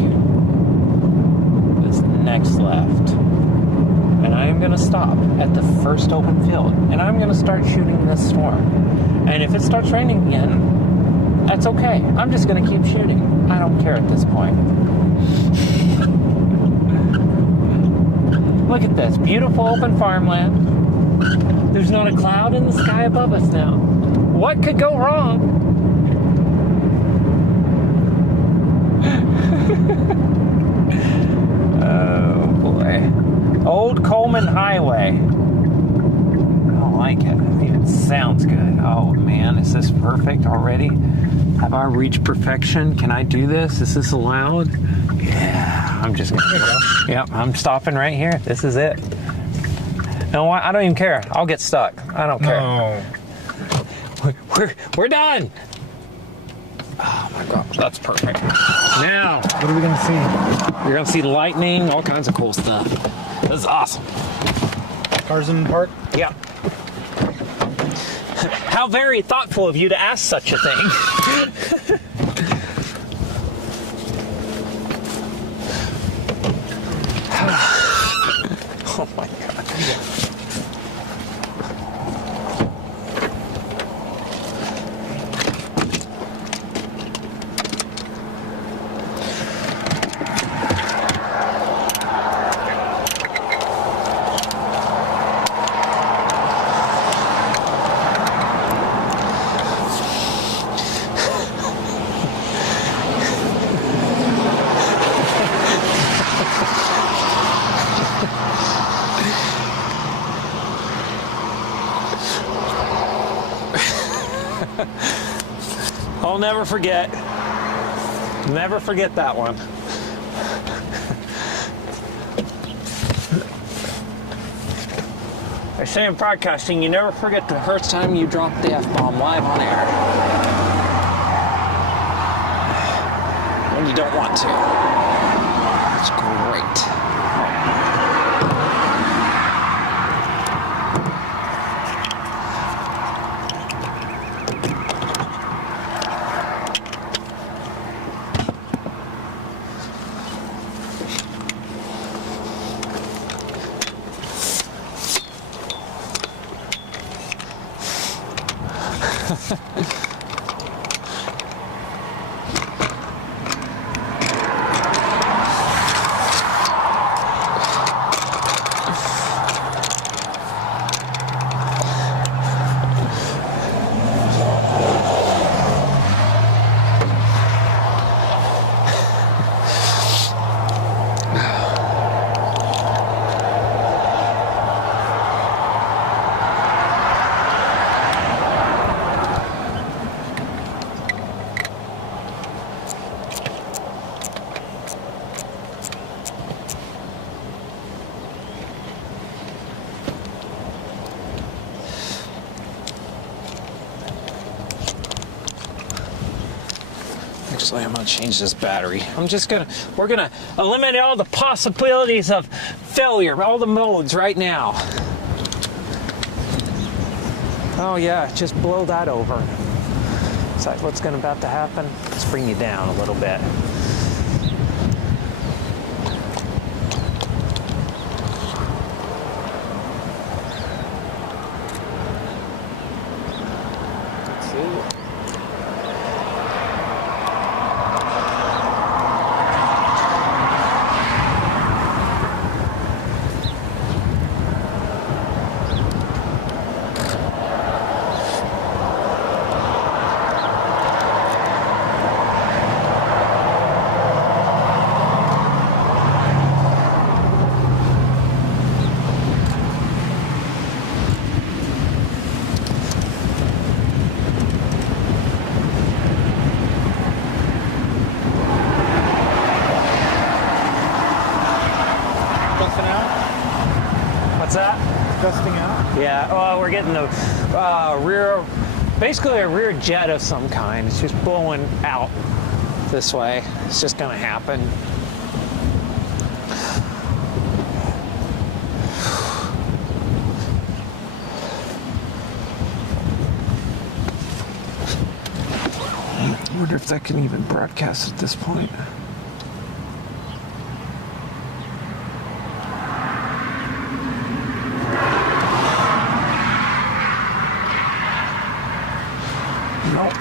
this next left. And I am going to stop at the first open field. And I'm going to start shooting this storm. And if it starts raining again, that's okay. I'm just going to keep shooting. I don't care at this point. Look at this. Beautiful open farmland. There's not a cloud in the sky above us now. What could go wrong? Oh boy. Old Coleman Highway. I like it. It sounds good. Oh man, is this perfect already? Have I reached perfection? Can I do this? Is this allowed? Yeah, I'm just gonna go. Yep, I'm stopping right here. This is it. You know what? I don't even care. I'll get stuck. I don't care. No. We're done. Oh my God, that's perfect. Now, What are we gonna see? you're gonna see lightning, all kinds of cool stuff. This is awesome. Cars in the park? Yeah. How very thoughtful of you to ask such a thing. Oh my God. I'll never forget. Never forget that one. I say in broadcasting, you never forget the first time you dropped the F-bomb live on air. When you don't want to. It's great. Actually, I'm gonna change this battery. We're gonna eliminate all the possibilities of failure, all the modes right now. Oh yeah, just blow that over. Is that what's about to happen? Let's bring you down a little bit. Let's see. What's that? gusting out? Yeah, well, we're getting the basically a rear jet of some kind. It's just blowing out this way. It's just gonna happen. I wonder if that can even broadcast at this point. Nope.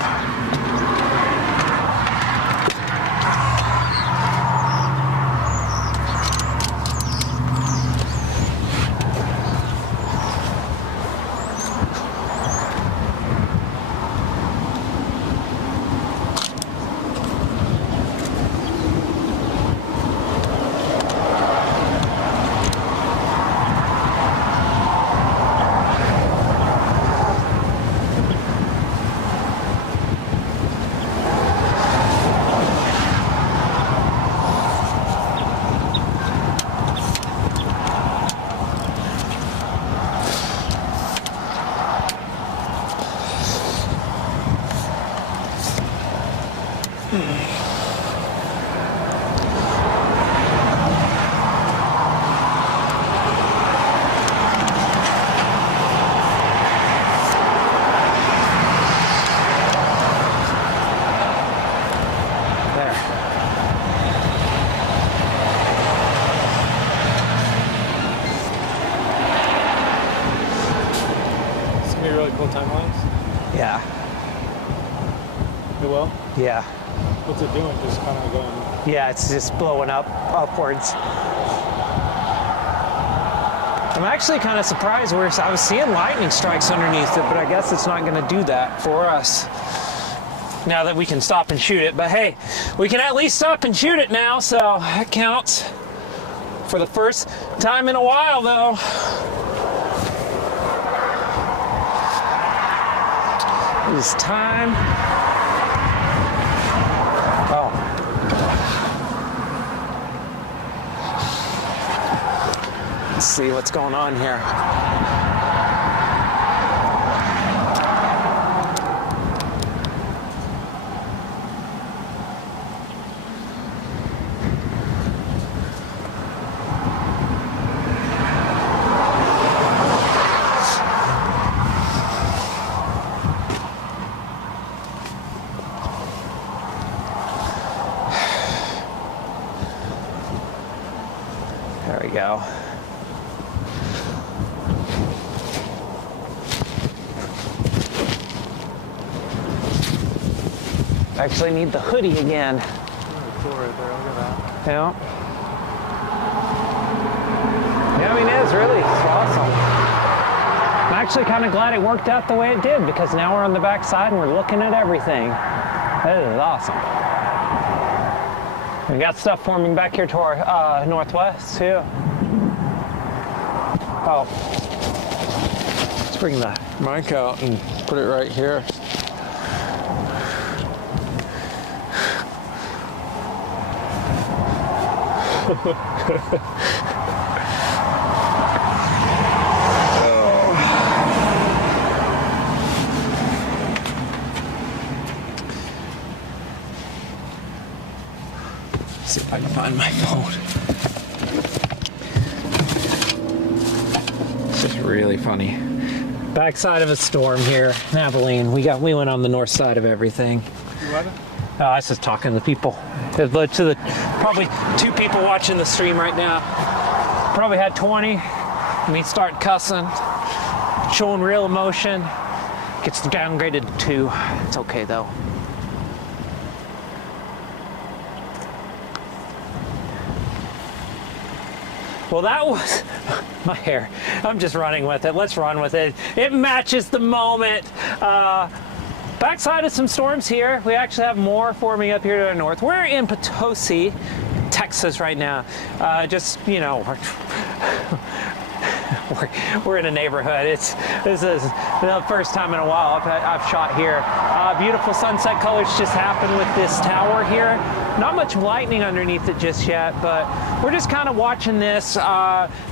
Yeah. It will? Yeah. What's it doing? Just kind of going... Yeah, it's just blowing upwards. I'm actually kind of surprised where I was seeing lightning strikes underneath it, but I guess it's not going to do that for us now that we can stop and shoot it. But hey, we can at least stop and shoot it now, so that counts. For the first time in a while, though. It's time. Oh. Let's see what's going on here. There we go. Actually need the hoodie again. Cool right there, look at that. Yeah. Yeah, I mean, it's really awesome. I'm actually kind of glad it worked out the way it did, because now we're on the back side and we're looking at everything. That is awesome. We got stuff forming back here to our northwest too. Oh, let's bring the mic out and put it right here. See if I can find my phone. It's just really funny. Backside of a storm here in Abilene. We went on the north side of everything. You what? I was just talking to the people. It led to the probably 2 people watching the stream right now. Probably had 20. Me start cussing, showing real emotion. Gets downgraded to 2. It's okay though. Well, that was my hair. I'm just running with it. Let's run with it. It matches the moment. Backside of some storms here. We actually have more forming up here to the north. We're in Potosi, Texas right now. Just, you know, we're in a neighborhood. This is the first time in a while I've shot here. Beautiful sunset colors just happened with this tower here. Not much lightning underneath it just yet, but we're just kind of watching this.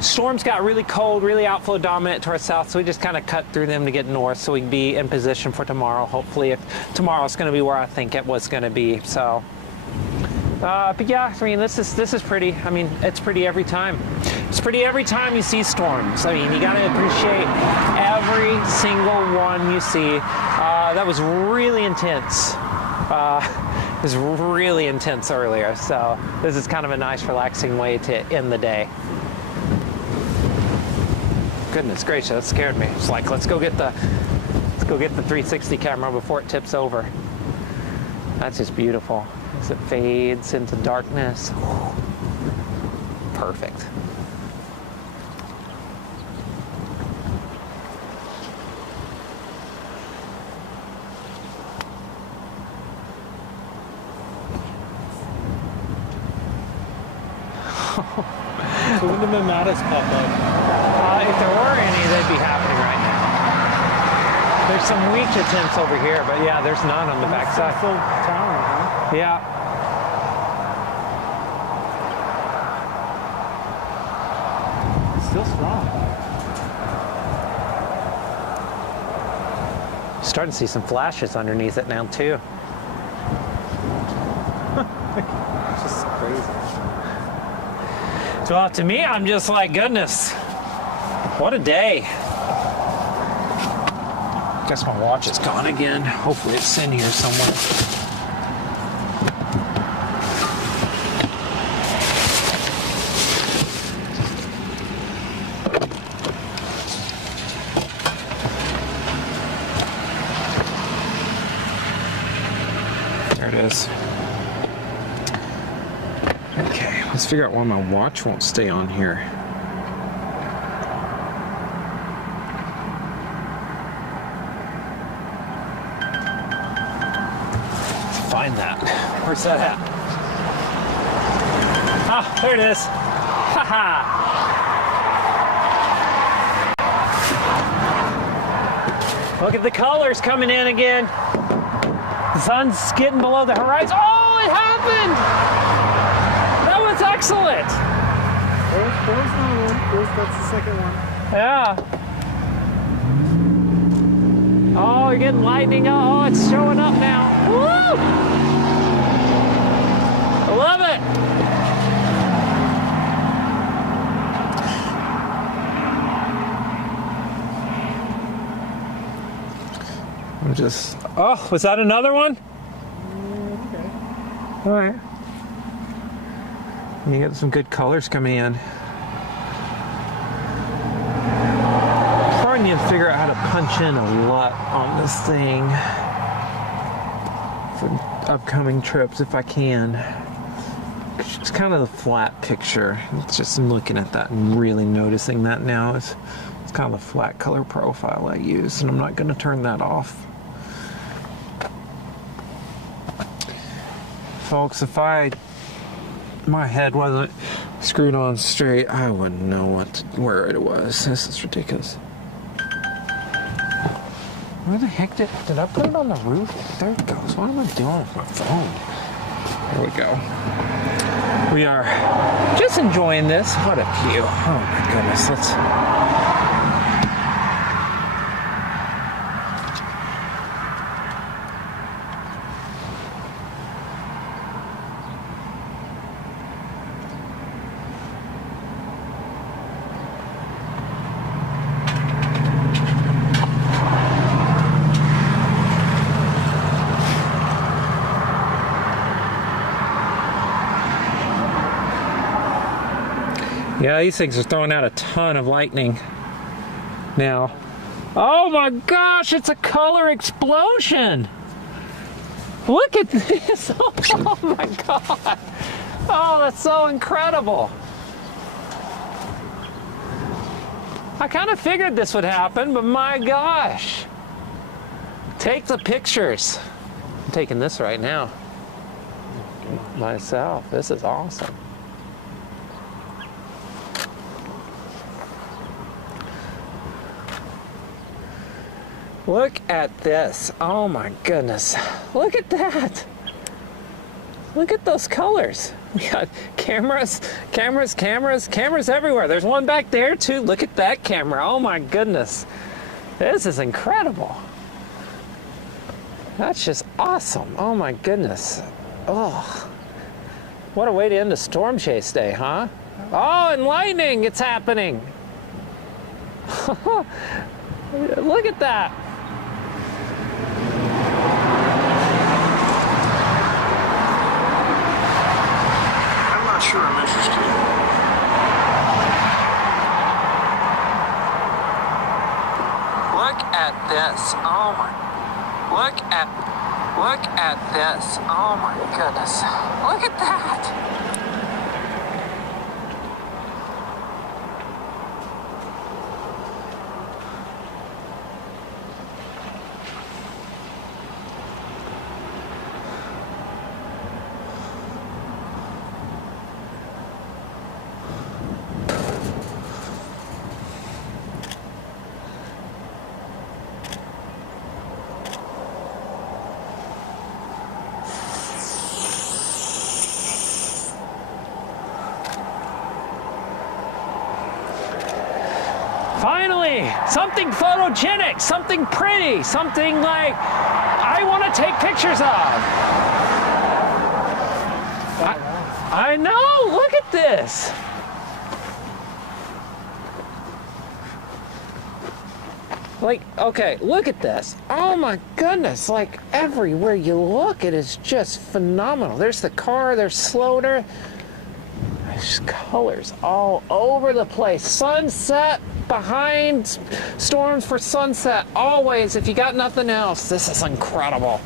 Storms got really cold, really outflow dominant to our south, so we just kind of cut through them to get north so we can be in position for tomorrow. Hopefully, if tomorrow's going to be where I think it was going to be. So, but yeah, I mean, this is pretty. I mean, it's pretty every time. It's pretty every time you see storms. I mean, you got to appreciate every single one you see. That was really intense. It was really intense earlier, so this is kind of a nice, relaxing way to end the day. Goodness gracious, that scared me. It's like, let's go get the 360 camera before it tips over. That's just beautiful as it fades into darkness. Perfect. So when did the Matas pop up? If there were any, they'd be happening right now. There's some weak attempts over here, but yeah, there's none on the backside. Full tower, huh? Yeah. It's still strong. Starting to see some flashes underneath it now too. It's just crazy. So to me, I'm just like, goodness, what a day. Guess my watch is gone again. Hopefully it's in here somewhere. There it is. Okay, let's figure out why my watch won't stay on here. Let's find that. Where's that at? Ah, there it is. Haha. Look at the colors coming in again. The sun's getting below the horizon. Oh, it happened! That's excellent. There's another one. That's the second one. Yeah. Oh, you're getting lightning. Oh, it's showing up now. Woo! I love it. I'm just. Oh, was that another one? Okay. All right. You got some good colors coming in. Starting to figure out how to punch in a lot on this thing for upcoming trips if I can. It's kind of the flat picture. It's just I'm looking at that and really noticing that now. It's kind of the flat color profile I use, and I'm not going to turn that off. Folks, if my head wasn't screwed on straight, I wouldn't know where it was. This is ridiculous. Where the heck did I put it on the roof? There it goes. What am I doing with my phone? There we go. We are just enjoying this. What a view. Oh my goodness. Yeah, these things are throwing out a ton of lightning now. Oh my gosh, it's a color explosion! Look at this! Oh my god! Oh, that's so incredible! I kind of figured this would happen, but my gosh! Take the pictures. I'm taking this right now. Myself. This is awesome. Look at this. Oh my goodness. Look at that. Look at those colors. We got cameras everywhere. There's one back there too. Look at that camera. Oh my goodness. This is incredible. That's just awesome. Oh my goodness. Oh. What a way to end a storm chase day, huh? Oh, and lightning, it's happening. Look at that. I'm not sure I'm interested. Look at this. Oh my. Look at this. Oh my goodness. Look at that. Finally, something photogenic, something pretty, something like I want to take pictures of. I know, look at this. Like, okay, look at this. Oh my goodness, like everywhere you look, it is just phenomenal. There's the car, there's Sloater. There's colors all over the place. Sunset behind storms for sunset. Always, if you got nothing else, this is incredible.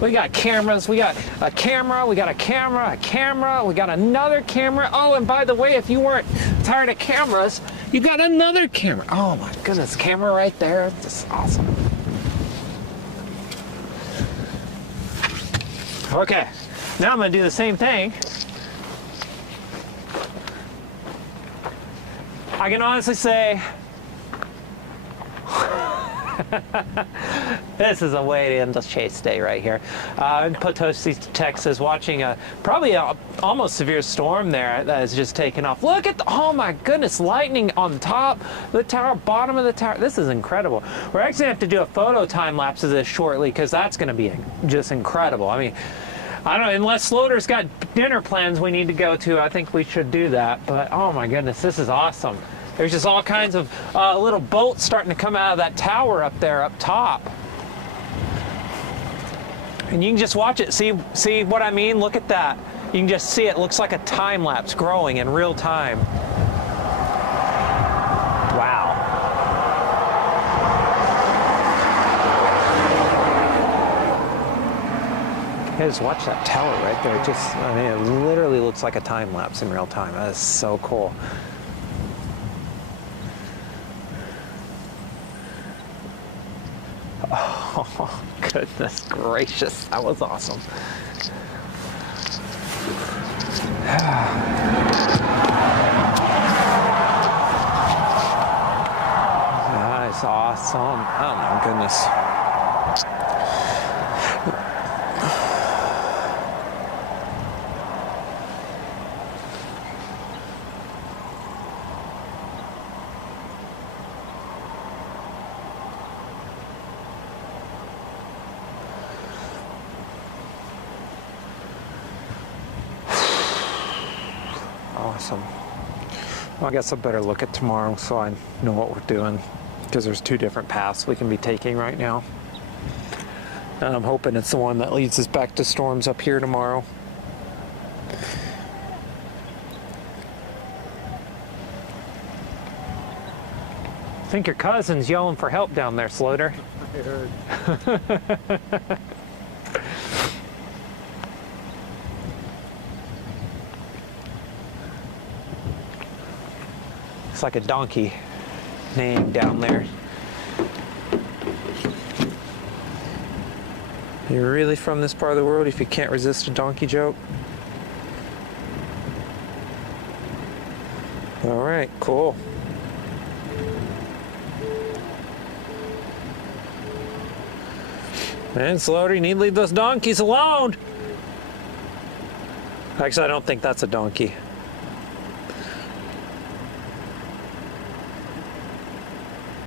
We got cameras, we got a camera, we got a camera, we got another camera. Oh, and by the way, if you weren't tired of cameras, you got another camera. Oh my goodness, camera right there. This is awesome. Okay, now I'm gonna do the same thing. I can honestly say, this is a way to end the chase day right here. In Potosi, Texas, watching probably a almost severe storm there that has just taken off. Look at oh my goodness, lightning on top of the tower, bottom of the tower. This is incredible. We're actually going to have to do a photo time lapse of this shortly because that's going to be just incredible. I mean, I don't know, unless Sloater's got dinner plans we need to go to, I think we should do that. But oh my goodness, this is awesome. There's just all kinds of little bolts starting to come out of that tower up there, up top. And you can just watch it. See what I mean? Look at that. You can just see it. Looks like a time lapse growing in real time. Wow. Just watch that tower right there. I mean, it literally looks like a time lapse in real time. That is so cool. Oh, goodness gracious. That was awesome. That is awesome. Oh, my goodness. Awesome. Well, I guess I better look at tomorrow so I know what we're doing, because there's two different paths we can be taking right now. And I'm hoping it's the one that leads us back to storms up here tomorrow. I think your cousin's yelling for help down there, Sloater. I heard. It's like a donkey name down there. You're really from this part of the world if you can't resist a donkey joke? All right, cool. Man, Slaughter, you need to leave those donkeys alone. Actually, I don't think that's a donkey.